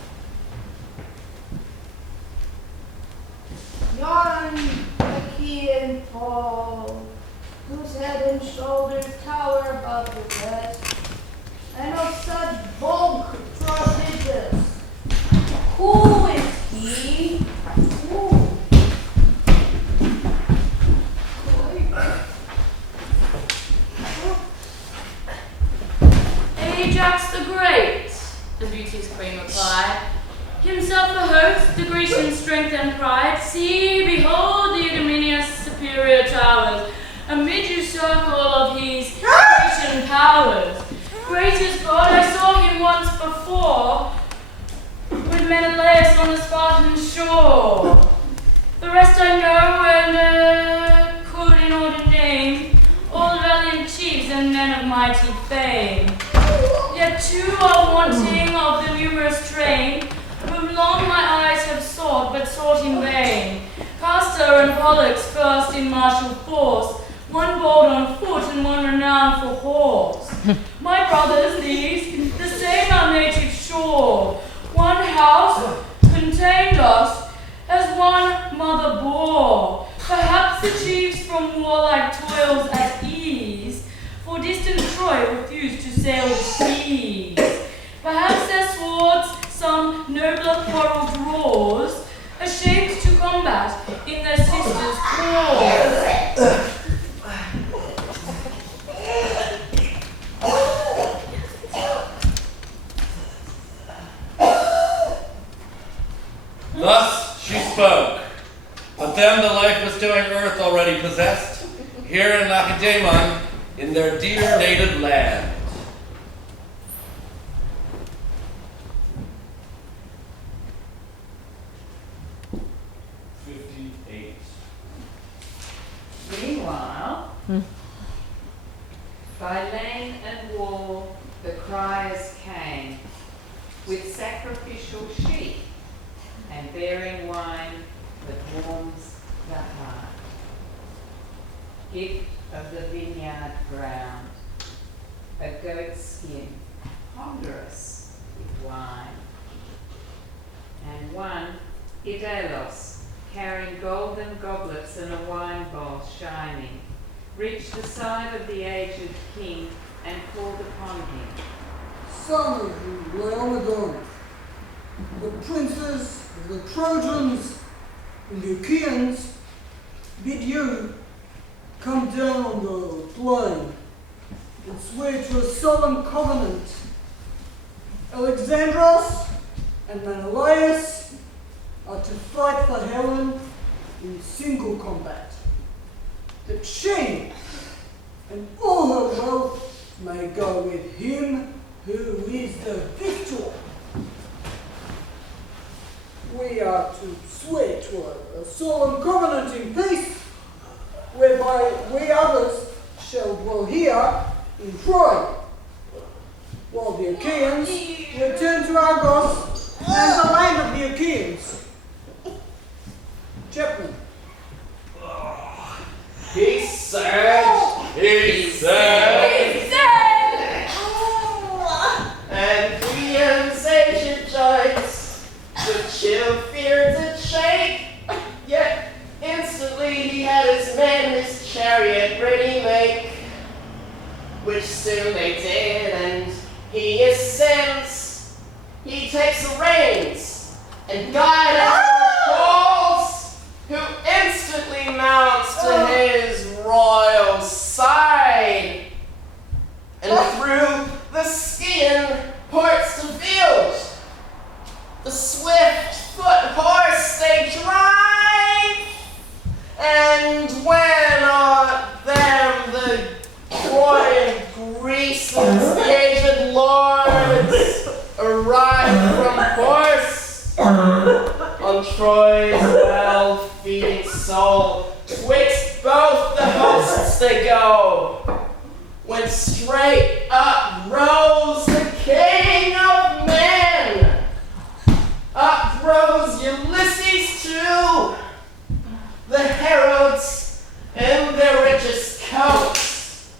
Yon Achaean Paul, whose head and shoulders tower above the rest, and of such bulk prodigious. Who is he? Who? Ajax the Great, the beauteous queen replied. Himself the host, the Grecian strength and pride. See, behold the ignominious superior towers, amid your circle of his Grecian powers. Greatest God, I saw him once before, with Menelaus on the Spartan shore. The rest I know and could in order name, all valiant chiefs and men of mighty fame. Yet two are wanting of the numerous train, whom long my eyes have sought, but sought in vain. Castor and Pollux first in martial force, one bold on foot and one renowned for horse. My brothers these, the same our native shore. One house contained us, as one mother bore. Perhaps the chiefs from warlike toils at ease, for distant Troy refused to sail the seas. Perhaps their swords some nobler quarrel draws, ashamed to combat in their sister's cause. Thus she spoke. But them the life-bestowing earth already possessed, here in Lacedaemon, in their dear native land. Meanwhile, by lane and wall the criers came, with sacrificial sheep, and bearing wine that warms the heart. Gift of the vineyard ground, a goat skin, ponderous with wine. And one, Idalos, carrying golden goblets and a wine bowl shining, reached the side of the aged king and called upon him. Son of Laomedon, the princes of the Trojans and the Achaeans bid you come down on the plain and swear to a solemn covenant. Alexandros and Menelaus are to fight for Helen in single combat, that she and all her wealth may go with him who is the victor. We are to swear to a solemn covenant in peace, whereby we others shall dwell here in Troy, while the Achaeans return to Argos and the land of the Achaeans. Chapman. He said, He said, and Priam's ancient joints, the chill fear did shake, yet instantly he had his men and his chariot ready make, which soon they did, and he ascends, he takes the reins, and guides calls, who instantly mounts to his royal side, and through the Scian ports to field, the swift foot horse they drive, and when on them the Troy and Grecians, the aged lords, arrive from course, on Troy's well-feeding soul, twixt both the hosts they go, when straight up rose the king of men, up rose Ulysses too, the heralds in their richest coats.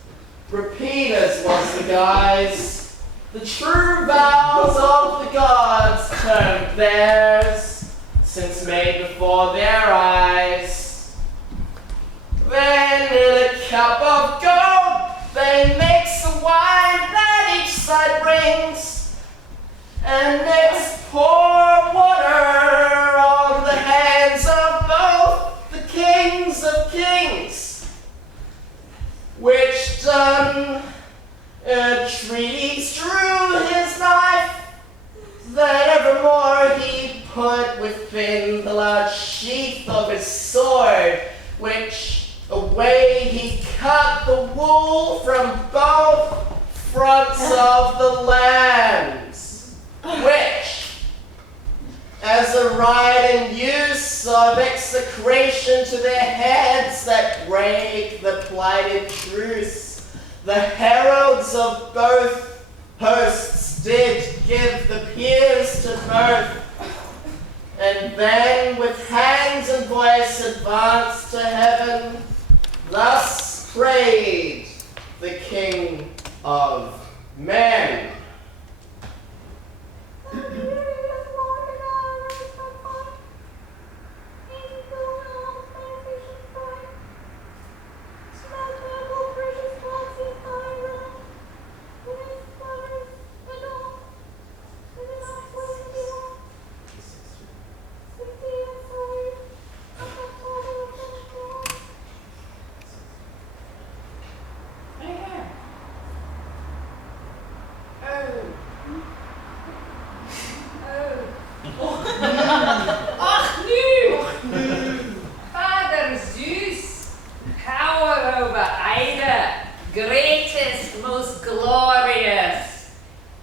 Repeat as was the guise, the true vows of the gods turned theirs, since made before their eyes. Then in a cup of gold they mix the wine that each side brings, and next pour water on the hands of both the kings of kings, which done, Atreides drew his knife, that evermore he put within the large sheath of his sword, which away he cut the wool from both fronts of the lambs, which, as a rite and use of execration to their heads that break the plighted truce, the heralds of both hosts did give the peers to birth, and then with hands and voice advanced to heaven, thus prayed the King of Men. Ach nu! Father Zeus, power over Ida, greatest, most glorious,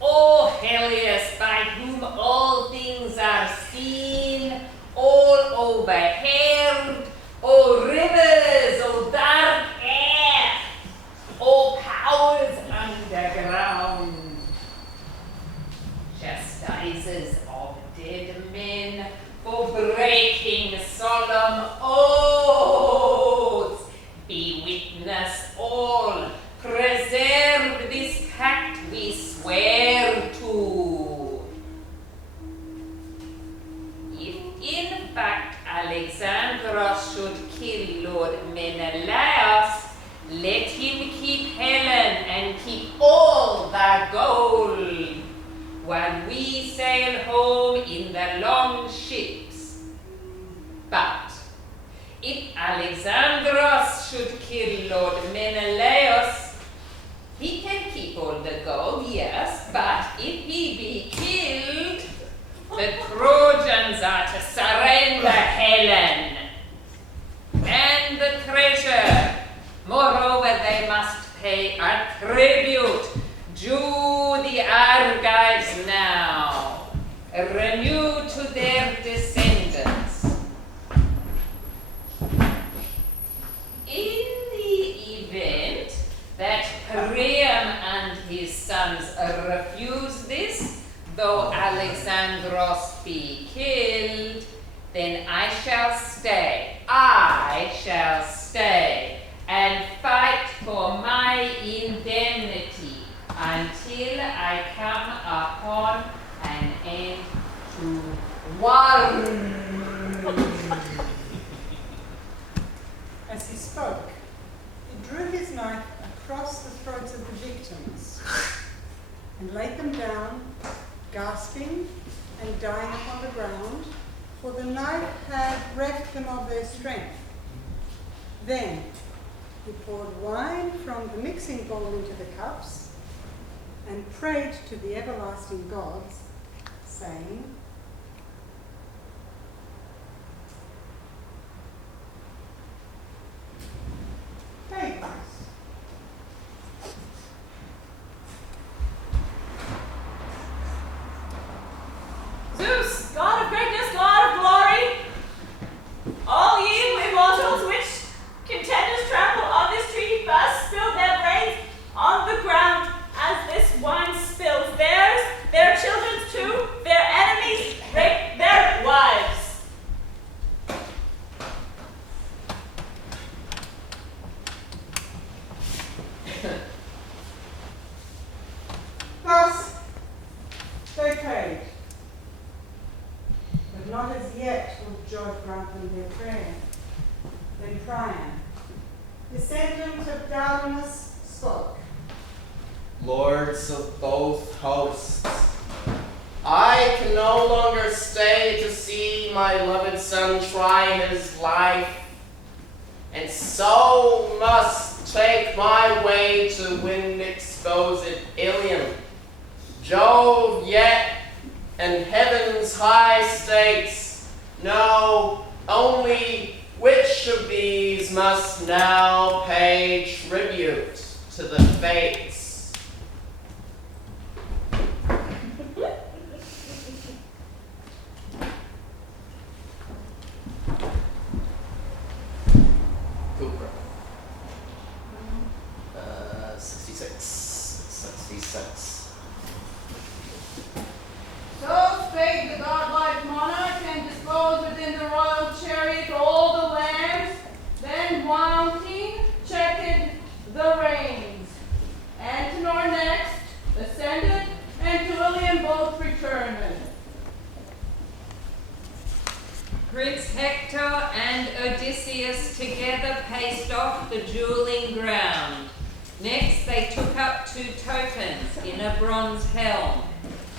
O holiest, by whom all things are seen, all overheard, O rivers, O dark air, O powers underground, chastises of dead men for breaking solemn oaths. Be witness all, preserve this pact we swear to. If in fact Alexandros should kill Lord Menelaus, let him keep Helen and keep all the gold, while we sail home in the long ships. But if Alexandros should kill Lord Menelaus, he can keep all the gold, yes, but if he be killed, the Trojans are to surrender Helen and the treasure. Moreover, they must pay a tribute due the Argives now, renew to their descendants. In the event that Priam and his sons refuse this, though Alexandros be killed, then I shall stay and fight for my indemnity until I come upon an end to war. As he spoke, he drew his knife across the throats of the victims and laid them down, gasping and dying upon the ground, for the knife had reft them of their strength. Then he poured wine from the mixing bowl into the cups and prayed to the everlasting gods, saying, Take this. Zeus, God of greatness, God of glory, all ye immortals which contenders trample on this treaty first spill their brains on the ground as this wine spills, theirs, their children's too, their enemies' paid. But not as yet will Jove grant them their prayer. Then Priam, descendant of Dardanus, spoke. Lords of both hosts, I can no longer stay to see my loved son try his life, and so must take my way to wind-exposed Ilium. Jove yet and heaven's high states know only which of these must now pay tribute to the fates. Cooper. 66. So spake the godlike monarch, and disposed within the royal chariot all the lands. Then mounting, checked the reins. Antenor next ascended, and to Ilium both returned. Prince Hector and Odysseus together paced off the dueling ground. Next they took up 2 tokens in a bronze helm,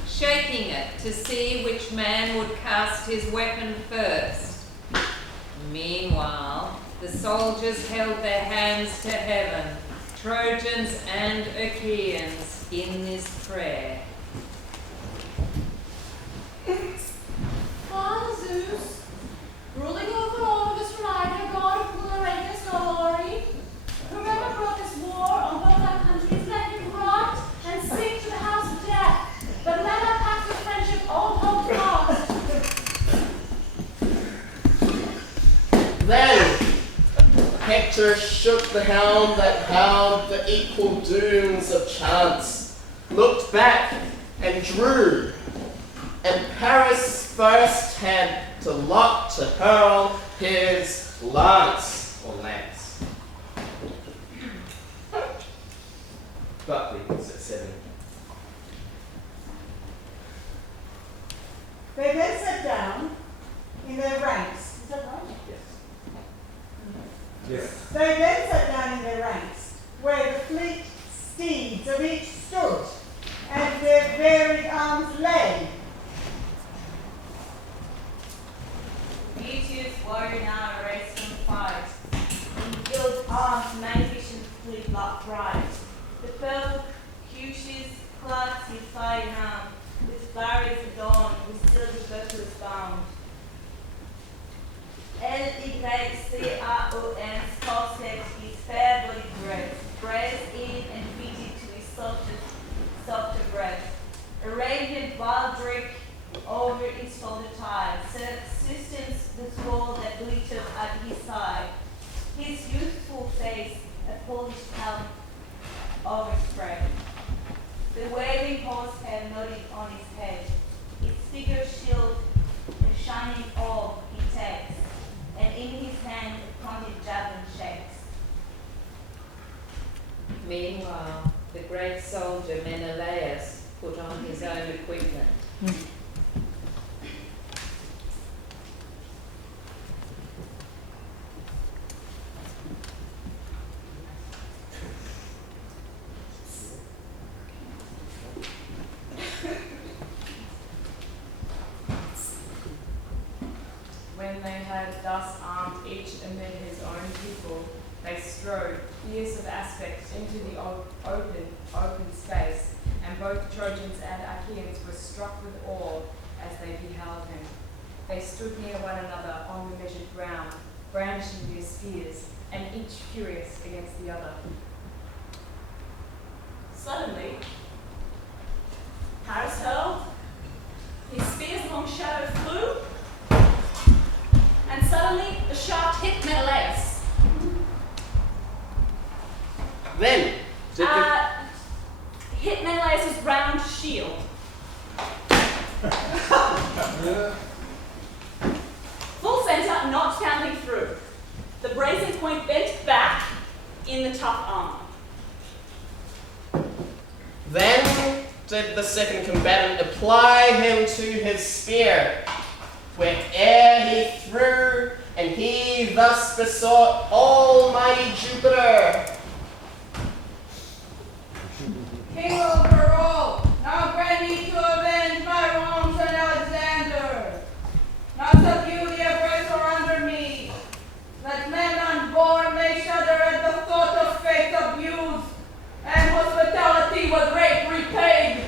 shaking it to see which man would cast his weapon first. Meanwhile, the soldiers held their hands to heaven, Trojans and Achaeans, in this prayer. Father Zeus, ruling over all of us rider, God of glorious glory, whoever brought this war on both our countries, let him rot and sink to the house of death, but let our pact of friendship all hold fast. Then Hector shook the helm that held the equal dooms of chance, looked back and drew, and Paris first had to lock to hurl his lance, or lance. Buckley was at 7. They then sat down in their ranks. Is that right? Yes. They then sat down in their ranks, where the fleet steeds of each stood, and their varied arms lay. Beauteous warrior now arrays from fight. In gilt arms magnificently bright. The purple cuishes clasps his fiery helm, with flowers adorned, with silver bucklers bound. L-Y-C-A-O-N sculpted his fair body breast in and fitted to his softer breast. A radiant baldric over its folded tide, sustains the sword that glittered at his side. His youthful face, a polished helm overspread. The waving horsehair nodded on his head. Its figure shield, a shining orb he takes, and in his hand a pointed javelin shakes. Meanwhile, the great soldier Menelaus put on his own equipment. When they had thus armed each amid his own people, they strode, fierce of aspect, into the open space, and both Trojans and Achaeans were struck with awe as they beheld him. They stood near one another on the measured ground, brandishing their spears, and each furious against the other. Suddenly, Paris hurled, his spear's long shadow flew, and suddenly the shaft hit Menelaus. Then did Hit Menelaus' round shield. Full center, not counting through. The brazen point bent back in the tough armor. Then did the second combatant apply him to his spear, where'er he threw, and he thus besought Almighty Jupiter. King over all, now grant me to avenge my wrongs on Alexander. Now subdue the aggressor under me. That men unborn may shudder at the thought of fate abused, and hospitality with rape repaid.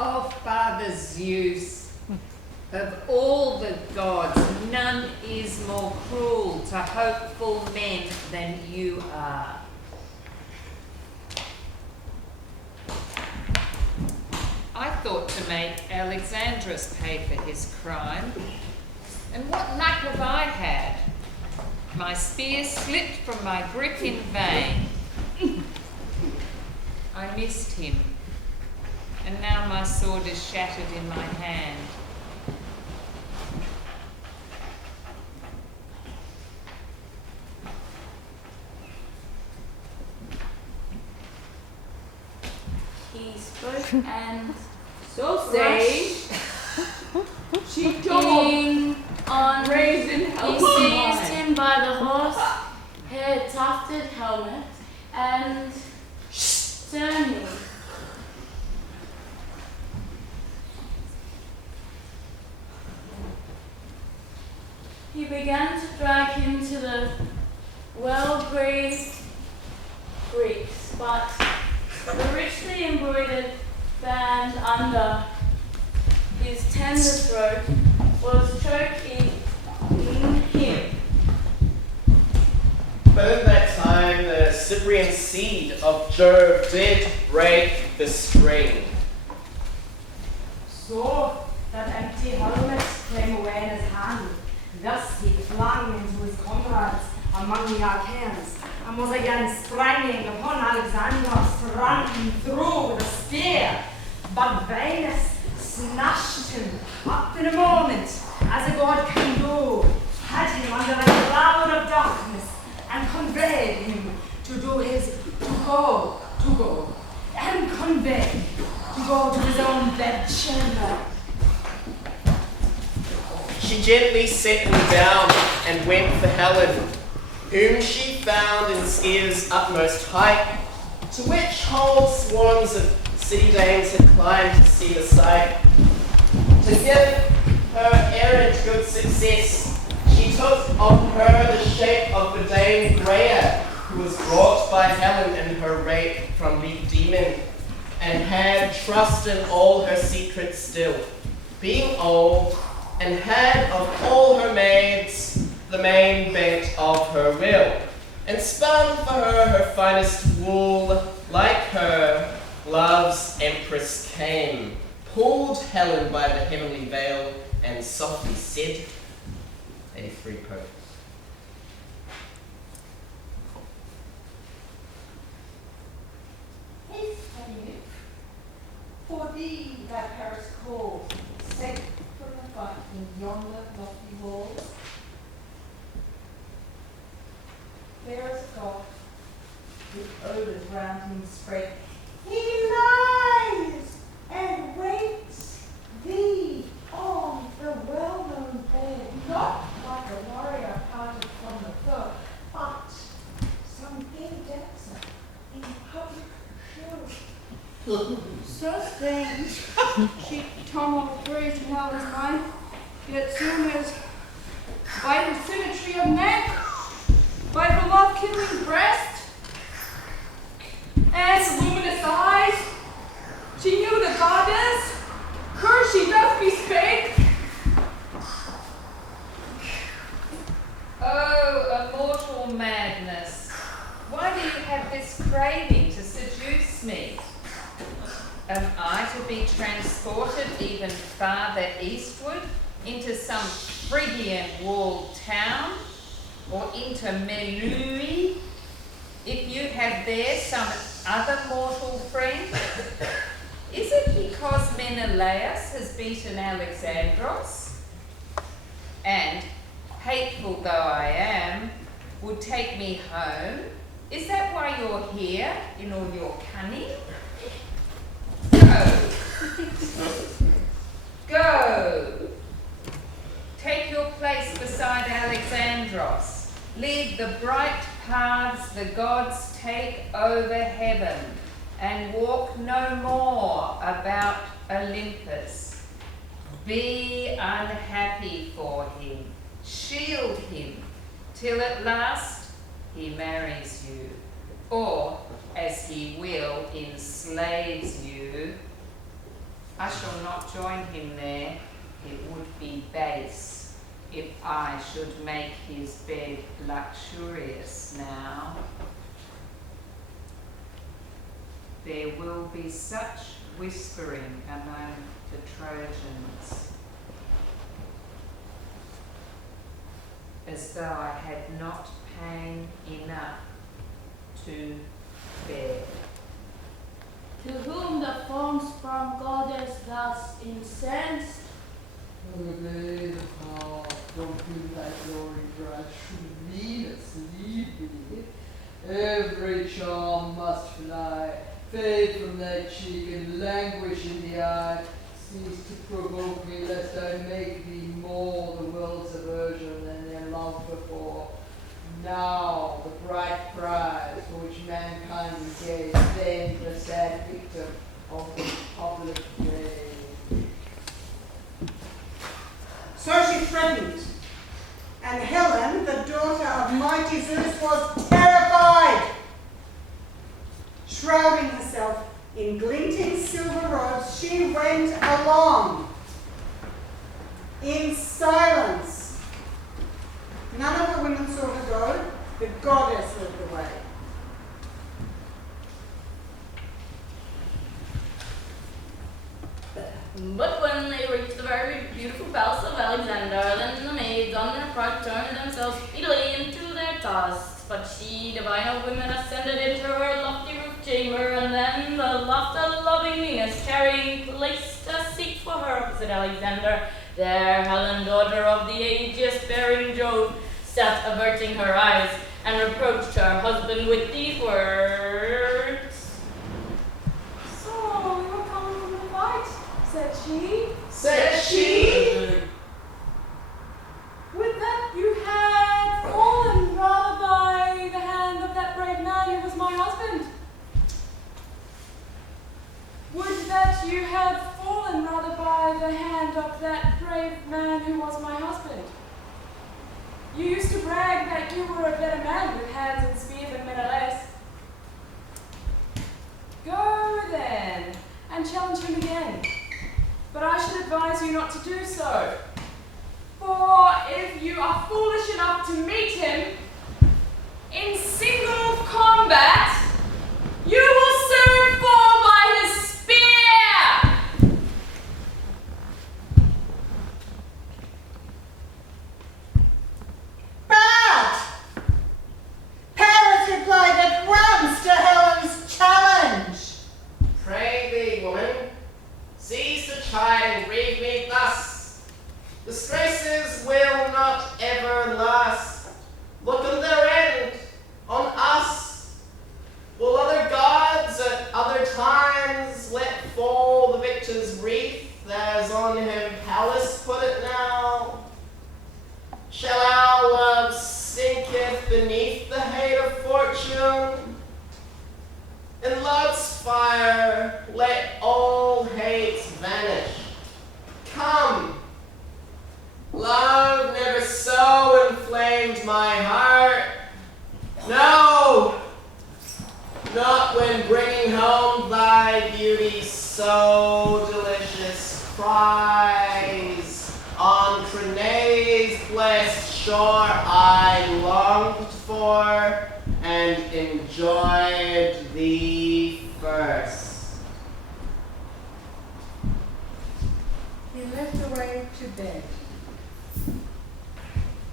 Oh, Father Zeus, of all the gods, none is more cruel to hopeful men than you are. I thought to make Alexandrus pay for his crime. And what luck have I had? My spear slipped from my grip in vain. I missed him, and now my sword is shattered in my hand. He spoke and So saying, she told on Raisin he help seized him by the horse, hair tufted helmet, and turning. He began to drag him to the well-breathed Greeks, but the richly embroidered band under his tender throat was choking him. But in that time, the Cyprian seed of Jove did break the string. So that empty helmet came away in his hand. Thus he flung into his comrades among the Achaeans, and was again spranging upon Alexander, struck him through with a spear. But Venus snatched him up in a moment, as a god can do, had him under a cloud of darkness, and conveyed him to do his to go, and and beg to go to his own bedchamber. She gently set him down and went for Helen, whom she found in Skia's utmost height, to which whole swarms of city dames had climbed to see the sight. To give her errand good success, she took on her the shape of the Dame Greya, who was brought by Helen in her rape from the demon, and had trust in all her secrets still, being old, and had of all her maids the main bent of her will, and spun for her finest wool. Like her, Love's empress came, pulled Helen by the heavenly veil, and softly said, 83 poets. Haste, honey, for thee that Paris calls, safe from the fight in yonder lofty walls. There is a god, with odours round him spread. He lies and waits thee on the well-known bed, not like a warrior parted from the foe, but some gay dancer in public show. So strange. She tumbled through to Helen's mind, yet soon as by her symmetry of neck, by her love-killing breast, and luminous eyes, she knew the goddess, her she doth bespake. Oh, immortal madness, why do you have this craving to seduce me? Am I to be transported even farther eastward into some Phrygian walled town, or into Melui, if you have there some other mortal friend? Is it because Menelaus has beaten Alexandros, and, hateful though I am, would take me home? Is that why you're here, in all your cunning? Go. Go. Take your place beside Alexandros. Lead the bright paths the gods take over heaven, and walk no more about Olympus. Be unhappy for him. Shield him, till at last he marries you, or, as he will, enslaves you. I shall not join him there. It would be base if I should make his bed luxurious now. There will be such whispering among the Trojans, as though I had not pain enough to bear. To whom the form sprung goddess thus incensed, Obey the path, don't do thy glory bright, should Venus leave thee. Every charm must fly, fade from thy cheek and languish in the eye. Cease to provoke me, lest I make thee more the world's aversion than their love before. Now the bright prize for which mankind engaged, then the sad victim of the public grave. So she threatened, and Helen, the daughter of mighty Zeus, was terrified. Shrouding herself in glinting silver robes, she went along in silence. None of the women saw her go. The goddess led the way. But when they reached the very beautiful palace of Alexander, then the maids on their part turned themselves speedily into their tasks. But she, divine of women, ascended into her lofty roof chamber, and then the laughter-loving Venus, carrying, placed a seat for her opposite Alexander. There Helen, daughter of the aegis-bearing Jove, sat averting her eyes, and reproached her husband with these words. So said she. Said she? Would that you had fallen rather by the hand of that brave man who was my husband. Would that you had fallen rather by the hand of that brave man who was my husband. You used to brag that you were a better man with hands and spear than Menelaus. Go then, and challenge him again. But I should advise you not to do so. For if you are foolish enough to meet him in single combat, you will soon fall by his spear! But Paris replied at once to Helen's challenge. Pray thee, woman, cease to chide and grieve me thus. Disgraces will not ever last. Look on their end, on us. Will other gods at other times let fall the victor's wreath, as on him Pallas put it now? Shall our love sinketh beneath the hate of fortune? In love's fire, let all hates vanish. Come, love never so inflamed my heart. No, not when bringing home thy beauty so delicious cries. On Crenae's blessed shore I longed for and enjoyed thee first. He led the way to bed.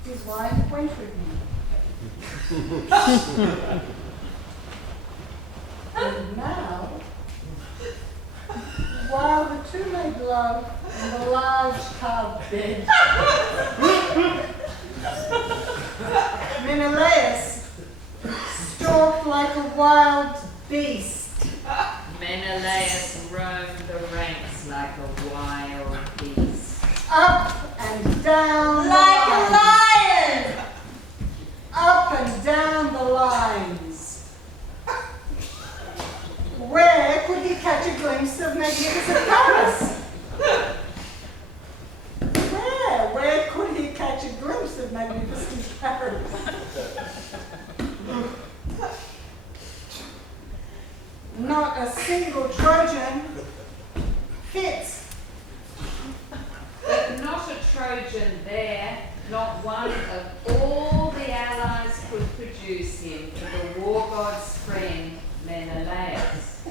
His wife went with him. And now, while the two made love in the large carved bed, Menelaus stalked like a wild beast. Menelaus roamed the ranks like a wild beast. Up and down Like the a lines. lion! Up and down the lines. Where could he catch a glimpse of magnificent Paris? Where could he catch a glimpse of magnificent Paris? Not a single Trojan fits. But not a Trojan there, not one of all the allies could produce him for the war god's friend Menelaus.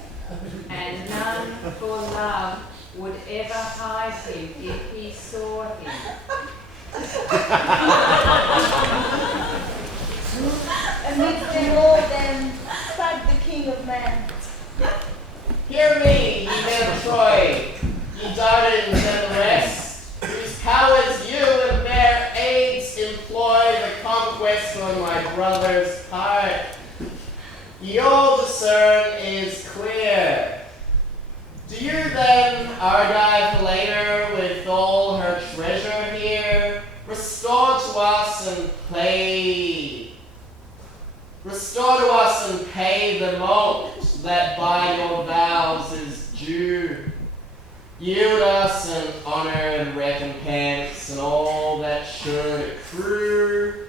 And none for love would ever hide him if he saw him. Amidst them all then spake the king of men. Hear me, ye men of Troy, ye Dardans and the rest, whose powers you and their aids employ the conquest on my brother's part. Your discern is clear. Do you then, Argive later, with all her treasure here, restore to us and pay the mote that by your vows is due? Yield us an honor and recompense and all that should accrue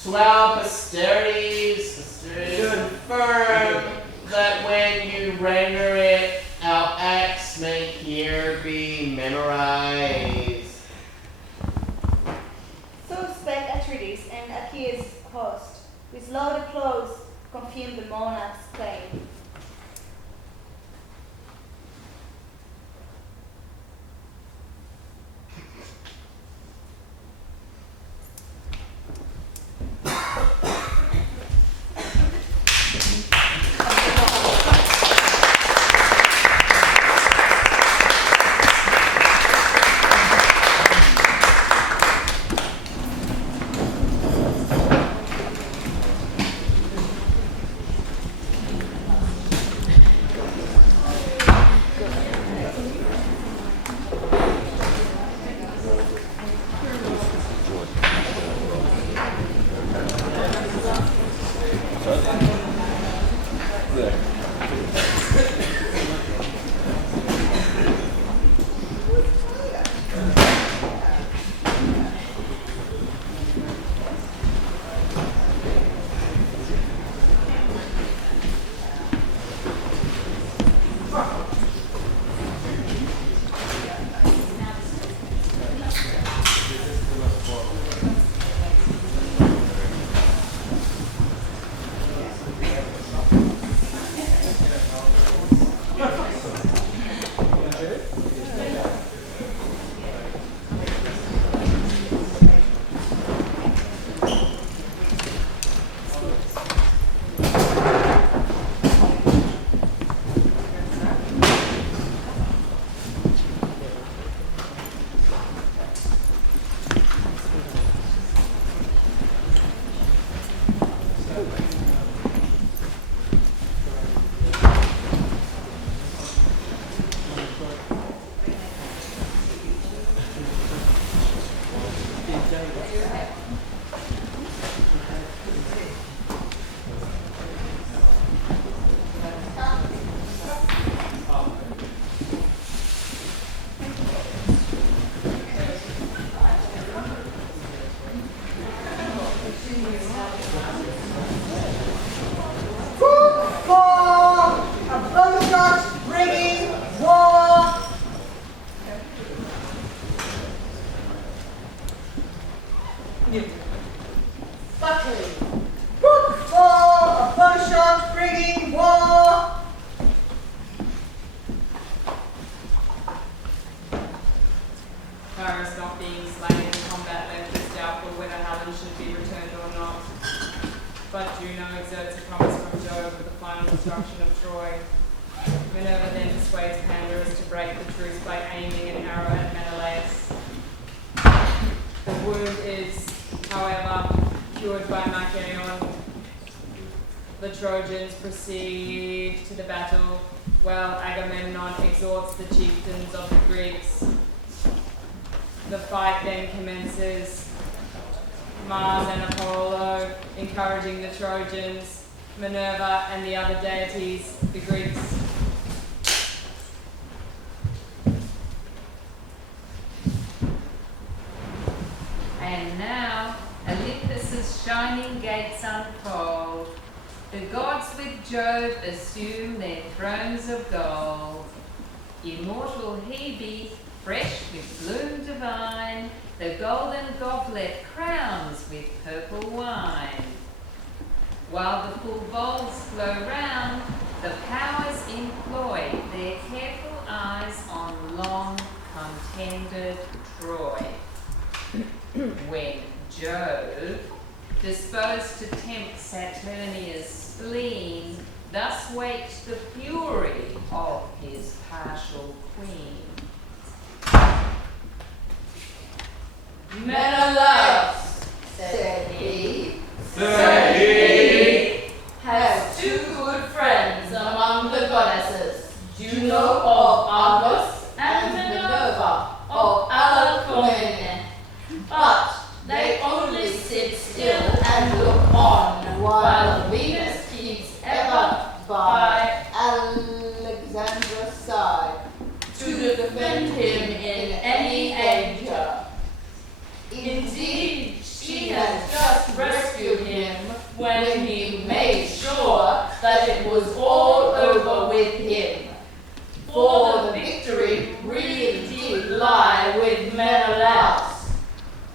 to our posterities confirm that when you render it, our acts may here be memorized. So spake Atrides and Achaea's host, with loud applause confirmed the monarch's claim. of being slain in combat left us doubtful whether Helen should be returned or not. But Juno exerts a promise from Jove of the final destruction of Troy. Minerva then persuades Pandarus to break the truce by aiming an arrow at Menelaus. The wound is, however, cured by Machaon. The Trojans proceed to the battle, while Agamemnon exhorts the chieftains of the Greeks. The fight then commences. Mars and Apollo encouraging the Trojans, Minerva and the other deities, the Greeks. And now Olympus's shining gates unfold. The gods with Jove assume their thrones of gold. Immortal Hebe, fresh with bloom divine, the golden goblet crowns with purple wine. While the full bowls flow round, the powers employ their careful eyes on long contended Troy. When Jove, disposed to tempt Saturnia's spleen, thus waked the fury of his partial queen. Menelaus, said he, has two good friends among the goddesses, Juno of Argos and Minerva of Alcmene. But they only sit still and look on, while Venus keeps ever by Alexander's side to defend him in any danger. Indeed, she has just rescued him when he made sure that it was all over with him. For the victory really did lie with Menelaus.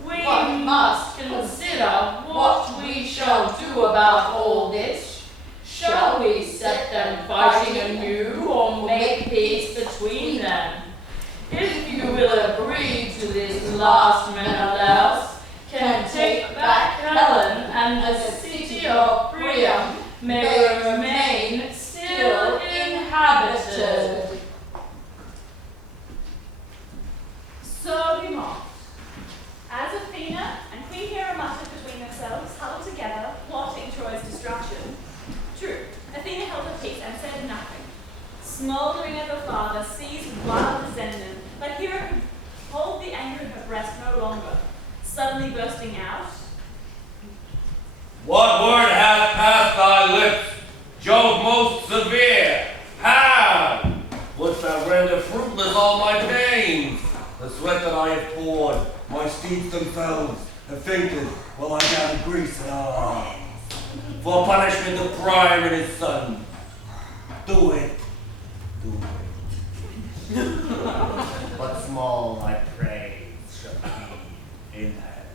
We must consider what we shall do about all this. Shall we set them fighting anew or make peace between them? If you will agree to this last, Menelaus can take back Helen, and the city of Priam may remain still inhabited. So he mocked. As Athena and Queen Hera muttered between themselves, huddled together, plotting Troy's destruction. True, Athena held her peace and said nothing. Smouldering at her father, seized with wild resentment, but Hera could hold the anger in her breast no longer. Suddenly bursting out, What word hath passed thy lips, Jove most severe? How? Wouldst thou render fruitless all my pains? The sweat that I have poured, my steeds themselves have fainted while I gather grease and arms. For punishment of Priam and his son. Do it. Do it. But small my praise shall be in heaven.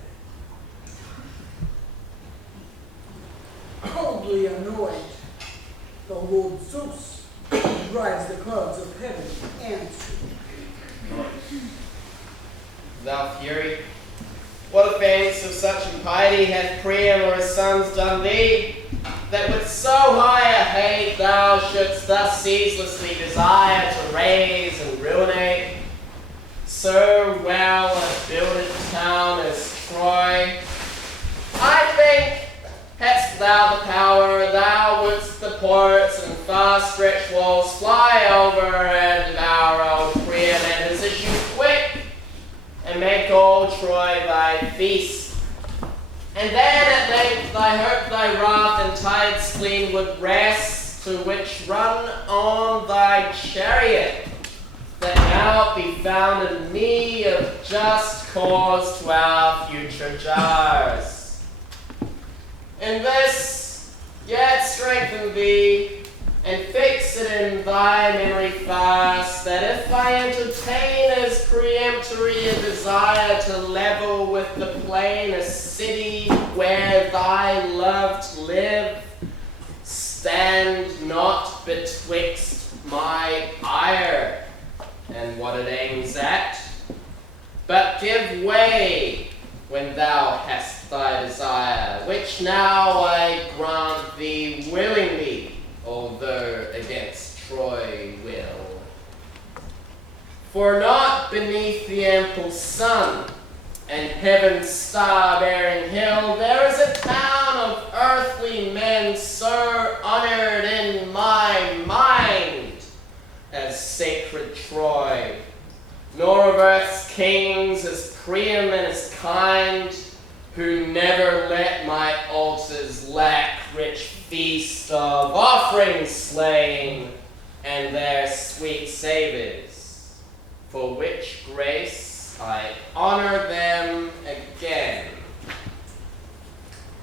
Coldly annoyed, the Lord Zeus drives the clouds of heaven answer. Thou fury, what offence of such impiety hath Priam or his sons done thee, that with so high a hate thou shouldst thus ceaselessly desire to raze and ruinate so well a builded town as Troy? I think, hadst thou the power, thou wouldst the ports and far-stretched walls fly over and devour old Priam and his issue quick, and make all Troy thy feast. And then at length I hope thy wrath and tired spleen would rest, to which run on thy chariot, that now be found in me of just cause to our future jars. In this, yet strengthen thee, and fix it in thy memory fast, that if I entertain as peremptory a desire to level with the plain a city where thy loved live, stand not betwixt my ire and what it aims at, but give way when thou hast thy desire, which now I grant thee willingly, although against Troy will. For not beneath the ample sun and heaven's star-bearing hill there is a town of earthly men so honored in my mind as sacred Troy, nor of earth's kings as Priam and as kind, who never let my altars lack rich feast of offerings slain and their sweet savours, for which grace I honor them again.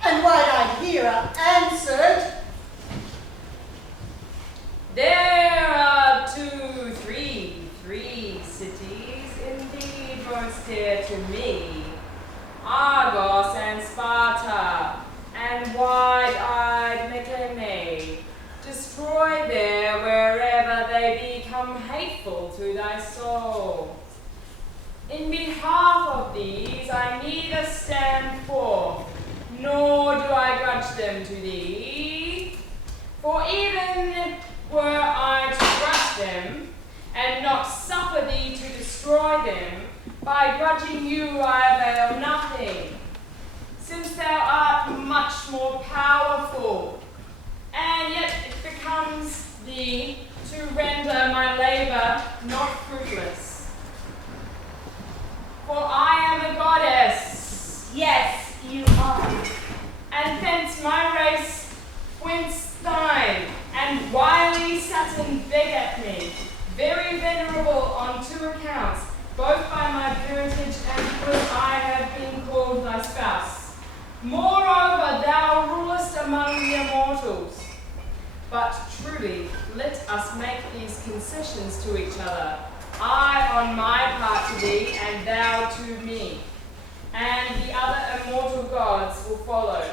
And Wide-Eyed Hera answered, There are three cities indeed most dear to me, Argos and Sparta, and wide-eyed Mycenae. Destroy there wherever they become hateful to thy soul. In behalf of these I neither stand forth, nor do I grudge them to thee. For even were I to grudge them, and not suffer thee to destroy them, by grudging you I avail nothing, since thou art much more powerful, and yet it becomes thee to render my labour not fruitless. For I am a goddess. Yes, you are. And thence my race whence thine, and wily Saturn begat me, very venerable on two accounts, both by my parentage and because I have been called thy spouse. Moreover, thou rulest among the immortals. But truly, let us make these concessions to each other, I on my part to thee, and thou to me. And the other immortal gods will follow.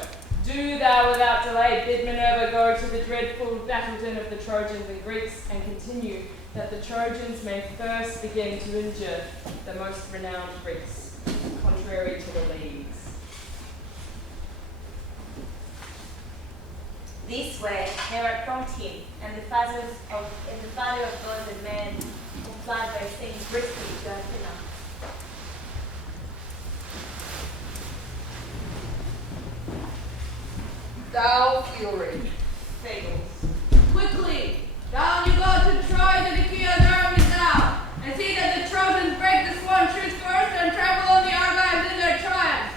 Do thou without delay bid Minerva go to the dreadful battle din of the Trojans and Greeks, and continue that the Trojans may first begin to injure the most renowned Greeks, contrary to the leagues. This way Hera prompted him, and the father of gods and men complied by saying briskly to Athena, Thou fury. fables. Quickly, down you go to Troy to the Achaean armies now, and see that the Trojans break the sworn truce first and trample on the Argives in their triumph.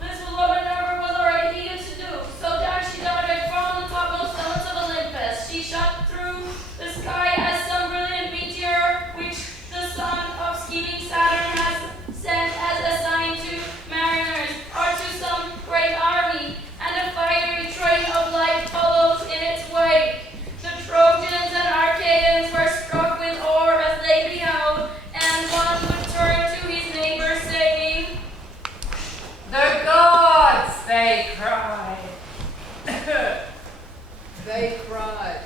This was what Minerva was already eager to do. So down she darted from the topmost summits of Olympus. She shot through the sky as some brilliant meteor, which the son of scheming Saturn has sent as a sign to mariners, or to some great army, and a fiery train of light follows in its wake. The Trojans and Archaeans were struck with awe as they beheld, and one would turn to his neighbor, saying, The gods, they cried. They cried.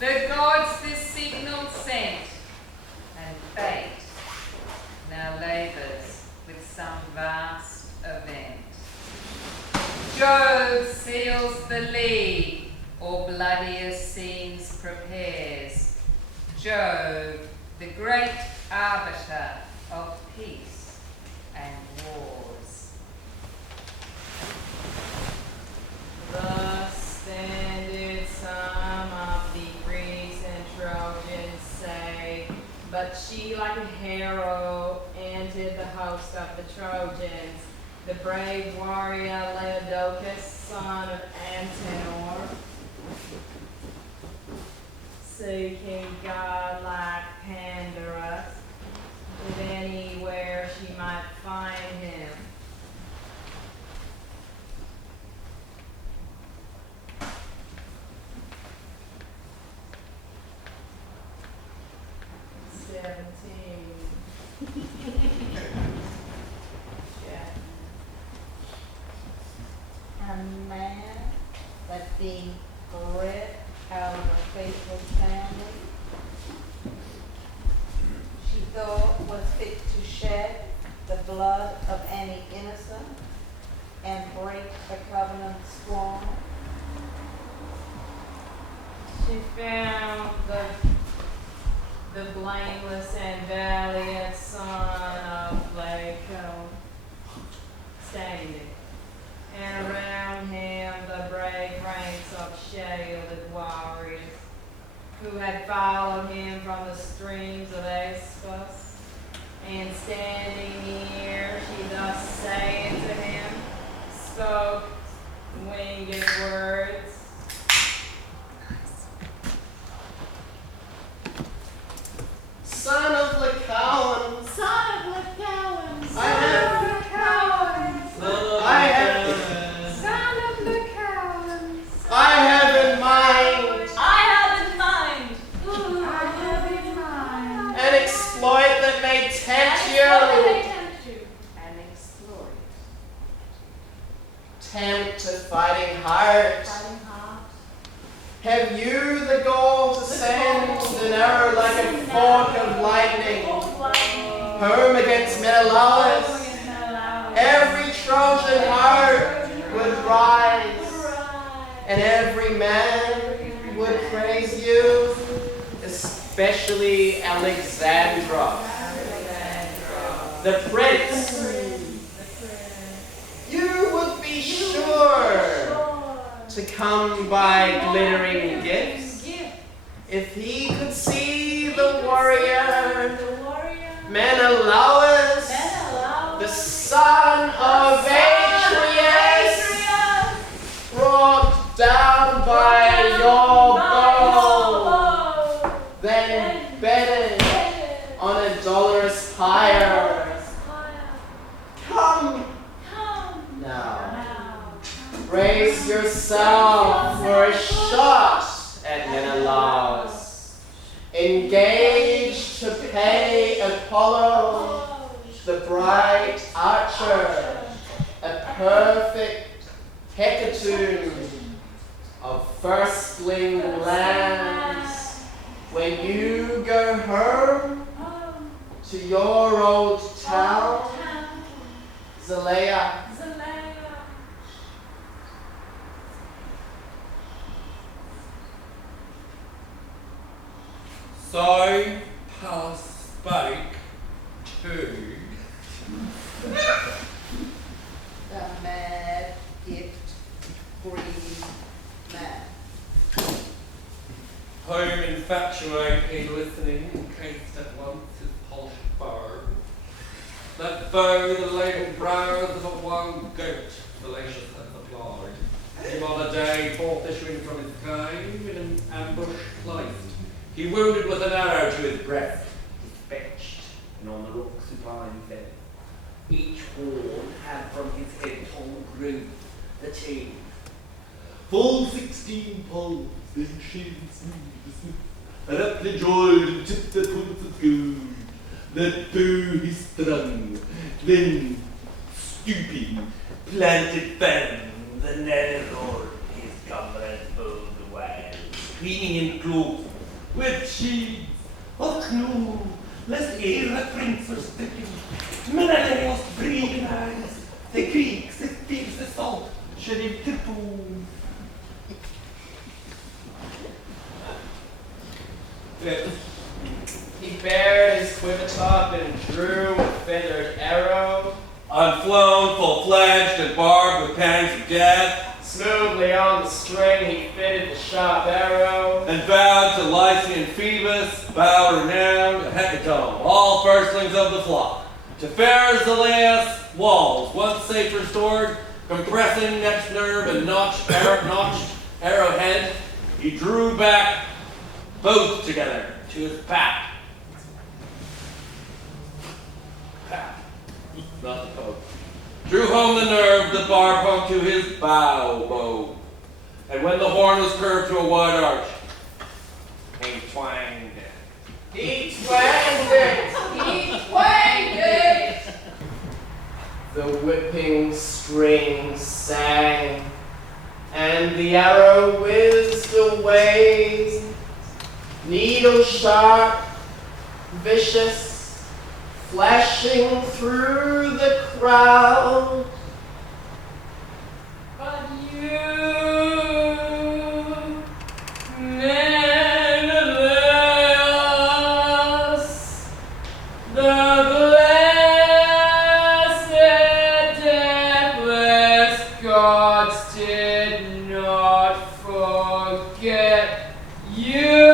The gods this signal sent, and fate now labors with some vast event. Jove seals the league, or bloodiest scenes prepares. Jove, the great arbiter of peace and wars. Thus then did some of the Greeks and Trojans say, but she like a hero entered the host of the Trojans, the brave warrior Leodocus, son of Antenor, seeking godlike Pandarus, if anywhere she might find him. a man that being bred out of a faithful family blood of any innocent and break the covenant strong? She found the blameless and valiant son of Laco standing, and around him the brave ranks of shielded warriors who had followed him from the streams of Speth. And standing near, she thus saying to him, spoke winged words. Son of Lycaon, Son of Lycaon, I have, I have in mind an exploit that may tempt you. An exploit. Tempt a fighting heart. Have you the goal to send an arrow like a fork of lightning home against Menelaus? Every Trojan heart would rise, and every man would praise you, especially Alexandros, the prince. You would be sure to come by glittering gifts if he could see the warrior Menelaus, the son of Atreus, brought down by your bow, then bedded on a dolorous pyre. Come now, brace yourself for a shot at Menelaus. Engage to pay Apollo, the bright archer, a perfect hecatomb of firstling lambs. When you go home to your old town, Zalea, So Pallas spake to The mad gift greedy man. whom infatuate in listening, encased at once his polished bow. That bow the labelled brows of a one goat, fallacious and applied. Him on a day forth issuing from his cave in an ambush placed. He wounded with an arrow to his breast, dispatched, and on the rock supine fell. Each horn had from his head tall grew the chain. Full 16 poles, then shade smooth, and up the joy and tipped the points of gold. That bow he strung, then stooping, planted firm, the nether his comrade bowed away, screening him close with sheaths of clue, lest ere the prince were stepping, Menelaus breathing eyes, the Greeks, the fierce assault, should he tipple. he bared his quiver top and drew a feathered arrow. Unflown, full-fledged, and barbed with pangs of death, Smoothly on the string he fitted the sharp arrow. and vowed to Lycian Phoebus, bow renowned, a hecatomb, all firstlings of the flock. To fair Zalaeus' walls, once safe restored, compressing next nerve and notched arrowhead, he drew back both together to his pack. Not the pope. Drew home the nerve, the barb hung to his bow. And when the horn was curved to a wide arch, he twanged it. He twanged it! He twanged it! The whipping strings sang, and the arrow whizzed away, needle sharp, vicious, flashing through the crowd. But you, Menelaus, the blessed deathless gods did not forget you.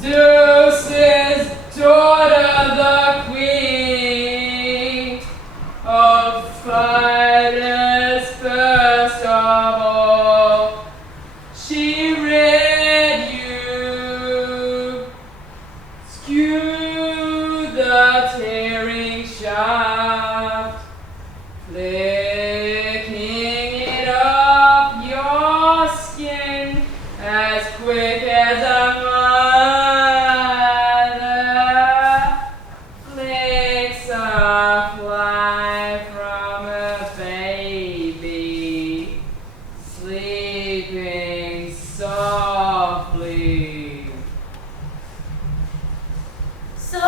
Zeus's daughter, the queen of fighters, first of all, she read you, skew the tearing shaft, flicking it off your skin as quick as a mother flicks a fly from a baby sleeping softly. So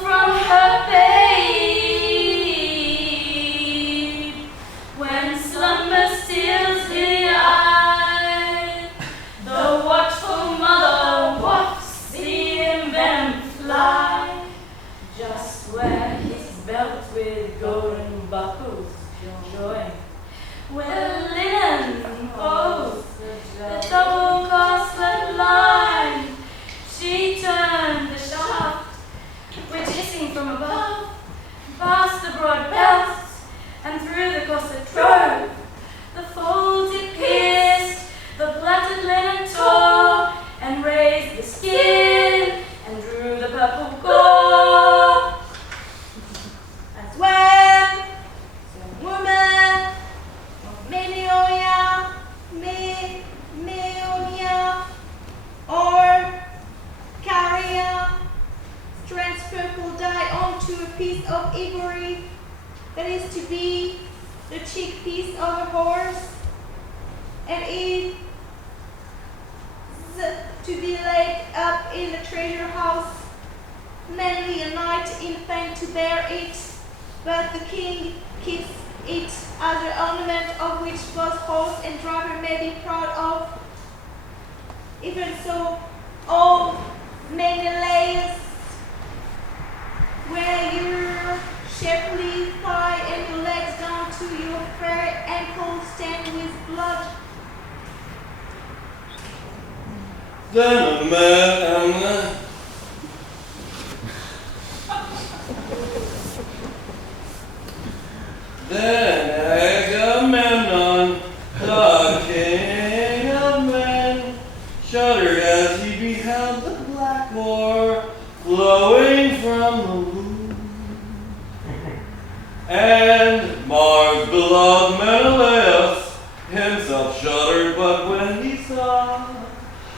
from her babe, when slumber steals the eye, the watchful mother wafts the envenomed fly, just where his belt with golden buckles join, where linen both the double costlet line. She turned the shaft, which hissing from above, past the broad belt, and through the corset drove. The folds it pierced, the plaited linen tore, and raised the skin, and drew the purple gore. As when some woman of Meonia or Caria strands purple dye onto a piece of ivory that is to be the cheek piece of a horse, and is to be laid up in the treasure house. Many a knight in pain to bear it, but the king keeps it as an ornament of which both horse and driver may be proud of. Even so, O Menelaus, where your shapely thigh and your legs down to your fair ankles stained with blood. Then a man Then Agamemnon, the king of men, shuddered as he beheld the black gore flowing from the wound. And Mars' beloved Menelaus himself shuddered, but when he saw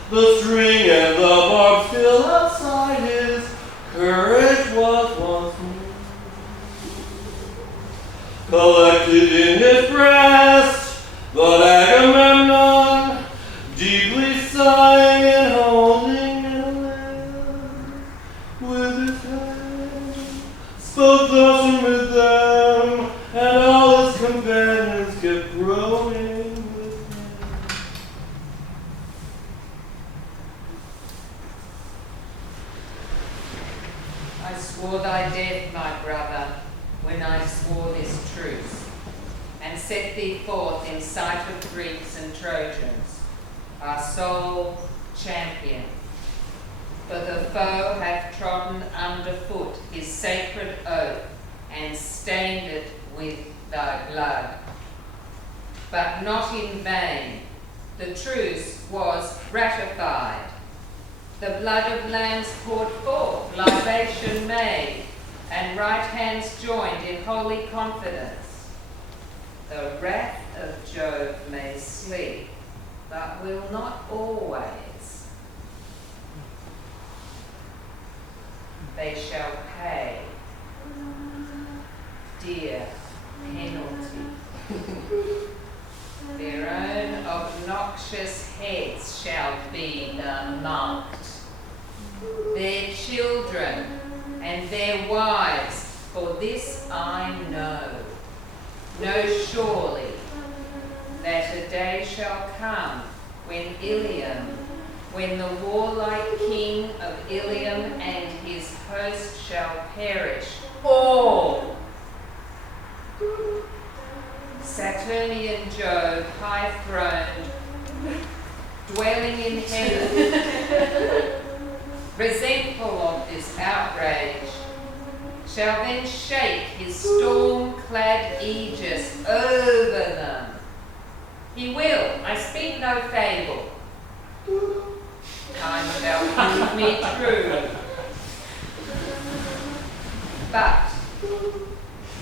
the string and the barb still outside his courage was once more collected in his breast. But Agamemnon, deeply sighing and holding Menelaus with his hand, spoke thus amid them, and all his companions kept growing with him. I swore thy death, my brother, when I swore this truce, and set thee forth in sight of Greeks and Trojans, our sole champion. For the foe hath trodden underfoot his sacred oath, and stained it with thy blood. But not in vain. The truce was ratified. The blood of lambs poured forth, libation made, and right hands joined in holy confidence. The wrath of Jove may sleep, but will not always. They shall pay dear penalty. Their own obnoxious heads shall be the marked. their children, and their wives, for this I know. Know surely that a day shall come when the warlike king of Ilium and his host shall perish, all. Saturnian Jove, high-throned, dwelling in heaven, resentful of this outrage, shall then shake his storm-clad aegis over them. He will, I speak no fable. Time shall prove me true. But,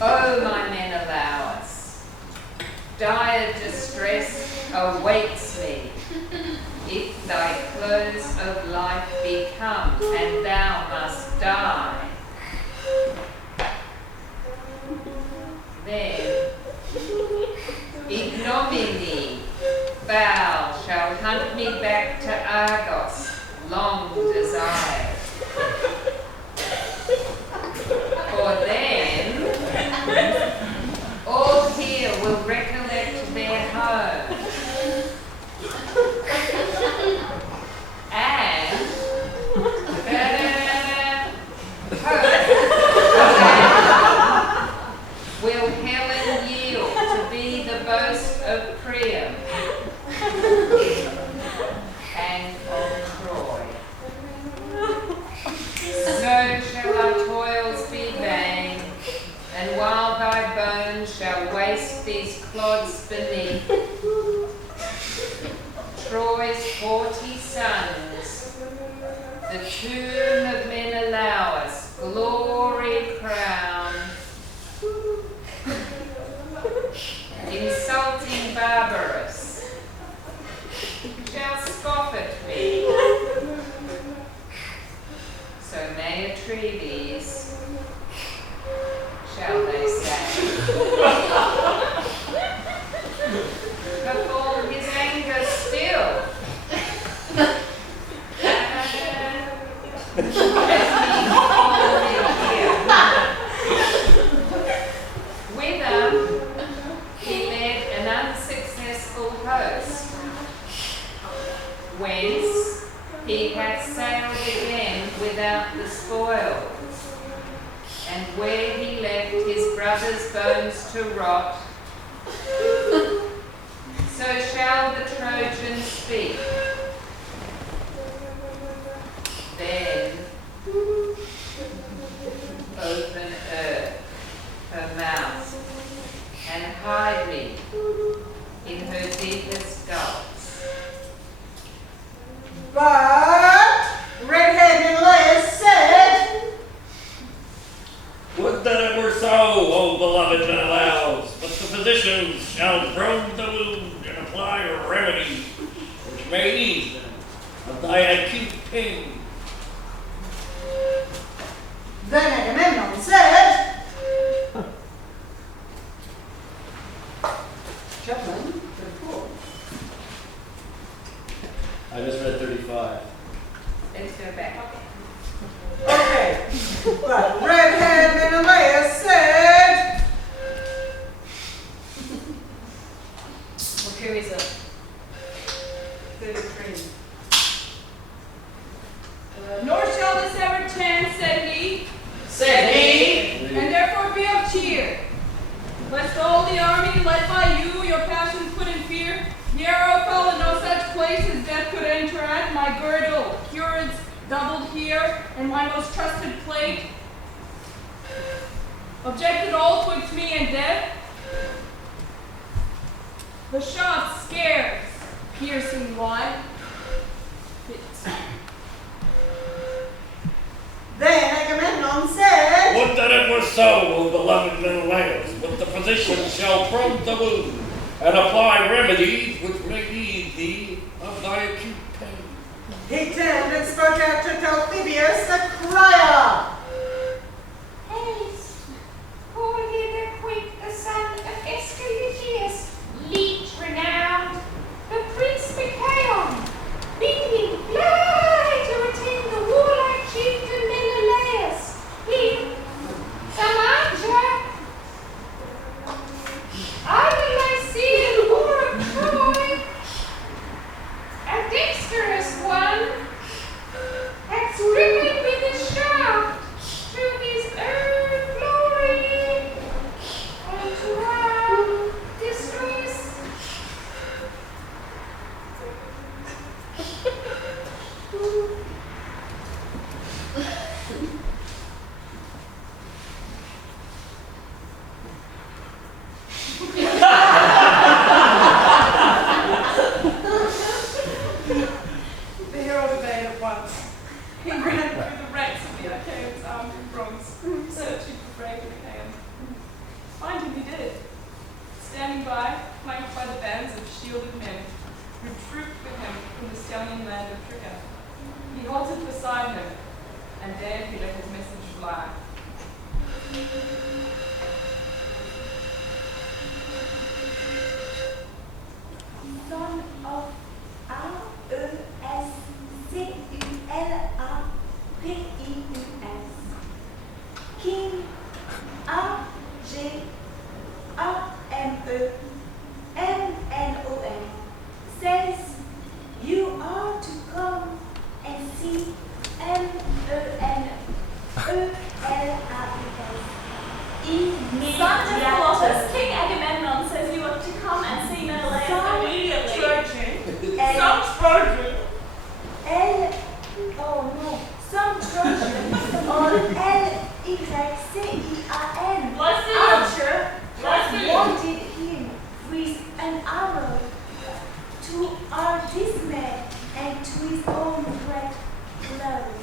O my Menelaus, dire distress awaits me if thy close of life be come and thou must die. Then ignominy foul shall hunt me back to Argos, long desired. For then all here will recollect their home, and will Helen yield to be the boast of Priam and of Troy. So shall our toils be vain, and while thy bones shall waste these clods beneath, Troy's 40 sons, the tomb of Menelaus, glory crowned, insulting barbarous, shall scoff at me. So may Atreides, shall they say, perform his anger still. Whither he led an unsuccessful host, whence he hath sailed again without the spoils, and where he left his brother's bones to rot, so shall the Trojans speak. Then open earth her mouth and hide me in her deepest gulfs. But red-haired Menelaus said, Would that it were so, O beloved Menelaus, but the physicians shall probe the wound and apply a remedy which may ease them of thy acute pain. Then Agamemnon said, Chapman, 34. I just read 35. Let's go back. okay, but red-haired Menelaus said, Who is it? 33. Nor shall this ever chance, said he, and therefore be of cheer. Lest all the army, led by you, your passions put in fear, the arrow fell in no such place as death could enter at. My girdle, curates doubled here, and my most trusted plate. Objected all twixt me and death. The shot scarce, piercing wide. then Agamemnon said, Would that it were so, O beloved Menelaus, but the physician shall probe the wound and apply remedies which may ease thee of thy acute pain. he turned and spoke out to Talthybius the crier. Haste, call hither quick the son of Asclepius, leech renowned, the Prince Picaion. Bid him fly to attend the warlike chief He ran through the ranks of the Achaeans armed in bronze, searching for brave Achaeans. Find him he did, standing by, flanked by the bands of shielded men who trooped with him from the stallion land of Tricca. He halted beside him, and there he let his message fly. Son of R-E-S-C-U-L-A-P-I-U-S. King A-G-A-M-E-N-N-O-N says you are to come and see M-E-N-O-L-A-S. Son of Colossus, King Agamemnon says you are to come and see Menelaus immediately. Some Trojan. Some Trojan or L-Y-C-E-R-N. Archer wanted him with an arrow to our dismay and to his own great glory.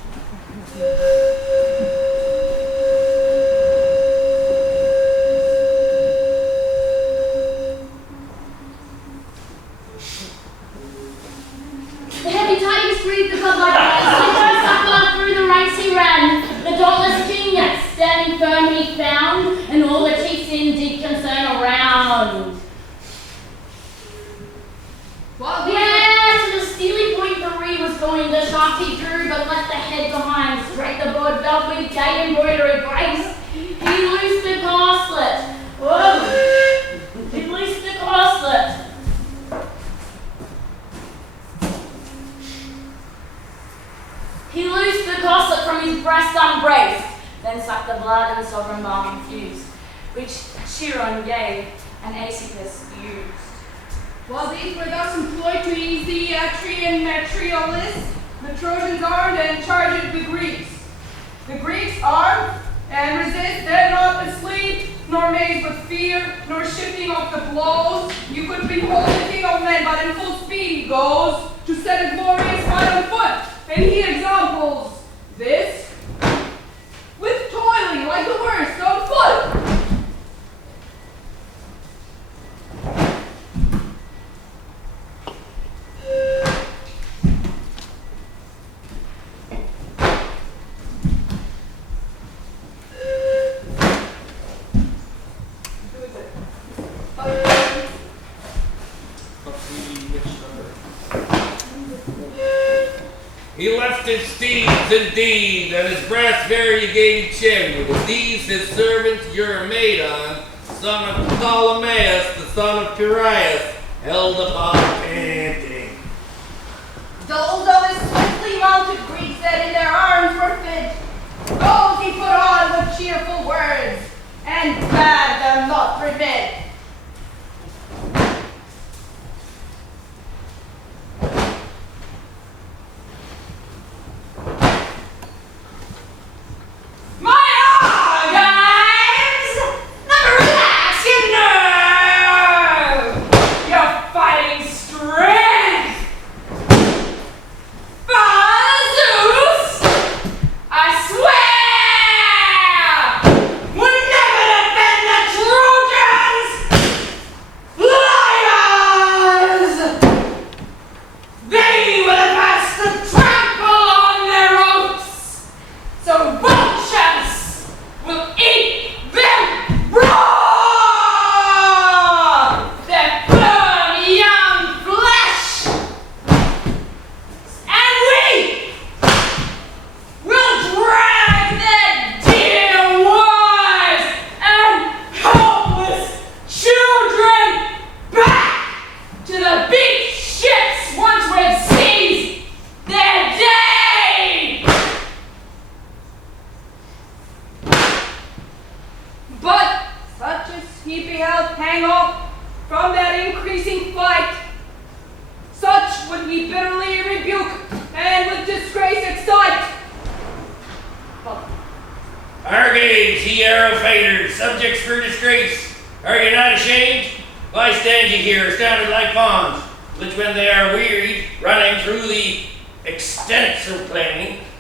The heavy tidings breathed the godlike voice. Through the ranks he ran. The dauntless king yet standing firm he found, and all the chiefs in deep concern around. Yes, to the steely point the reed was going, the shaft he drew, but left the head behind. Straight the board felt with gay embroidery grace. He loosed the corselet. Whoa! He loosed the corselet. He loosed the corset from his breast unbraced, then sucked the blood and sovereign balm infused, which Chiron gave and Asicus used. While these were thus employed to ease the Atrian Metriolis, the Trojans armed and charged the Greeks. The Greeks armed and resist, they're not asleep, nor mazed with fear, nor shifting off the blows. You could behold the king of men, but in full speed he goes to set a glorious fight on foot. And he examples this with toiling like the worst on foot. He left his steeds indeed, and his brass variegated chariot. With these his servants Eurymedon, son of Ptolemaeus, the son of Piraeus, held upon panting. Those of his swiftly mounted Greeks that in their arms were fit, those he put on with cheerful words, and bade them not remit.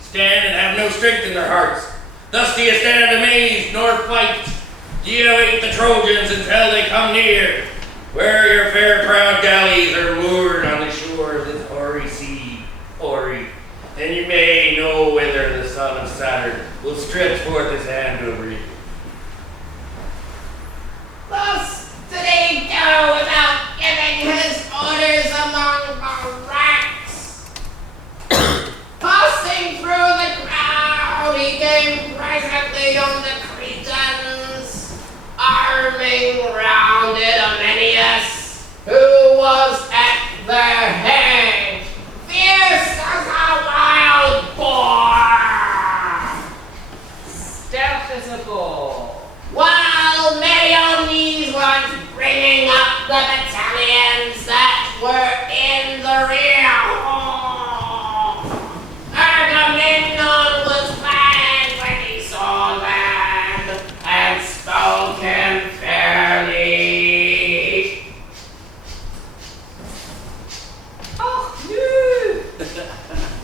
stand and have no strength in their hearts. Thus do ye stand amazed, nor fight. Do ye await the Trojans until they come near, where your fair proud galleys are moored on the shore of this hoary sea, hoary. And you may know whether the son of Saturn will stretch forth his hand over you. Thus did he go without giving his orders among the ranks. Passing through the crowd, he came presently on the Cretans, arming round Idomeneus, who was at their head, fierce as a wild boar, Stout as a bull. while Meriones was bringing up the battalions that were in the rear. Agamemnon was glad when he saw them and spoke him fairly. Oh, no!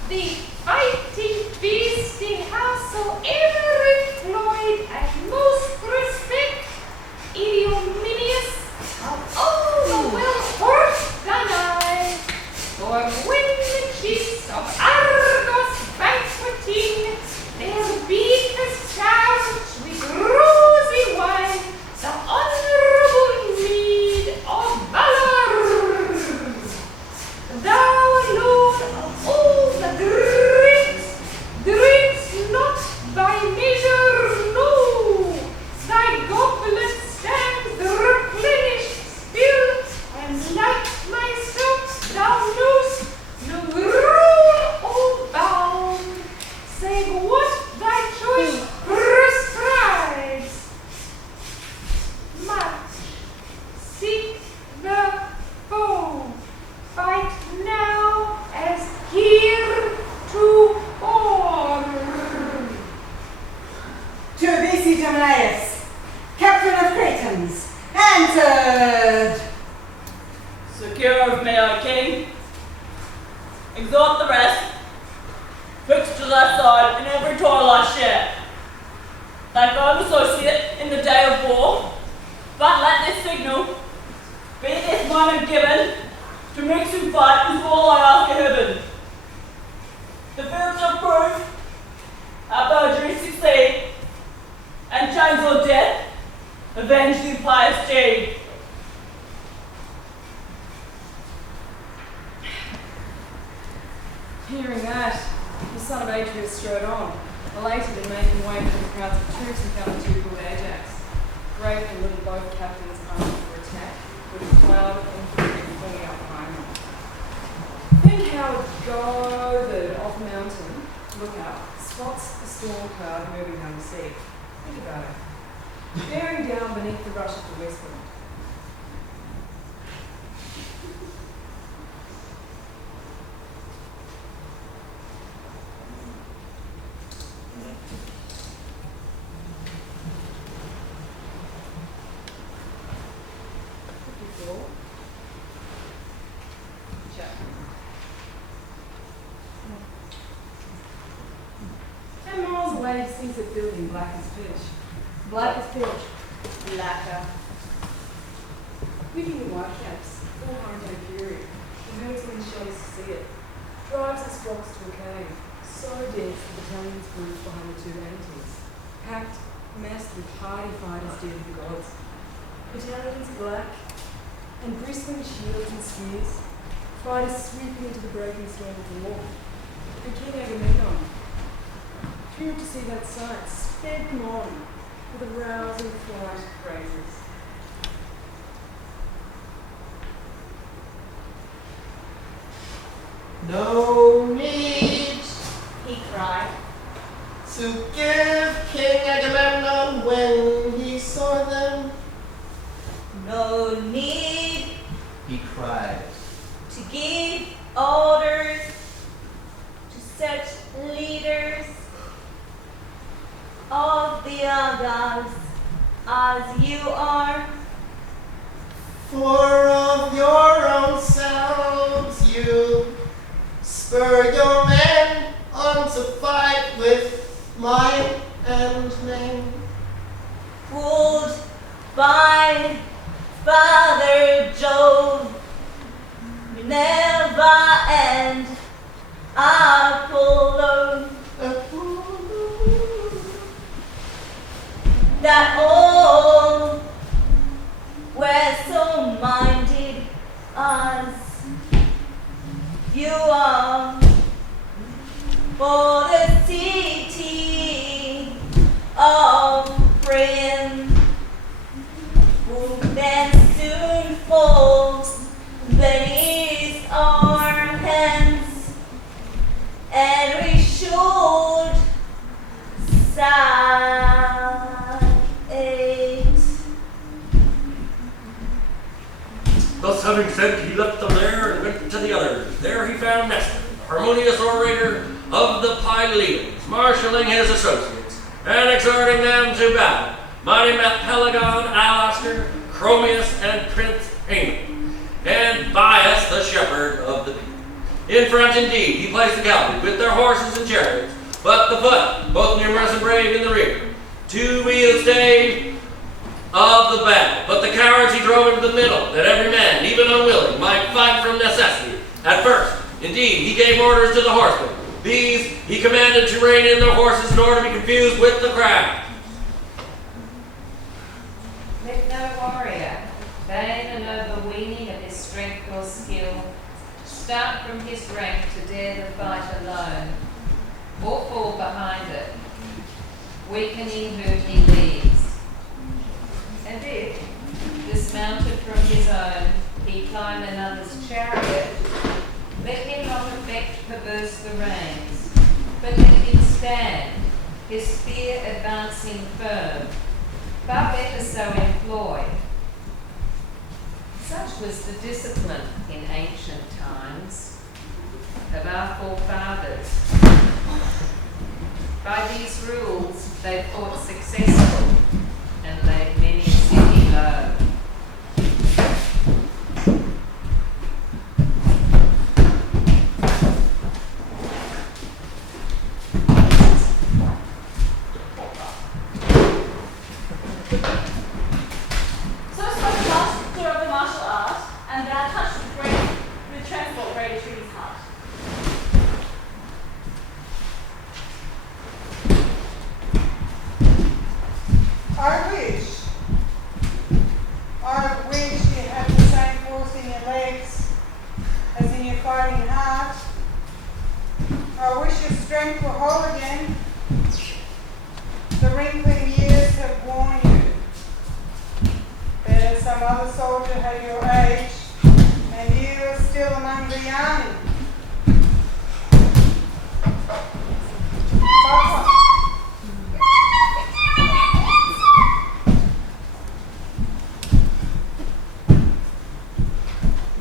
The fighting, feasting, howsoever employed and most respect, Iliads of all the well-horsed Danae, for when the chiefs of Argos banqueting, their beef is sandwiched with rosy wine, the honorable mead of valor. Thou, Lord of all the drinks, drinks not by measure, no. Thy goblet stands replenished still, and like myself thou knowest no rule or bound, save what thy choice prescribes. March, seek the foe, fight now as heretofore. To this Idomeneus, captain of Cretans, answered. Secure of me, O king. Exhort the rest. Fix to thy side in every toil I share. Thy firm associate in the day of war. But let this signal be this moment given to mix and fight is all I ask of heaven. The fields shall prove our perjury succeed, and chains or death avenge the impious deed. Hearing that, the son of Atreus strode on, elated and making way for the crowds of troops encountered too good Ajax. Great and little both captains armed for attack, with a cloud of infantry forming up behind them. Think how it gathered off the mountain, look out, spots the storm cloud moving down the sea. Think about it. Bearing down beneath the rush of the west wind. It sees a building black as pitch. Black as pitch. Blacker. Weaving the whitecaps, full hurricane fury. The herdsman shows to see it. Drives his flocks to a cave. So dense the battalions group behind the two entities. Packed, massed with hardy fighters dear to the gods. Battalions black, and bristling shields and spears. Fighters sweeping into the breaking storm of the war. And King Agamemnon, thrilled to see that sight, sped them on with a rousing flight of praises. No need, he cried, to give King Agamemnon when he saw them. no need He cried. to give orders, to set leaders of the Argives as you are. For of your own selves you spur your men on to fight with might and main. Ruled by Father Jove, Minerva and Apollo, that all were so minded as you are, for the city of Priam will then soon fall beneath our hands, and we should save it. Thus having said, he left them there and went to the others. There he found Nestor, the harmonious orator of the Iliads, marshalling his associates and exhorting them to battle. Mighty Pelagon, Alaster, Chromius, and Prince Aemon, and Bias, the shepherd of the people. In front, indeed, he placed the cavalry with their horses and chariots, but the foot, both numerous and brave, in the rear. 2 wheels stayed of the battle, but the cowards he drove into the middle, that every man, even unwilling, might fight from necessity. At first, indeed, he gave orders to the horsemen. These he commanded to rein in their horses in order to be confused with the crowd. Let no warrior, vain and overweening of his strength or skill, start from his rank to dare the fight alone, or fall behind it, weakening whom he leads. And if, dismounted from his own, he climb another's chariot, let him not affect perverse the reins, but let him stand, his spear advancing firm, far better so employed. Such was the discipline in ancient times of our forefathers. By these rules they fought successful and laid many a city low. So spoke the master of the martial art, and thou touched with transport great to his heart. I wish you had the same force in your legs as in your fighting heart. I wish your strength were whole again. The wrinkling years have worn you. There's some other soldier had your age, and you are still among the young. Papa.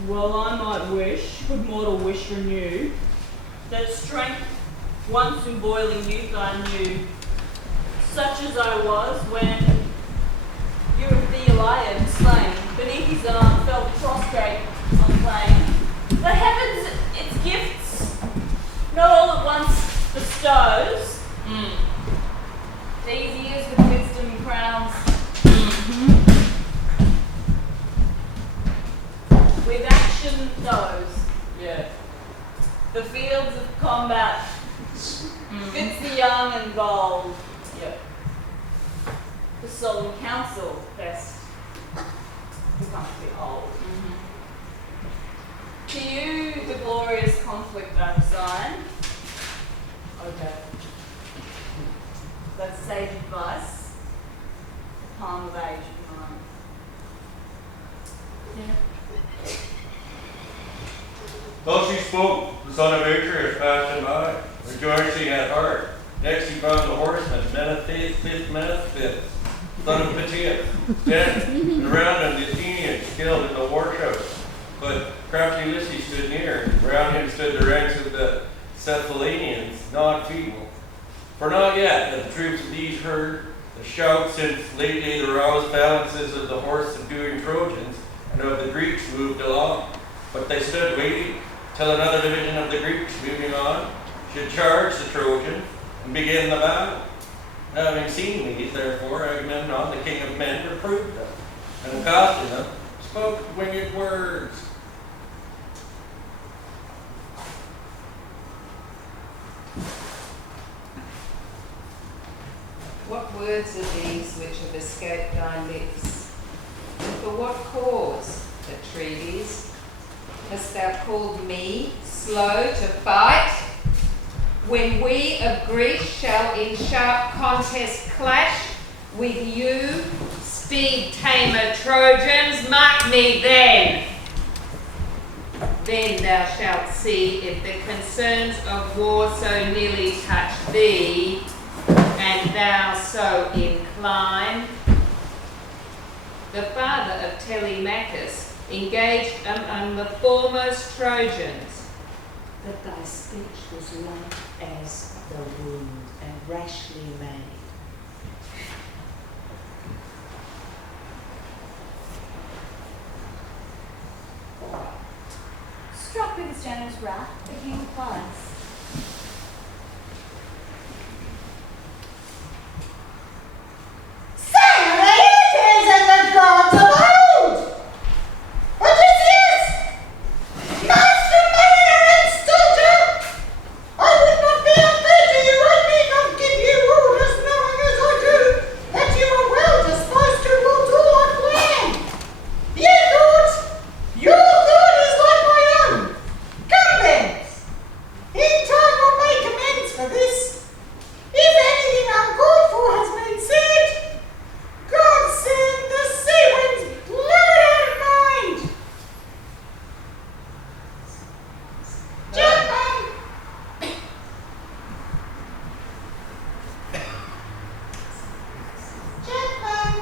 Well, I might wish, could mortal wish renew, that strength once in boiling youth I knew, such as I was when you of the Iliad slain, beneath his arm fell prostrate on the plain. The heavens its gifts not all at once bestows. These years with wisdom crowns. With action those. Yeah. The fields of combat fits the young and bold. Yeah. The solemn council best becomes the old. To you the glorious conflict I resign. Okay. That sage advice, palm of age of mine. Thus he spoke, the son of Atreus passed by, rejoicing at heart. Next he found the horseman, Menethys, son of Pitius, dead, and around him the Athenians skilled in the war show. But crafty Ulysses stood near, and round him stood the ranks of the Cephallenians, not feeble. For not yet had the troops of these heard the shout, since lately the roused phalanxes of the horse-subduing Trojans and of the Greeks moved along. But they stood waiting till another division of the Greeks moving on should charge the Trojans and begin the battle. Having seen these, therefore, Agamemnon, the king of men, reproved them, and accosting them, spoke winged words. What words are these which have escaped thy lips? And for what cause, Atreides, hast thou called me slow to fight? When we of Greece shall in sharp contest clash with you, speed-tamer Trojans, mark me then. Then thou shalt see if the concerns of war so nearly touch thee, and thou so incline. The father of Telemachus engaged among the foremost Trojans, but thy speech was light as the wind and rashly made. Struck with his generous wrath, the king replies. Senators and the gods of old! Odysseus! Master mariner and soldier! I would not be unfair to you, I may not give you orders, knowing as I do that you are well disposed towards all I plan. Ye thought, your thought is like my own. Come then, in time will make amends for this. If anything uncalled for has been said, God send the sea winds blow it out of mind. Gentlemen, gentlemen.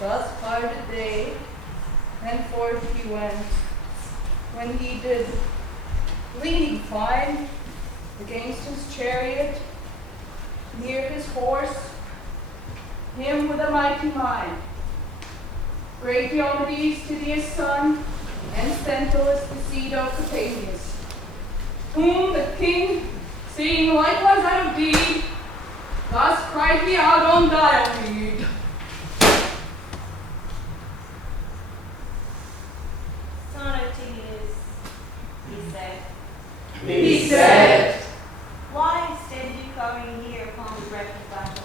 Thus parted they, and forth he went. When he did leaning fine against his chariot, near his horse, him with a mighty mind. Great Diomedes, Tydeus' son, and Sthenelus, the seed of Capaneus, whom the king, seeing likewise out of deed, thus cried he out on Diomed. Son of Tydeus, he said. He said, Why stand you coming here upon the wreck of battle?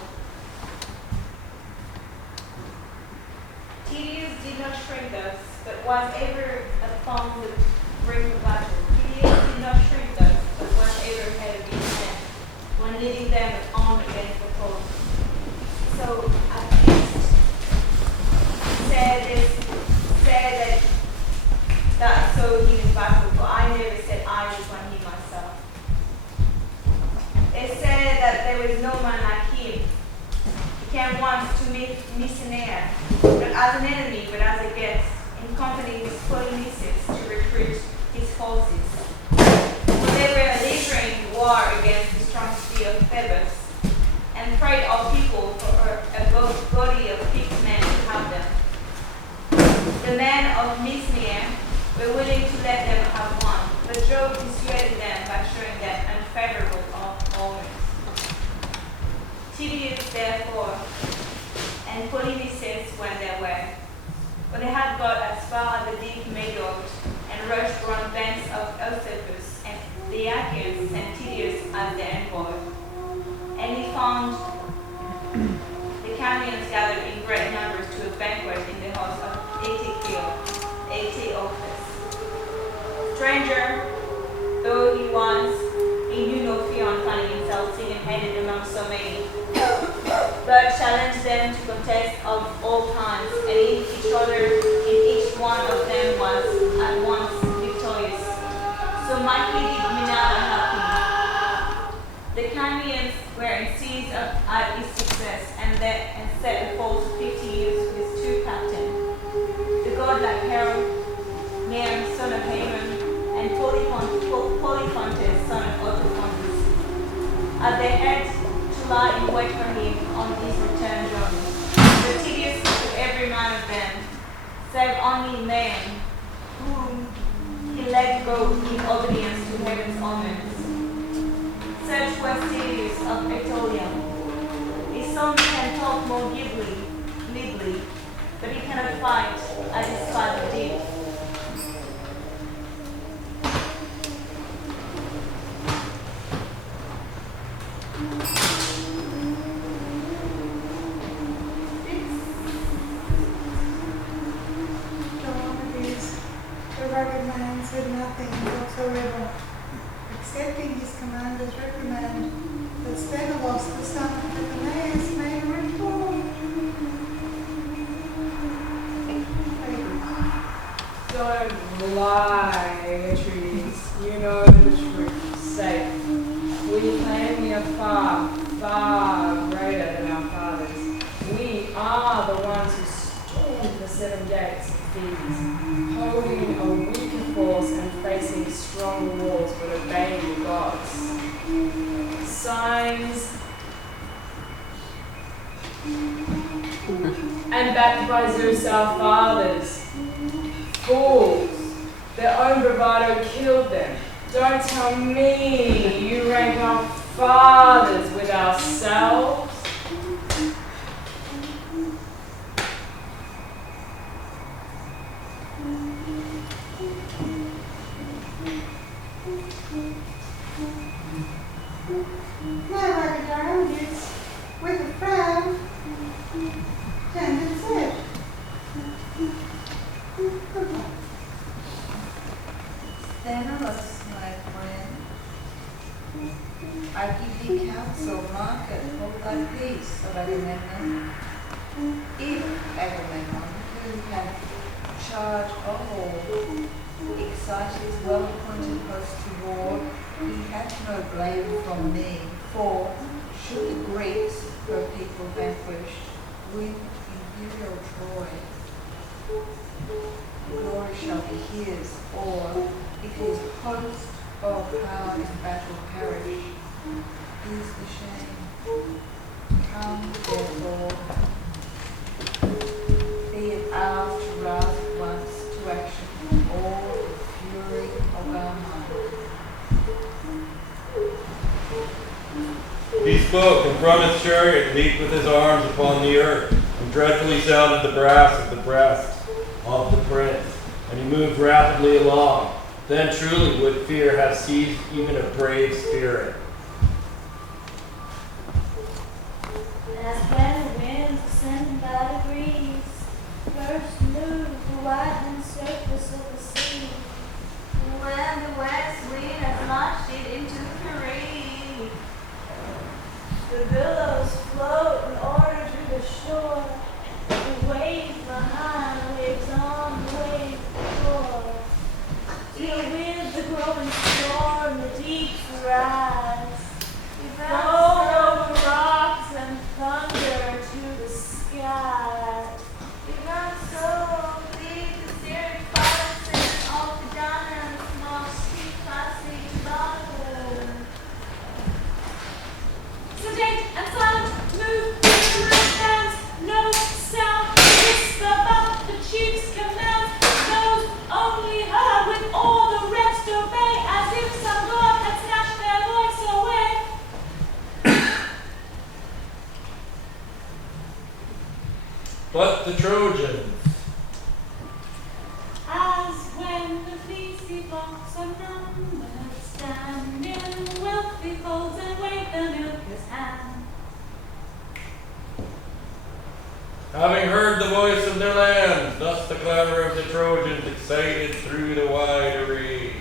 Tydeus did not shrink us, but was ever upon the brink of battle. Tydeus did not shrink us, but was ever ahead of these men, when leading them on against the foe. So at least said that so he in battle, for I never said I was one he myself. They said that there was no man like him. He came once to Mycenae, not as an enemy, but as a guest, in company with Polyneices to recruit his forces. For they were laboring war against the strong city of Thebes, and prayed our people for a body of picked men to have them. The men of Mycenae were willing to let them have one, but Jove dissuaded them by showing them unfavorable omens. Tydeus, therefore, and Polyneices went their way. When they had got as far as the deep Meadow and rushed round banks of Eusebius, and the Achaeans sent Tydeus as their envoy. And he found the Canaanians gathered in great numbers to a banquet in the house of Eteocles. Stranger though he was, he knew no fear on finding himself single-handed among so many, but challenged them to contest of all kinds, and in each one of them was at once victorious. So mightily did Minerva help him. The Canaanians were enseized at his success, and set the fall to 50 years with his two captains, the godlike Herod, Near, son of Haman, and Polyphontes, son of Autophontes, as they had to lie in wait for him on his return journey. But Tydeus took every man of them, save only man, whom he let go in obedience to heaven's omens. but he cannot fight at his father did. The rugged man said nothing whatsoever, accepting his commander's reprimand that Sthenelus, the son of Hippolytus, made a report. Don't lie, Atreides. You know the truth. Say it. We claim we are far, far greater than our fathers. We are the ones who stormed the seven gates of Thebes, holding a weaker force and facing strong walls, but obeying the gods. Signs and backed by Zeus our fathers. Fools! Their own bravado killed them. Don't tell me you rank our fathers with ourselves. Now I could argue with a frown, and said, Sthenelus, my friend, I give thee counsel, mark it, hold thy peace, O Agamemnon. If Agamemnon, who hath charge of all, excite his well-appointed host to war, he hath no blame from me, for should the Greeks, her people vanquished, win imperial Troy, glory shall be his, or if his host of power in battle perish, is the shame. Come, therefore, be it ours to rouse at once to action all the fury of our mind. He spoke, and from his chariot leaped with his arms upon the earth, and dreadfully sounded the brass of the breast of the prince, and he moved rapidly along. Then truly would fear have seized even a brave spirit. As when the winds ascend by degrees, first move the widening surface of the sea, when the west wind has launched it into fury, the billows float in order to the shore, the waves behind, waves on, waves before, till with the growing storm the deeps rise, roll over rocks and thunder to the sky. Even so, leave the Syrian forests of the Danube, small sea classic bottom. Sedate and silent, move with the hands, no sound, whisper about the chief's command, those only heard with all the rest obey, as if some god had snatched their voice away. But the Trojans, As when the fleecy flocks are numbered, stand in wealthy folds and wave the milker's hand. having heard the voice of their land, thus the clamor of the Trojans excited through the wide array.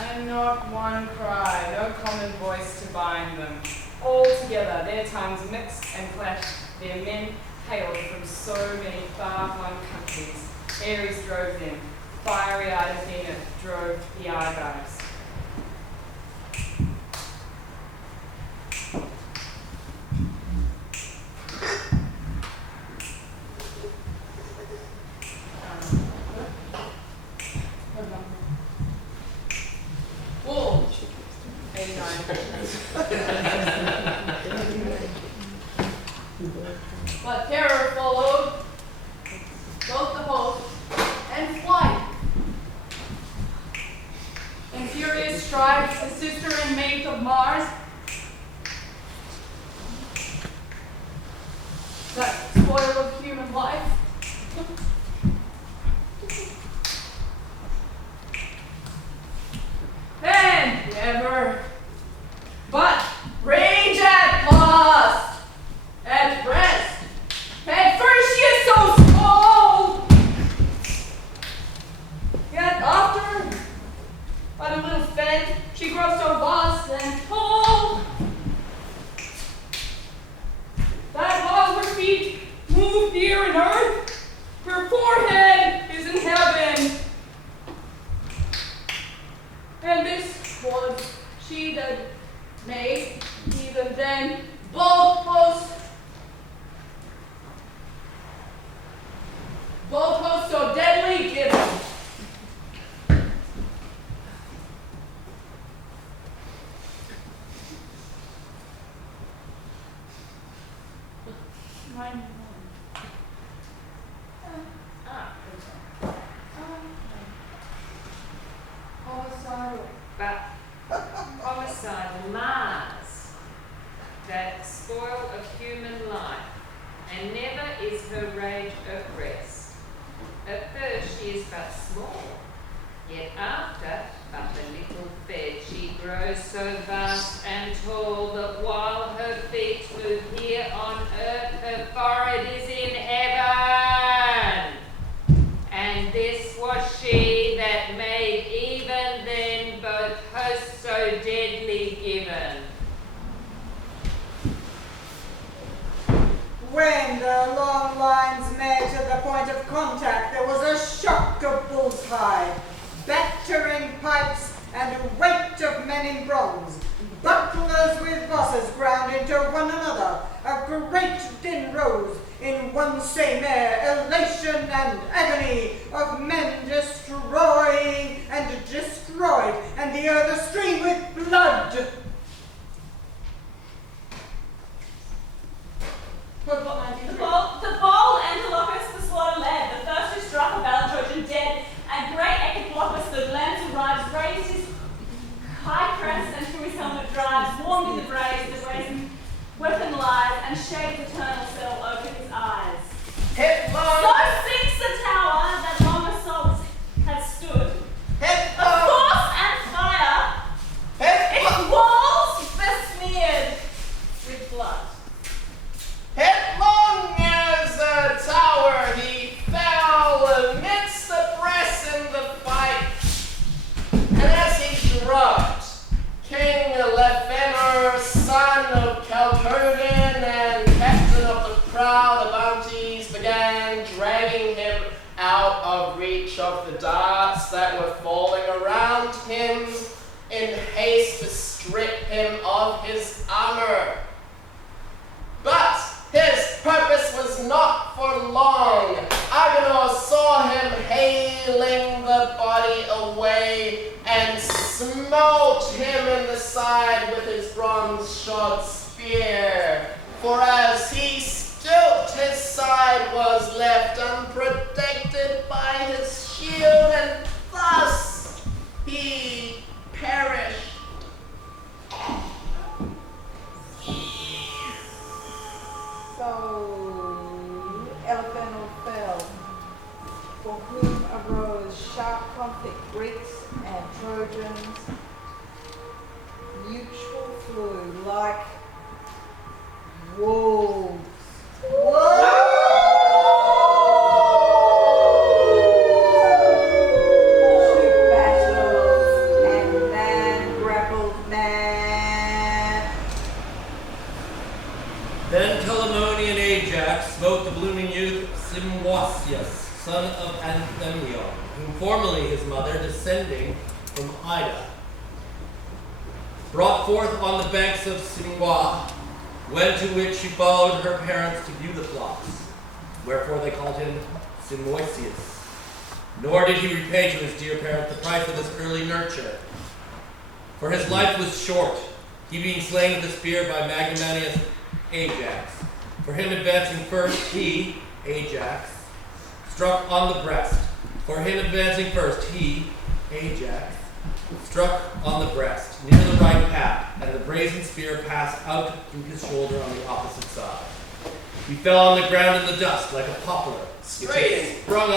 And not one cry, no common voice to bind them. All together, their tongues mixed and clashed, their men hailed from so many far-flung countries. Ares drove them, fiery-eyed Athena drove the Argives. Wool. 89. But terror followed both the host and flight. And furious strikes, the sister and mate of Mars, spoil of human life. And never. But rage at last, at rest. At first she is so small, yet after, but a little fed, she grows so vast and tall, that while her feet move here in earth, her forehead is in heaven. And this was she that made, even then, both hosts so deadly given. Homicidal Mars, that spoil of human life, and never is her rage at rest. At first she is but small, yet after, but a little fed, she grows so vast and tall that while her feet move here on earth, her forehead is in heaven. And this was she that made even then both hosts so deadly given. When the long lines met at the point of contact, there was a shock of bull's hide, battering pipes, and a weight of men in bronze. Bucklers with bosses ground into one another. A great din rose in one same air, elation and agony of men destroying and destroyed, and the earth astream with blood. The bold Antilochus the slaughter led, the first who struck a valiant Trojan dead, and great Echeclochus the lance who rides, raised his high crest and through his helmet drives, warmed in the brazen weapon lies, and shades eternal settle over his eyes. So sinks the tower that long assault had stood. Of force and fire, its walls besmeared with blood. Headlong as a tower he fell amidst the press and the fight. And as he dropped, King Lephenor, son of Calturgan and captain of the crowd of Antes, began dragging him out of reach of the darts that were falling around him in haste to strip him of his armor. But his purpose was not for long. Agenor saw him haling the body away and smote him in the side with his bronze-shod spear. For as he stood, his side was left unprotected by his shield, and thus he perished. So Elephenor fell, for whom arose sharp conflict Greeks and Trojans. Mutual flew like wolves. To battle, and man grappled man. Then Telamonian Ajax smote the blooming youth Simwasius, son of Anthemion, whom formerly his mother, descending from Ida, brought forth on the banks of Simwa, when to which she followed her parents to view the flocks, wherefore they called him Simoisius. Nor did he repay to his dear parent the price of his early nurture, for his life was short, he being slain with a spear by magnanimous Ajax. For him advancing first, he, Ajax, struck on the breast. For him advancing first, he, Ajax, struck on the breast, near the right pap, and the brazen spear passed out through his shoulder on the opposite side. He fell on the ground in the dust like a poplar. Straight It had sprung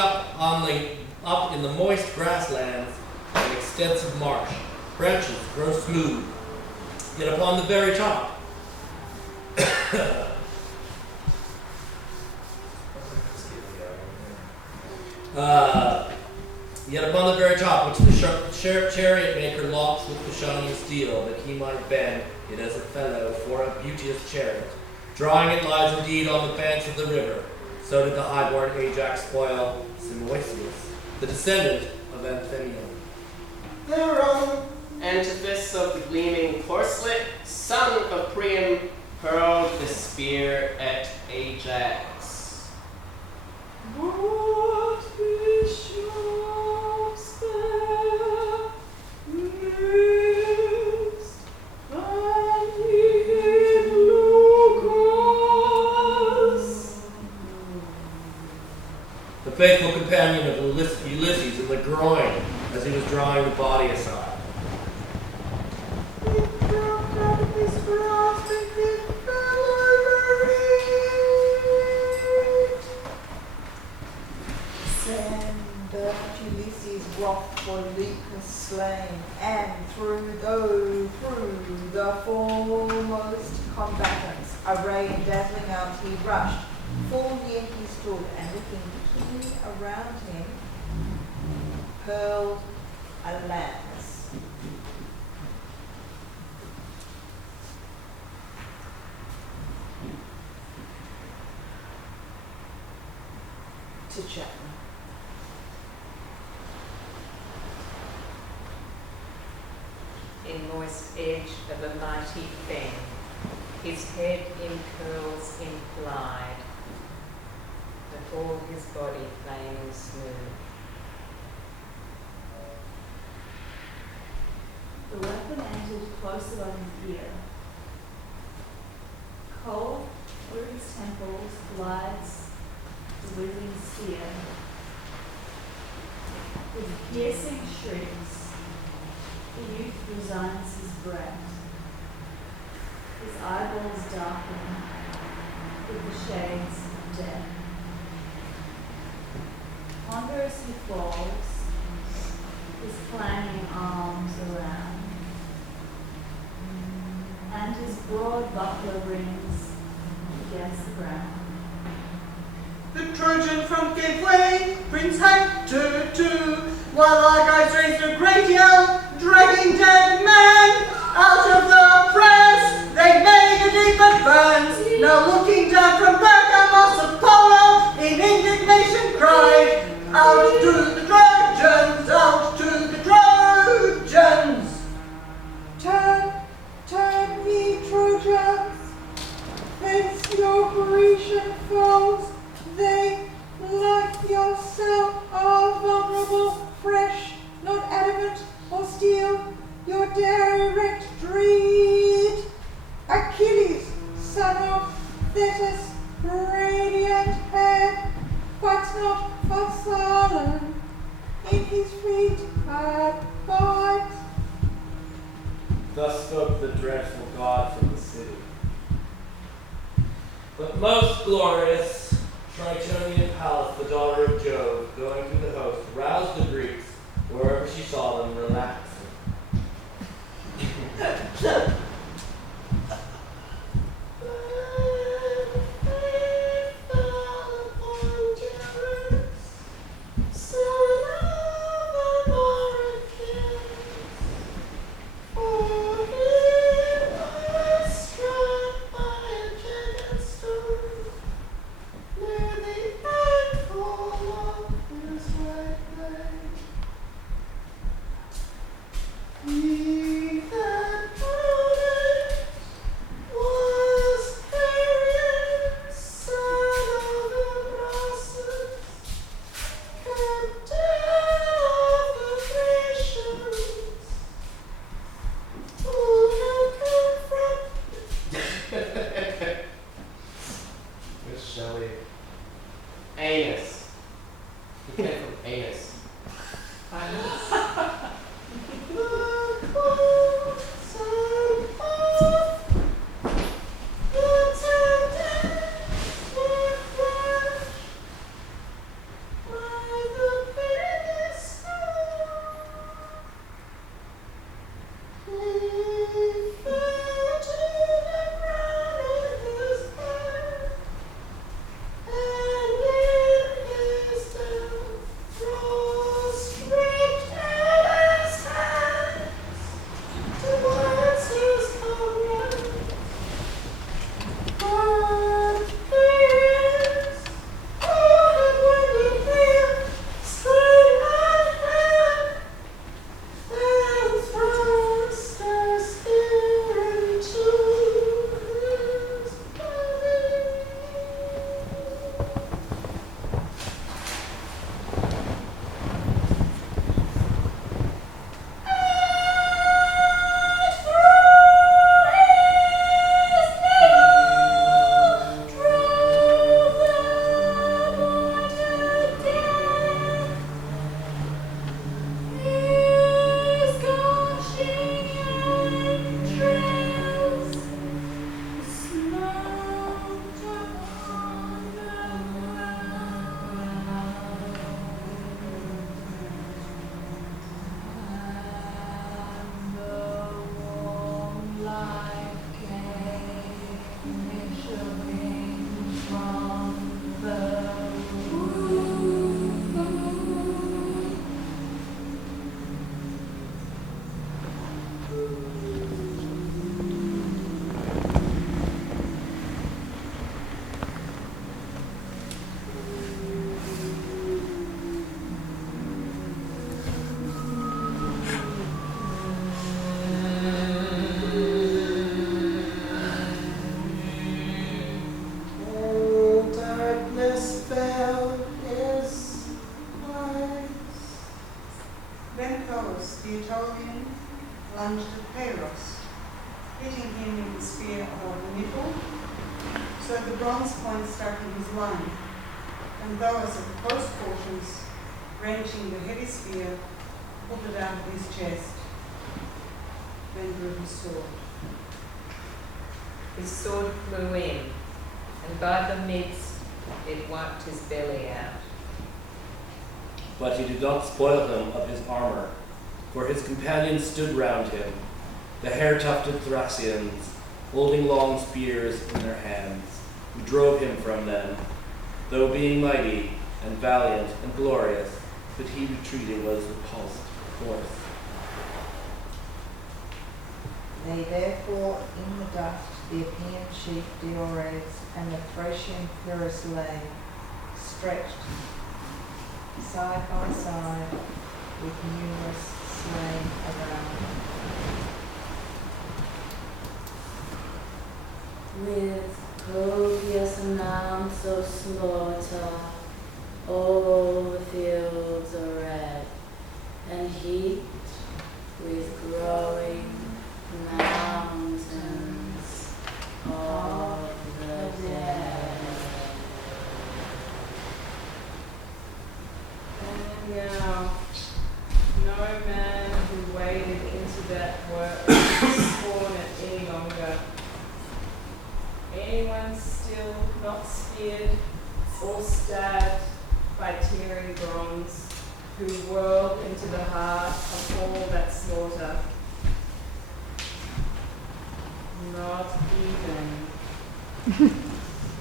up in the moist grasslands of an extensive marsh. Branches grow smooth, yet upon the very top. Yet upon the very top, which the chariot maker locks with the shining steel, that he might bend it as a felloe for a beauteous chariot. Drawing it lies indeed on the banks of the river. So did the highborn Ajax spoil Simoisius, the descendant of Anthemion. Thereon, Antiphus of the gleaming corslet, son of Priam, hurled the spear at Ajax. What bishop Speth missed, and he hit Lucas. The faithful companion of Ulysses in the groin as he was drawing the body aside. Send Ulysses wrathful Lucas slain, and through the foremost combatants, arrayed in dazzling arms, he rushed. Full near he stood, and looking keen around him, hurled a lance. To Chapman. In moist edge of a mighty fen, his head in curls implied, but all his body plain and smooth. The weapon entered close above his ear. Cold through his temples glides the whizzing spear. With piercing shrieks, the youth resigns his breath. His eyeballs darken with the shades of death. Ponderous he falls, his clanging arms around, and his broad buckler rings against the ground. The Trojan front gave way, Prince Hector too, while Argives raised a great yell, dragging dead men out of the press. They made a deep advance, now looking down from Bergamos, Apollo in indignation cried, out to the Trojans, out to the Trojans. Turn ye Trojans, face your Grecian foes. They, like yourself, are vulnerable, fresh, not adamant or steel. Your direct dread. Achilles, son of Thetis, radiant head, but not Phasalon. In his feet abides. Thus spoke the dreadful god from the city. But most glorious, Tritonian Pallas, the daughter of Jove, going through the host, roused the Greeks wherever she saw them relaxing. Anus. He came from anus. Dorian lunged at Peiros, hitting him in the spear above the nipple, so the bronze point stuck in his lung, and Thoas at close quarters, wrenching the heavy spear, pulled it out of his chest, then drew his sword. His sword flew in, and by the midst it wiped his belly out. But he did not spoil him of his armor, for his companions stood round him, the hair-tufted Thracians, holding long spears in their hands, who drove him from them, though being mighty and valiant and glorious, but he retreating was repulsed force. They therefore in the dust the Epean chief Diores and the Thracian Pyrrhus lay, stretched side by side with numerous slain around. With copious amounts of slaughter, all the fields are red, and heaped with growing mountains of the dead. And now, no man who waded into that work can scorn it any longer. Anyone still not speared or stabbed by tearing bronze, who whirled into the heart of all that slaughter. Not even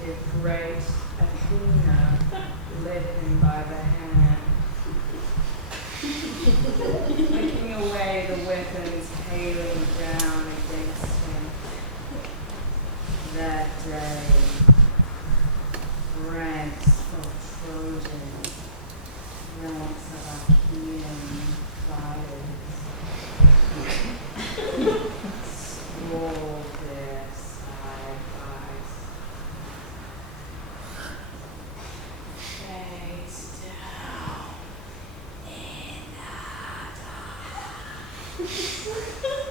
if great Athena led him by the hand, flicking away the weapons hailing down against him. That day, ranks of Trojans, ranks of Achaean fighters, swore their sacrifice. Face down in the dark.